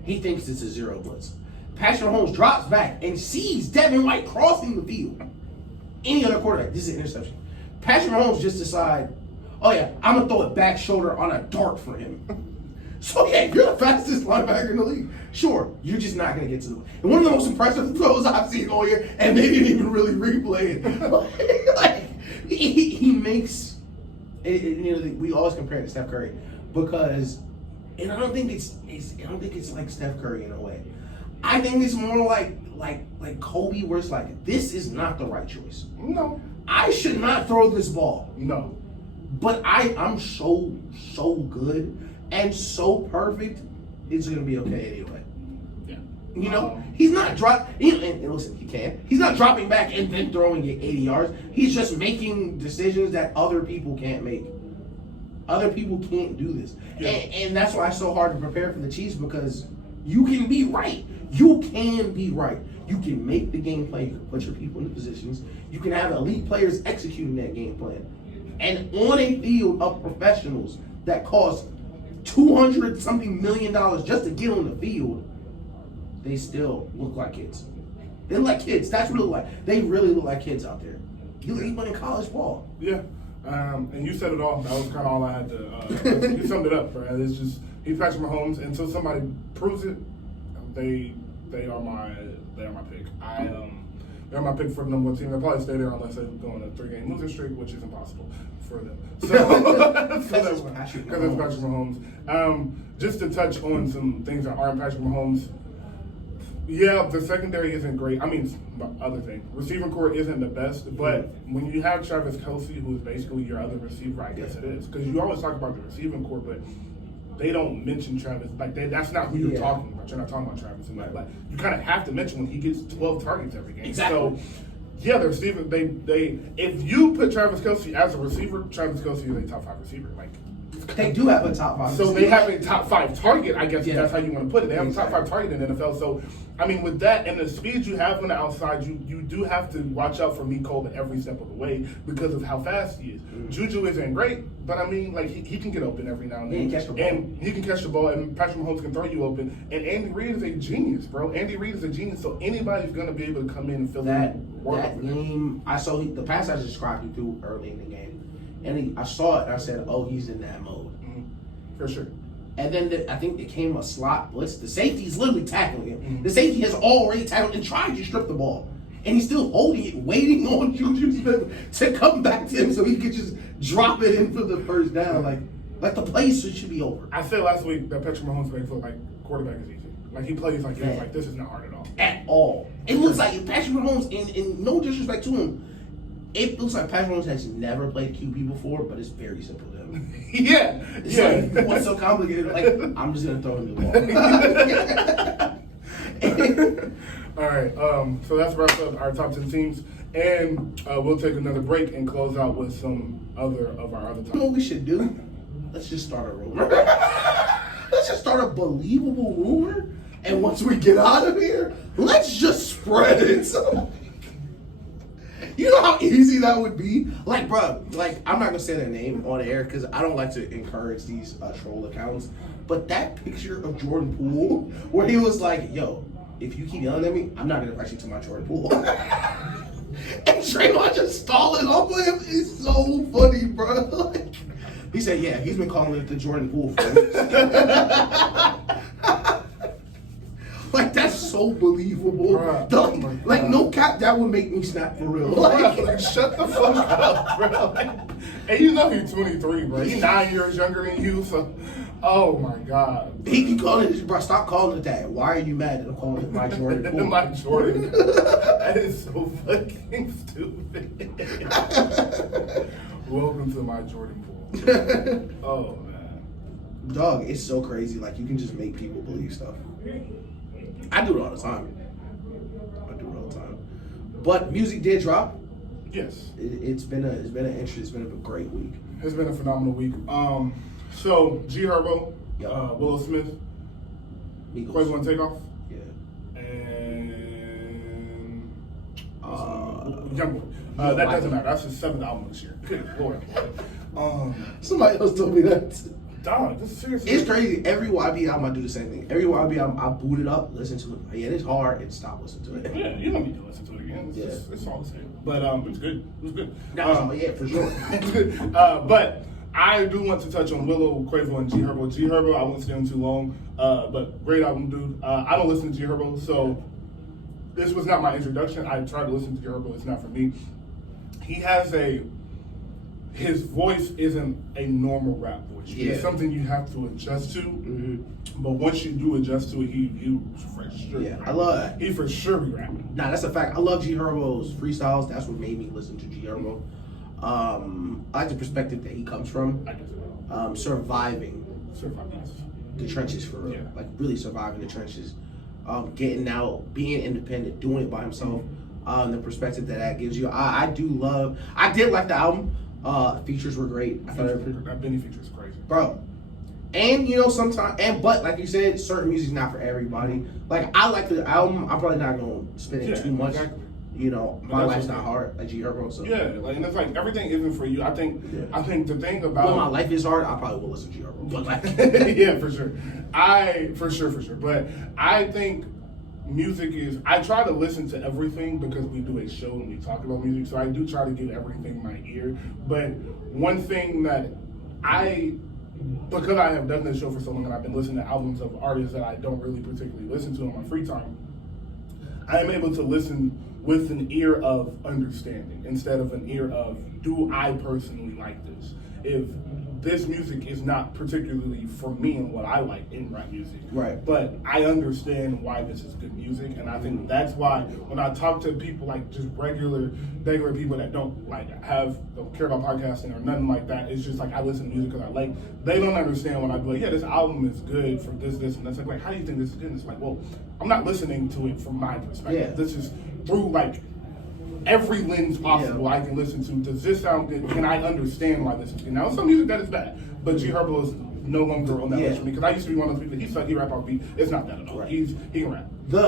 He thinks it's a zero blitz. Patrick Mahomes drops back and sees Devin White crossing the field. Any other quarterback, this is an interception. Patrick Mahomes just decide, oh yeah, I'm going to throw it back shoulder on a dart for him. So yeah, you're the fastest linebacker in the league. Sure, you're just not going to get to the... And one of the most impressive throws I've seen all year, and they didn't even really replay it. Like, he makes... we always compare it to Steph Curry because... And I don't think it's like Steph Curry in a way. I think it's more like Kobe, where it's like, this is not the right choice. No. I should not throw this ball. No. But I'm so good and so perfect, it's gonna be okay anyway. Yeah. You know, he's not and listen, he can. He's not dropping back and then throwing it 80 yards. He's just making decisions that other people can't make. Other people can't do this. Yeah. And that's why it's so hard to prepare for the Chiefs, because you can be right. You can be right. You can make the game plan. You can put your people in the positions. You can have elite players executing that game plan. And on a field of professionals that cost $200-something million just to get on the field, they still look like kids. They look like kids. That's what they look like. They really look like kids out there. You look even in college ball. Yeah. And you said it all. That was kind of all I had to. You summed it up, right? It's just he's Patrick Mahomes, and until somebody proves it, they are my pick. They're my pick for the number one team. They'll probably stay there unless they go on a 3-game losing streak, which is impossible for them. So because it's Patrick Mahomes. Just to touch on some things that aren't Patrick Mahomes. Yeah, the secondary isn't great. I mean, other thing, receiving core isn't the best, but when you have Travis Kelce, who is basically your other receiver, I guess it is. Because you always talk about the receiving core, but they don't mention Travis. Like, that's not who you're talking about. You're not talking about Travis. And like, you kind of have to mention when he gets 12 targets every game. Exactly. So, yeah, the receiver, they if you put Travis Kelce as a receiver, Travis Kelce is a top 5 receiver. Like, they do have a top 5. So they have a top 5 target, I guess that's how you want to put it. They have a top 5 target in the NFL. So, I mean, with that and the speed you have on the outside, you do have to watch out for Cole every step of the way because of how fast he is. Juju isn't great, but I mean, like, he can get open every now and then. He can catch the ball. And he can catch the ball, and Patrick Mahomes can throw you open. And Andy Reid is a genius, bro. Andy Reid is a genius, so anybody's going to be able to come in and fill that game. I saw the pass I described you through early in the game. And I saw it and I said, oh, he's in that mode. For sure. And then I think it came a slot blitz. The safety is literally tackling him. The safety has already tackled and tried to strip the ball. And he's still holding it, waiting on Juju Smith to come back to him so he could just drop it in for the first down. Like the play should be over. I said last week that Patrick Mahomes makes look like quarterback is easy. Like, he plays like it's like, this is not hard at all. At all. It looks like Patrick Mahomes, and no disrespect to him, it looks like Patrick Mahomes has never played QB before, but it's very simple to him. It's like, what's so complicated? Like, I'm just going to throw him the ball. All right, so that's wraps up our top 10 teams. And we'll take another break and close out with some other of our other topics. You know what we should do? Let's just start a rumor. Let's just start a believable rumor. And once we get out of here, let's just spread it. You know how easy that would be? Like, bro, like, I'm not going to say their name on the air because I don't like to encourage these troll accounts. But that picture of Jordan Poole, where he was like, yo, if you keep yelling at me, I'm not going to invite you to my Jordan Poole. And Draymond just stalling off of him. It's so funny, bro. Like, he said, yeah, he's been calling it the Jordan Poole for weeks. Like, that's so believable. Like, no cap, that would make me snap for real. Like, shut the fuck up, bro. And you know he's 23, bro. He's 9 years younger than you, so, oh my God. He can call it, bro, stop calling it that. Why are you mad that I'm calling it my Jordan Poole? My Jordan. That is so fucking stupid. Welcome to my Jordan Poole. Oh, man. Dog, it's so crazy. Like, you can just make people believe stuff. I do it all the time. But music did drop. Yes. It's been a great week. It's been a phenomenal week. So Gherbo, Willow Smith, Quavo and Takeoff. Yeah. And Youngboy. That doesn't matter. That's his 7th album this year. Good Lord. Somebody else told me that. Dog, this is seriously. It's crazy. Every YB album, I do the same thing. Every YB album, I boot it up, listen to it. Yeah, it's hard, and stop listening to it. Yeah, you don't need to listen to it again. It's all the same. But it's good. It was good. Yeah, for sure. It's good. But I do want to touch on Willow, Quavo, and Gherbo. Gherbo, I won't stay on too long. But great album, dude. I don't listen to Gherbo, so this was not my introduction. I tried to listen to Gherbo. It's not for me. He has his voice isn't a normal rap voice. Yeah. It's something you have to adjust to. Mm-hmm. But once you do adjust to it, he for sure. Yeah, I love that. He for sure be rapping. Nah, that's a fact. I love G Herbo's freestyles. That's what made me listen to G Herbo. I like the perspective that he comes from. I guess surviving the trenches for real. Yeah. Like really surviving the trenches. Getting out, being independent, doing it by himself. The perspective that gives you. I did like the album. Features were great. That Benny feature is crazy, bro. And sometimes, but like you said, certain music's not for everybody. Like I like the album. I'm probably not gonna spend it too much. Exactly. My life's not hard, like G Herbo. So yeah, like and it's like everything isn't for you. I think the thing about when my life is hard, I probably will listen to G Herbo. But like, yeah, for sure. For sure. But I think music is. I try to listen to everything because we do a show and we talk about music. So I do try to give everything my ear. But one thing that because I have done this show for so long and I've been listening to albums of artists that I don't really particularly listen to in my free time, I am able to listen with an ear of understanding instead of an ear of, do I personally like this? If this music is not particularly for me and what I like in rap music, right? But I understand why this is good music, and I think that's why when I talk to people like just regular people that don't care about podcasting or nothing like that, it's just like I listen to music because I like. They don't understand when I be like, yeah, this album is good for this, and that's like, how do you think this is good? And it's like, well, I'm not listening to it from my perspective. Yeah. This is through like every lens possible I can listen to. Does this sound good? Can I understand why this is good? Now, some music that is bad, but G Herbo is no longer on that list for me because I used to be one of those people. He rap on beat. It's not that at all. Right. He can rap.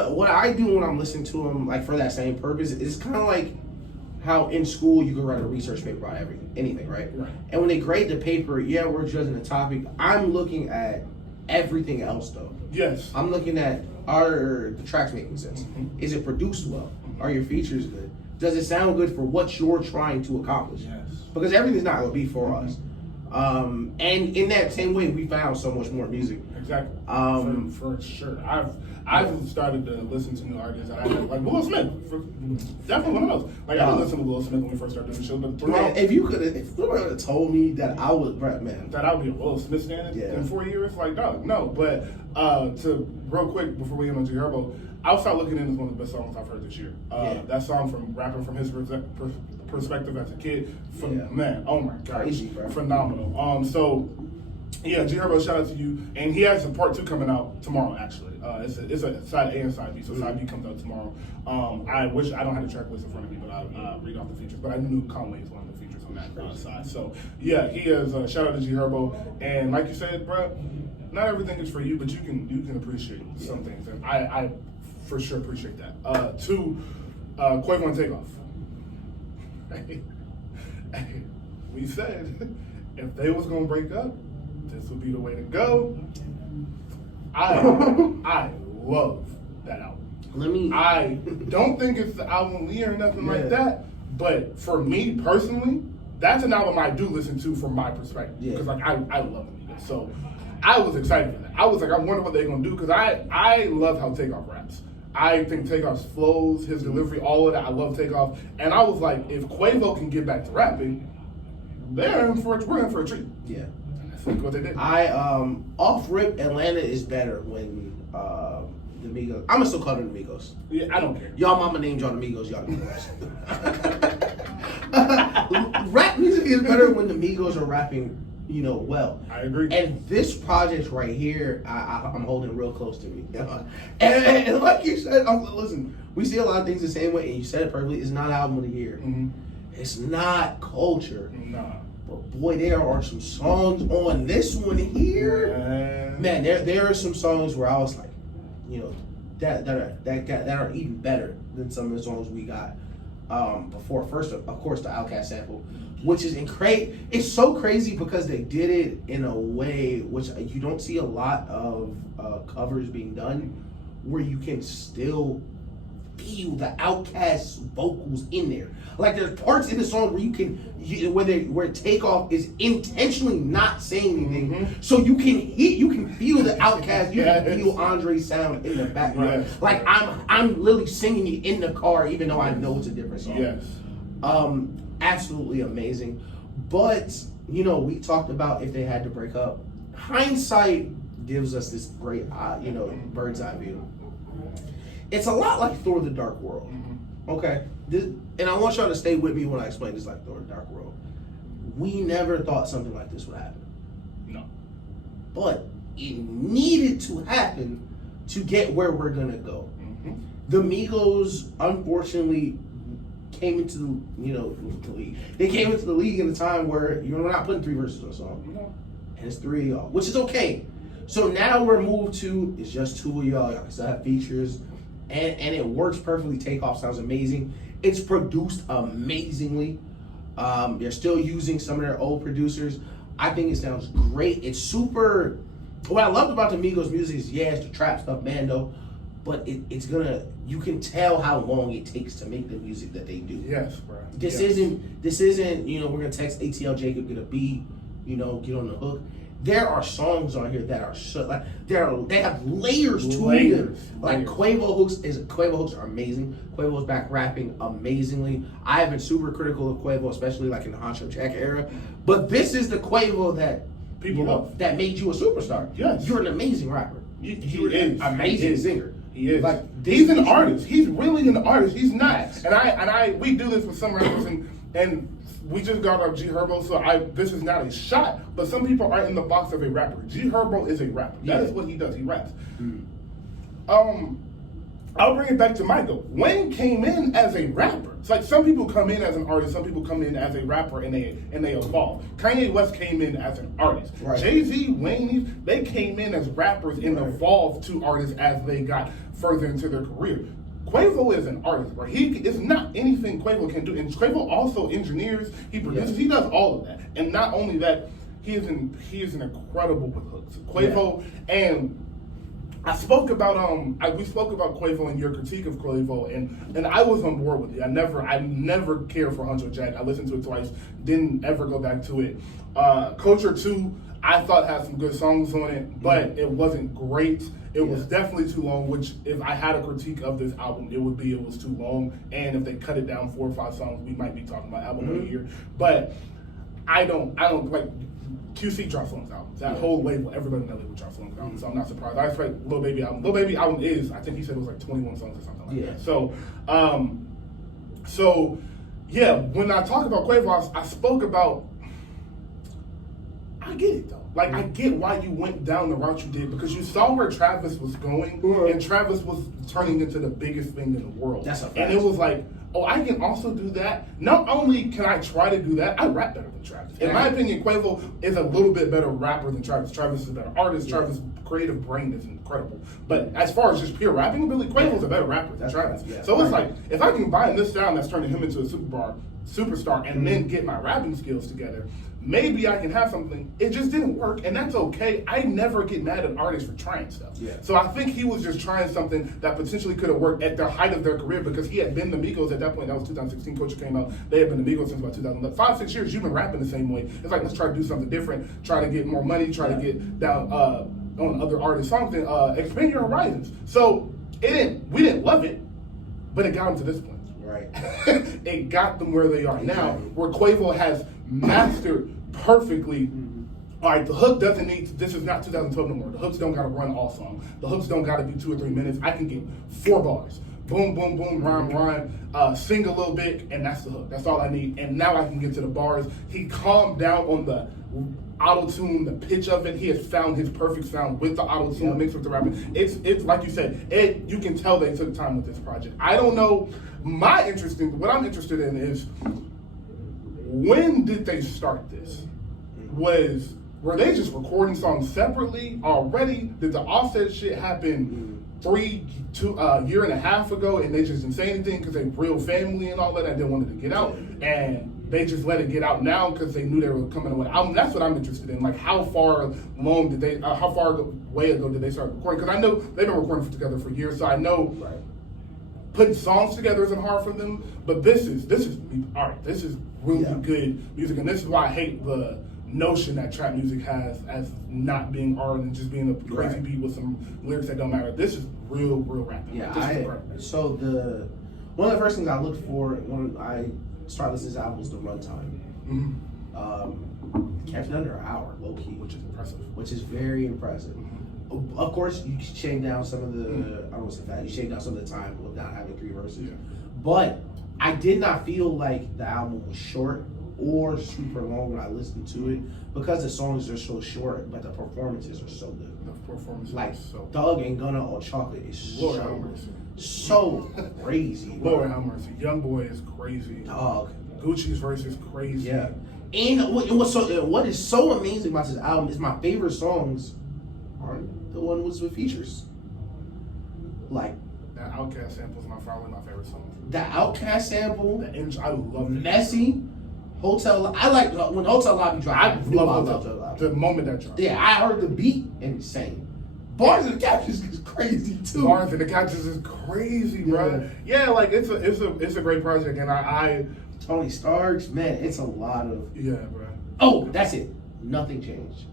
What I do when I'm listening to him, like for that same purpose, is kind of like how in school you can write a research paper on anything, right? And when they grade the paper, we're judging the topic. I'm looking at everything else though. Yes. I'm looking at, are the tracks making sense? Mm-hmm. Is it produced well? Are your features good? Does it sound good for what you're trying to accomplish? Yes. Because everything's not going to be for us. And in that same way, we found so much more music. Exactly. For sure. I've started to listen to new artists. And I like Will Smith. Definitely one of those. Like I didn't listen to Will Smith when we first started doing the show, but throughout, if somebody would have told me that I would, man, that I would be a Will Smith stand in 4 years, like dog, no. But to real quick before we end on G Herbo, I'll start looking in as one of the best songs I've heard this year. That song from rapping from his perspective as a kid, man, oh my god, crazy, bro. Phenomenal. So yeah, G Herbo, shout out to you, and he has a part 2 coming out tomorrow. Actually, it's a side A and side B. So side B comes out tomorrow. I wish I don't have the track list in front of me, but I'll read off the features. But I knew Conway is one of the features on that side. So yeah, he is. Shout out to G Herbo, and like you said, bro, not everything is for you, but you can appreciate some things, and I for sure appreciate that. To Quavo and Takeoff. We said if they was gonna break up, this would be the way to go. I love that album. I don't think it's the album of the year or nothing like that, but for me personally, that's an album I do listen to from my perspective because like I love it. So I was excited for that. I was like, I wonder what they're gonna do because I love how Takeoff raps. I think Takeoff's flows, his delivery, all of that. I love Takeoff, and I was like, if Quavo can get back to rapping, we're in for a treat. Yeah. That's what they did. Off rip, Atlanta is better when the Migos. I'm gonna still call them the Migos. Yeah, I don't care. Y'all mama named y'all the Migos. Y'all the Migos. Rap music is better when the Migos are rapping, well. I agree. And this project right here, I'm holding real close to me. And like you said, listen, we see a lot of things the same way, and you said it perfectly. It's not album of the year. Mm-hmm. It's not culture. Nah. But boy, there are some songs on this one here. Man, there are some songs where I was like, that are even better than some of the songs we got. before first, of course, the Outkast sample, which is it's so crazy because they did it in a way which you don't see a lot of covers being done, where you can still feel the Outkast vocals in there. Like there's parts in the song where where Takeoff is intentionally not saying anything, so you can feel the Outkast, you can feel Andre's sound in the background. Yes. Like I'm literally singing it in the car, even though I know it's a different song. Yes. Absolutely amazing. But we talked about if they had to break up. Hindsight gives us this great, bird's eye view. It's a lot like Thor: The Dark World. Okay, and I want y'all to stay with me when I explain this like Thor: The Dark World. We never thought something like this would happen. No. But it needed to happen to get where we're gonna go. Mm-hmm. The Migos, unfortunately, came into the league. They came into the league in a time where you're not putting 3 verses on a song. No. And it's 3 of y'all, which is okay. So now we're moved to, it's just 2 of y'all. Y'all can still have features. And it works perfectly. Takeoff sounds amazing. It's produced amazingly. They're still using some of their old producers. I think it sounds great. It's super. What I loved about the Migos music is, it's the trap stuff, Mando, but you can tell how long it takes to make the music that they do. Yes, bro. This isn't, we're gonna text ATL Jacob, get a beat, get on the hook. There are songs on here that are they have layers to them. Like Quavo hooks are amazing. Quavo's back rapping amazingly. I have been super critical of Quavo, especially like in the Honcho Jack era. But this is the Quavo that people love, that made you a superstar. Yes. You're an amazing rapper. You're an amazing singer. He is. Like he's an artist. He's really an artist. He's not. And we do this with some rappers and we just got up Gherbo, so this is not a shot, but some people are in the box of a rapper. Gherbo is a rapper. That is what he does. He raps. I'll bring it back to Michael. Wayne came in as a rapper. It's like some people come in as an artist, some people come in as a rapper, and they evolve. Kanye West came in as an artist. Right. Jay-Z, Wayne, they came in as rappers and evolved to artists as they got further into their career. Quavo is an artist, bro. He is not anything Quavo can do. And Quavo also engineers, he produces, he does all of that. And not only that, he is incredible with hooks. Quavo, and I spoke about we spoke about Quavo and your critique of Quavo, and I was on board with it. I never cared for Honcho Jack. I listened to it twice, didn't ever go back to it. Culture 2, I thought had some good songs on it, but it wasn't great. It was definitely too long, which if I had a critique of this album, it was too long. And if they cut it down 4 or 5 songs, we might be talking about album of the year. But I don't like QC drops on his albums. That whole label, everybody in that label drops on his albums. So I'm not surprised. I expect Lil Baby album. Lil Baby album is, I think he said it was like 21 songs or something like that. So when I talk about Quavo, I spoke about, I get it though. Like, I get why you went down the route you did, because you saw where Travis was going, and Travis was turning into the biggest thing in the world. That's a fact. And it was like, I can also do that. Not only can I try to do that, I rap better than Travis. In my opinion, Quavo is a little bit better rapper than Travis. Travis is a better artist. Travis' creative brain is incredible. But as far as just pure rapping ability, Quavo's a better rapper than Travis. So it's like, if I can combine this sound that's turning him into a superstar and then get my rapping skills together, maybe I can have something. It just didn't work, and that's okay. I never get mad at artists for trying stuff. So I think he was just trying something that potentially could have worked at the height of their career, because he had been the Migos at that point. That was 2016. Culture came out. They had been the Migos since about 2011. 5-6 years, you've been rapping the same way. It's like, let's try to do something different, try to get more money, try to get down on other artists' songs, and expand your horizons. So we didn't love it, but it got them to this point. Right. It got them where they are now, where Quavo has mastered perfectly. All right, the hook doesn't need, this is not 2012 no more. The hooks don't got to run all song. The hooks don't got to be 2 or 3 minutes. I can get 4 bars. Boom, boom, boom, rhyme, sing a little bit, and that's the hook. That's all I need. And now I can get to the bars. He calmed down on the auto-tune, the pitch of it. He has found his perfect sound with the auto-tune mixed with the rapping. It's like you said, you can tell they took time with this project. I don't know. What I'm interested in is, when did they start this? Was were they just recording songs separately already? Did the Offset shit happen 2 year and a half ago, and they just didn't say anything because they real family and all that, and they wanted to get out, and they just let it get out now because they knew they were coming with an album? That's what I'm interested in. Like, how far way ago did they start recording? Because I know they've been recording together for years, so I know putting songs together isn't hard for them. But this is art. This is really good music, and this is why I hate the notion that trap music has as not being art and just being a crazy beat with some lyrics that don't matter. This is real rap. Yeah, one of the first things I looked for when I started listening to this album was the runtime. Kept it under an hour, low key, which is impressive. Which is very impressive. Of course, you shave down some of the I don't want to say that, you shave down some of the time without having 3 verses. But I did not feel like the album was short or super long when I listened to it, because the songs are so short, but the performances are so good. The performance, like so Thug and Gunna on Chocolate is so crazy. Lord have mercy. Youngboy is crazy. Dog. Gucci's verse is crazy. Yeah. And what is so amazing about this album is my favorite songs aren't the one with features. Like that Outkast sample is probably my favorite song. The Outkast sample. I love it. Messy. Hotel. I like when Hotel Lobby dropped. I love Hotel Lobby. The moment that dropped. Yeah, I heard the beat and insane. Bars and the Captions is crazy too. Bars and the Captions is crazy, bro. Yeah, like it's a great project, and I Tony Starks, man, it's a lot of bro. Oh, that's it. Nothing Changed.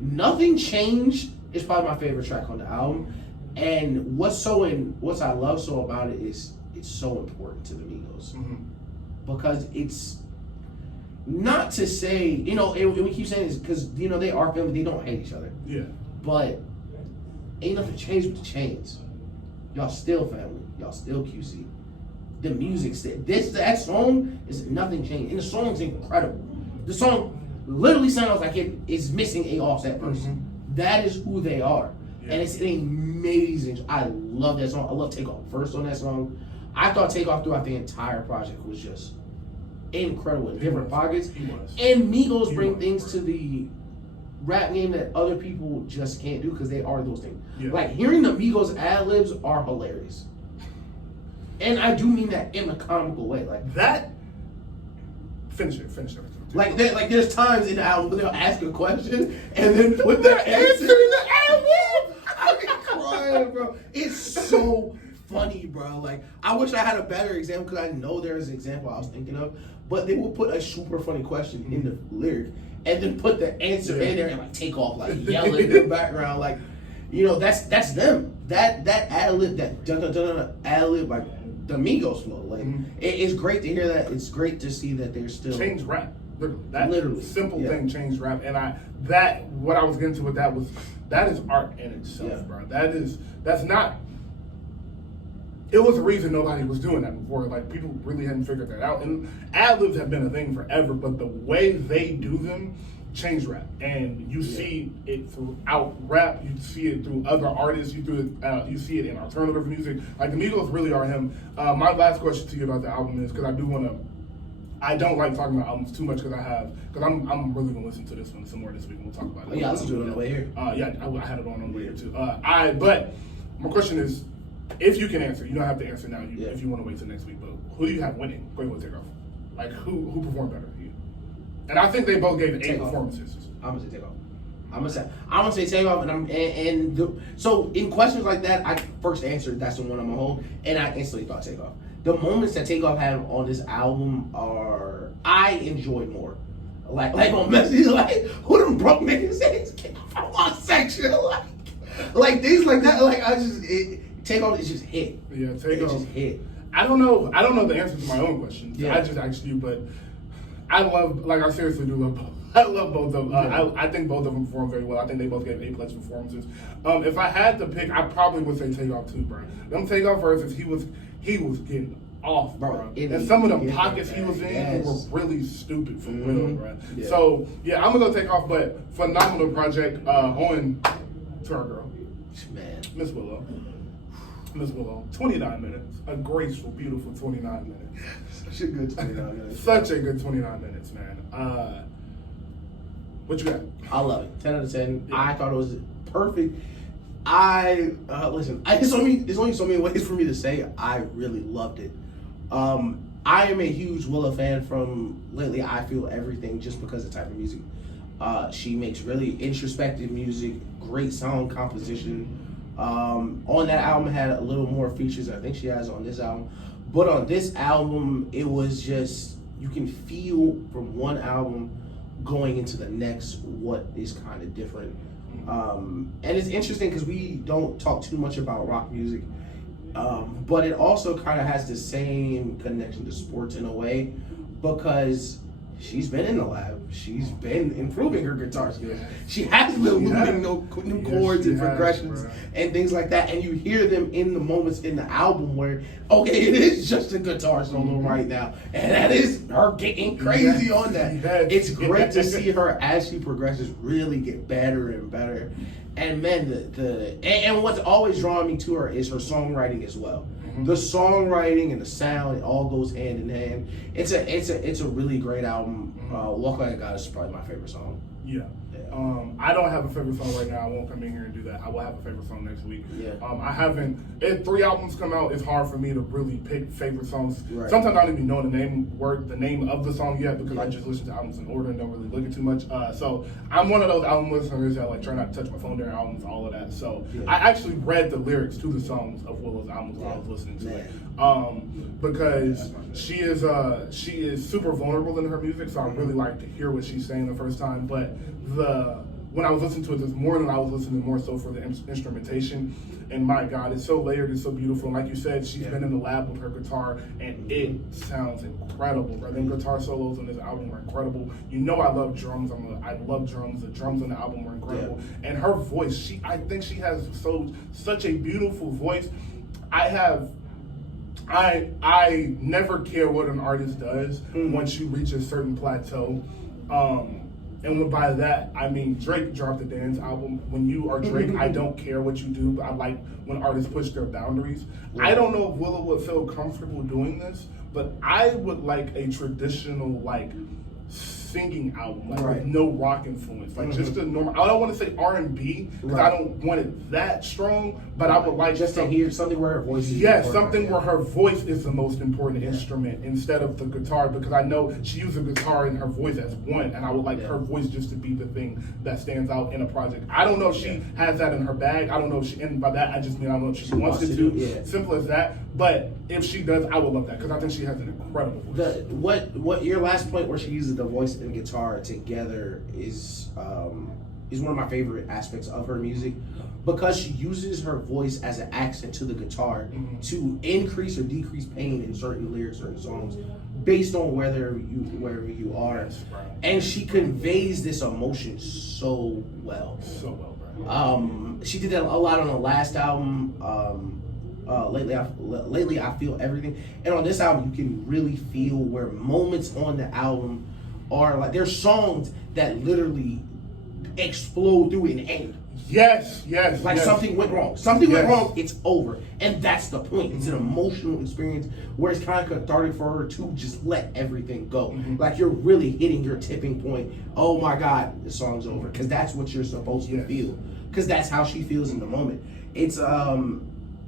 Nothing Changed is probably my favorite track on the album, and what I love so about it is it's so important to the Migos because it's not to say and we keep saying this because they are family, they don't hate each other. Yeah, but ain't nothing changed with the chains. Y'all still family. Y'all still QC. The music that song is Nothing Changed, and the song's incredible. The song literally sounds like it is missing a Offset verse. That is who they are, and it's amazing. I love that song. I love Takeoff verse on that song. I thought Takeoff throughout the entire project was just incredible in different pockets. And Migos bring things to the rap game that other people just can't do because they are those things. Like hearing the Migos ad-libs are hilarious. And I do mean that in a comical way. Like that. Finish it. Like there's times in the album where they'll ask a question and then put the answer in the album. I be crying, bro. It's so funny, bro. Like I wish I had a better example because I know there's an example I was thinking of, but they will put a super funny question in the lyric and then put the answer in there and like take off, like yelling in the background, like that's them. That ad-lib, that ad-lib, like the Migos flow. Like it's great to hear that. It's great to see that they're still change rap. Literally simple thing changed rap, and what I was getting to with that is art in itself, bro. That's not. It was a reason nobody was doing that before. Like people really hadn't figured that out, and ad-libs have been a thing forever. But the way they do them changed rap, and you see it throughout rap. You see it through other artists. You see it in alternative music. Like the Migos really are him. My last question to you about the album is because I don't like talking about albums too much because I'm really gonna listen to this one some more this week and we'll talk about it. Yeah, let's do it on the way here. I had it on the way here too. But my question is, if you can answer, you don't have to answer now. If you want to wait till next week, but who do you have winning? Going with Takeoff. Like who performed better than you? And I think they both gave 8 performances. I'm gonna say Takeoff. I'm gonna say Takeoff, so in questions like that, I first answered that's the one I'm gonna hold, and I instantly thought Takeoff. The moments that Takeoff had on this album I enjoyed more. Like on messages, like who them broke niggas says from my section, like things like that. Like Takeoff is just hit. Yeah, Takeoff is just hit. I don't know the answer to my own question. Yeah. I just asked you, but I seriously do love both. I love both of them. I think both of them performed very well. I think they both gave A+ performances. If I had to pick, I probably would say Takeoff too, bro. Them Takeoff verses, he was getting off, bro. And some of the pockets he was in were really stupid for real, bro. Yeah. So yeah, I'm gonna go Takeoff, but phenomenal project on to our girl, man, Miss Willow. 29 minutes. A graceful, beautiful 29 minutes. Such a good 29 minutes. Such a good 29 minutes, man. What you got? I love it. 10 out of 10. Yeah. I thought it was perfect. Listen. There's only so many ways for me to say I really loved it. I am a huge Willow fan from lately. I feel everything just because of the type of music. She makes really introspective music, great sound composition. On that album had a little more features than I think she has on this album. But on this album, it was just, you can feel from one album going into the next what is kind of different. And it's interesting because we don't talk too much about rock music, but it also kind of has the same connection to sports in a way, because she's been in the lab. She's been improving her guitar skills. She has been moving new chords and progressions and things like that. And you hear them in the moments in the album where, okay, it is just a guitar solo right now. And that is her getting crazy on that. It's great to see her as she progresses really get better and better. And man, and what's always drawn me to her is her songwriting as well. The songwriting and the sound, it all goes hand in hand. It's a really great album. Walk Like a Goddess is probably my favorite song. Yeah. I don't have a favorite song right now. I won't come in here and do that. I will have a favorite song next week. Yeah. I haven't. If 3 albums come out, it's hard for me to really pick favorite songs. Right. Sometimes I don't even know the name of the song yet, because I just listen to albums in order and don't really look at too much. So I'm one of those album listeners that like try not to touch my phone during albums, all of that. So I actually read the lyrics to the songs of Willow's albums while I was listening to it. Because she is super vulnerable in her music, so I really like to hear what she's saying the first time. But when I was listening to it this morning, I was listening more so for the instrumentation. And my God, it's so layered, it's so beautiful. And like you said, she's been in the lab with her guitar, and it sounds incredible. Bro. Them guitar solos on this album were incredible. You know I love drums. I love drums. The drums on the album were incredible. Yeah. And her voice, I think she has such a beautiful voice. I never care what an artist does once you reach a certain plateau. And by that, I mean Drake dropped the Dance album. When you are Drake, I don't care what you do, but I like when artists push their boundaries. Yeah. I don't know if Willow would feel comfortable doing this, but I would like a traditional, like, singing album, like with no rock influence, like just a normal. I don't want to say R&B because I don't want it that strong, but I would like just to hear something where her voice is where her voice is the most important instrument instead of the guitar, because I know she uses a guitar and her voice as one, and I would like her voice just to be the thing that stands out in a project. I don't know if she has that in her bag. I don't know if she, and by that I just mean I don't know if she wants to do. Simple as that. But if she does, I would love that, because I think she has an incredible voice. What your last point where she uses the voice and guitar together is one of my favorite aspects of her music, because she uses her voice as an accent to the guitar to increase or decrease pain in certain lyrics, certain songs, based on wherever you are, and she conveys this emotion so well. So well, bro. She did that a lot on the last album. Lately I Feel Everything, and on this album you can really feel where moments on the album are like, there's songs that literally explode through and end. Yes. Like something went wrong. Something went wrong, it's over. And that's the point. It's an emotional experience where it's kind of cathartic for her to just let everything go. Like you're really hitting your tipping point. Oh my God, the song's over. Because that's what you're supposed to feel. Because that's how she feels in the moment.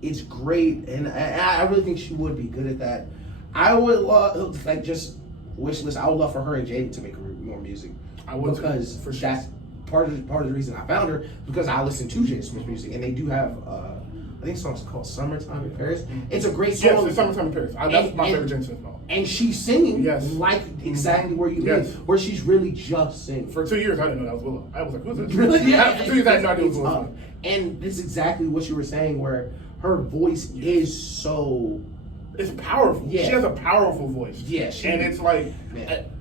It's great, and I really think she would be good at that. I would love, like, just wish list. I would love for her and Jaden to make more music. I would, because for sure. That's part of the reason I found her, because I listen to Jaden Smith's music, and they do have I think the song's called "Summertime in Paris." It's a great song. Yes, it's "Summertime in Paris." That's my favorite Jaden Smith song. And she's singing like exactly where you live, where she's really just singing. For 2 years, I didn't know that was Willow. I was like, who's this? Really? Yeah. For 2 years, I had no idea it was Willow. And this is exactly what you were saying, where her voice is so... It's powerful. Yeah. She has a powerful voice. Yeah. And it's like...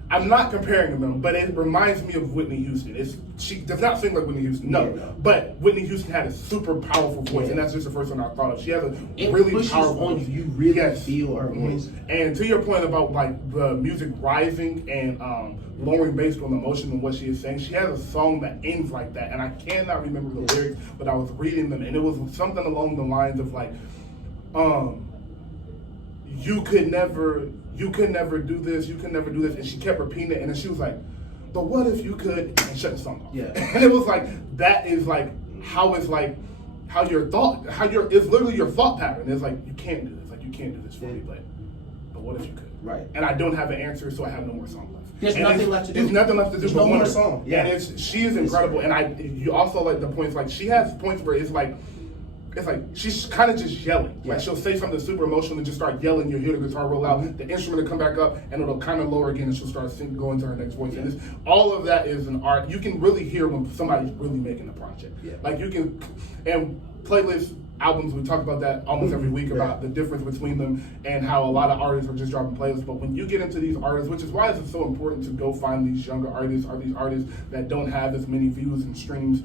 I'm not comparing them, but it reminds me of Whitney Houston. She does not sing like Whitney Houston, no. But Whitney Houston had a super powerful voice, and that's just the first one I thought of. She has a really powerful voice. You really feel her voice. And to your point about like the music rising and lowering based on the emotion and what she is saying, she has a song that ends like that, and I cannot remember the lyrics, but I was reading them, and it was something along the lines of like, you could never do this, and she kept repeating it, and then she was like, but what if you could, and shut the song off. Yeah. And it was like, that is like, it's literally your thought pattern. It's like, you can't do this. Like, you can't do this for me, but what if you could? Right. And I don't have an answer, so I have no more song left. There's nothing left to do. There's nothing left to do. There's but no more wonder. song. Yeah. And she is incredible. And you also like the points, like she has points where it's like she's kind of just yelling. Yeah. Like she'll say something super emotional and just start yelling. You'll hear the guitar roll out, the instrument will come back up, and it'll kind of lower again, and she'll start going to her next voice. Yeah. And all of that is an art. You can really hear when somebody's really making a project. Yeah. Like you can, and playlists, albums, we talk about that almost every week about the difference between them and how a lot of artists are just dropping playlists. But when you get into these artists, which is why it's so important to go find these younger artists or these artists that don't have as many views and streams,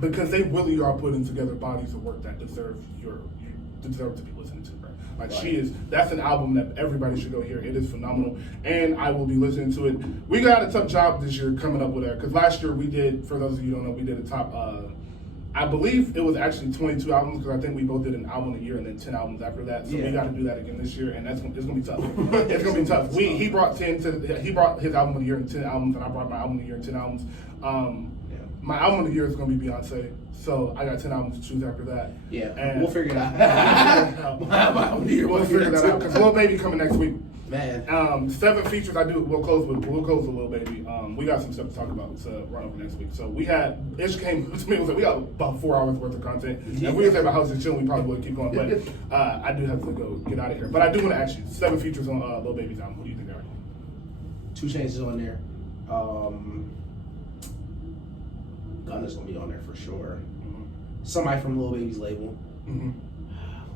because they really are putting together bodies of work that deserve to be listened to. Right? Like that's an album that everybody should go hear. It is phenomenal, and I will be listening to it. We got a tough job this year coming up with that, because last year we did, for those of you who don't know, we did a top. I believe it was actually 22 albums, because I think we both did an album a year and then 10 albums after that. So we got to do that again this year, and it's gonna be tough. It's gonna be tough. He brought his album of the year and 10 albums, and I brought my album of the year and 10 albums. My album of the year is gonna be Beyonce, so I got 10 albums to choose after that. Yeah, and we'll figure it out. My album of the year, we'll figure that out, because Lil Baby coming next week. Man. 7 features we'll close with Lil Baby. We got some stuff to talk about to run over next week. So Ish came to me and was like, we got about 4 hours worth of content. Yeah. If we was at my house and chilling, we probably would keep going. But I do have to go get out of here. But I do want to ask you, 7 features on Lil Baby's album. Who do you think are? 2 Chainz is on there. Gunna's gonna be on there for sure. Mm-hmm. Somebody from Lil Baby's label. Mm-hmm.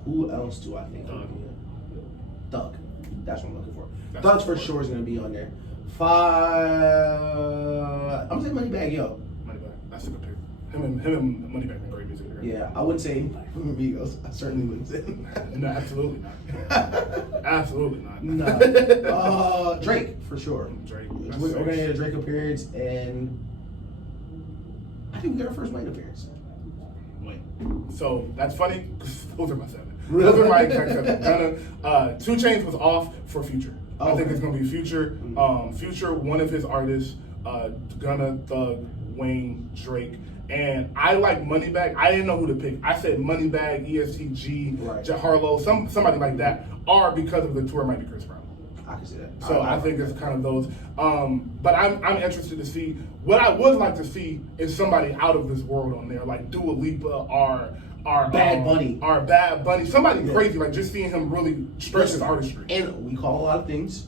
Who else do I think? Thug. That's what I'm looking for. Thug's for sure is gonna be on there. 5. I'm saying Moneybagg Yo. Moneybagg. That's a good pick. Him and Moneybagg are great music. Yeah, I wouldn't say anybody from Amigos. I certainly wouldn't say. No, absolutely not. Absolutely not. No. Drake for sure. Drake. We're gonna get a Drake appearance, and I think we got our first Wayne appearance. Wayne. So that's funny, because those are my 7. Really? Those are my exact 7. Gunna, 2 Chainz was off for Future. I think it's gonna be Future. Future, one of his artists. Gunna, Thug, Wayne, Drake. And I like Moneybagg. I didn't know who to pick. I said Moneybagg, ESTG, right. Harlow, somebody like that. Or because of the tour, might be Chris Brown. I can see that. So I think it's kind of those. But I'm interested to see. What I would like to see is somebody out of this world on there, like Dua Lipa or Bad Bunny. Or Bad Bunny. Somebody crazy, like just seeing him really stretch his artistry. And we call a lot of things.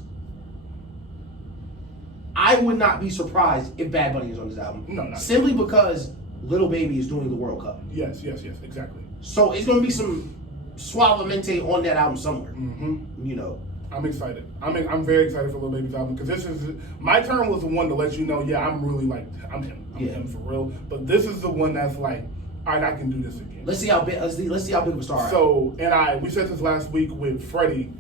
I would not be surprised if Bad Bunny is on this album. No, not simply because Little Baby is doing the World Cup. Yes, exactly. So it's going to be some Suavemente on that album somewhere. Mm-hmm. You know. I'm excited. I'm very excited for Lil Baby's album, because this is my turn was the one to let you know, I'm really like I'm him. I'm him for real. But this is the one that's like, all right, I can do this again. Let's see how big. Let's see how big of a star. So we said this last week with Freddie.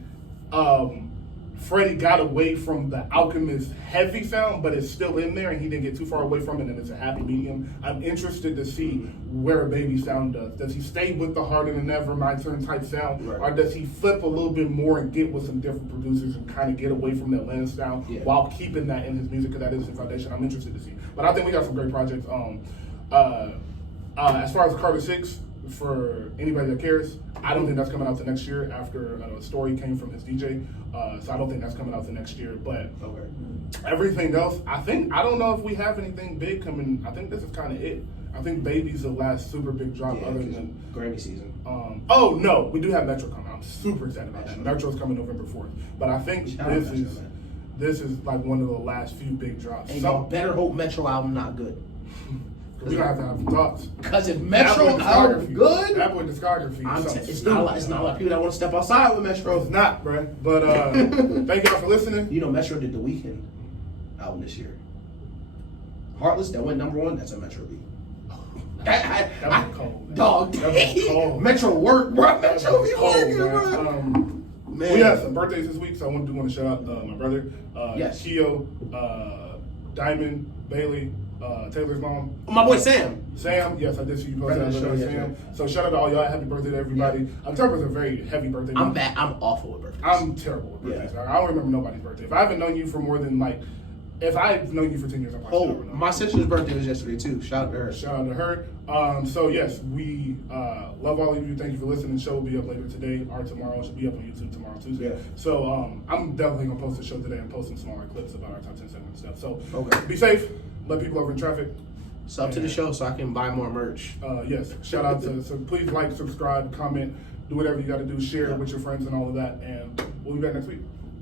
Freddie got away from the Alchemist heavy sound, but it's still in there, and he didn't get too far away from it, and it's a happy medium. I'm interested to see where Baby sound does. Does he stay with the Harder Than Ever, My Turn type sound, or does he flip a little bit more and get with some different producers and kind of get away from the Atlanta sound while keeping that in his music, because that is his foundation. I'm interested to see. But I think we got some great projects. As far as Carter 6, for anybody that cares, I don't think that's coming out to next year after a story came from his DJ. So I don't think that's coming out to next year. But everything else, I don't know if we have anything big coming. I think this is kind of it. I think Baby's the last super big drop other than Grammy season. Oh no, we do have Metro coming. I'm super excited about that. Metro's coming November 4th. But I think this is like one of the last few big drops. And y'all better hope Metro album not good. We don't have to have thoughts. Because if Metro album good, that boy discography. It's not a lot of people that want to step outside with Metro. It's not, bro. But thank y'all for listening. You know, Metro did the Weeknd album this year. Heartless, that went number 1. That's a Metro beat. That was cold, man. Dog, that was cold. Metro work, bro. Metro be working, bro. Man. We have some birthdays this week, so I want to shout out my brother, Keo, Diamond, Bailey, Taylor's mom. My boy Sam. Sam, yes, I did see you post that. Sam. So shout out to all y'all. Happy birthday to everybody. October's a very heavy birthday month. I'm bad. I'm awful with birthdays. I'm terrible with birthdays. I don't remember nobody's birthday. If I haven't known you for more than like if I've known you for 10 years, I probably never know. My sister's birthday was yesterday too. Shout out to her. Shout out to her. So yes, we love all of you. Thank you for listening. The show will be up later today or tomorrow. It should be up on YouTube tomorrow, Tuesday. Yeah. So I'm definitely gonna post the show today and post some smaller clips about our top 10 segment stuff. So Okay. be safe. Let people over in traffic. Sub to the show so I can buy more merch. Yes. Shout out to. So please like, subscribe, comment, do whatever you got to do. Share it with your friends and all of that. And we'll be back next week.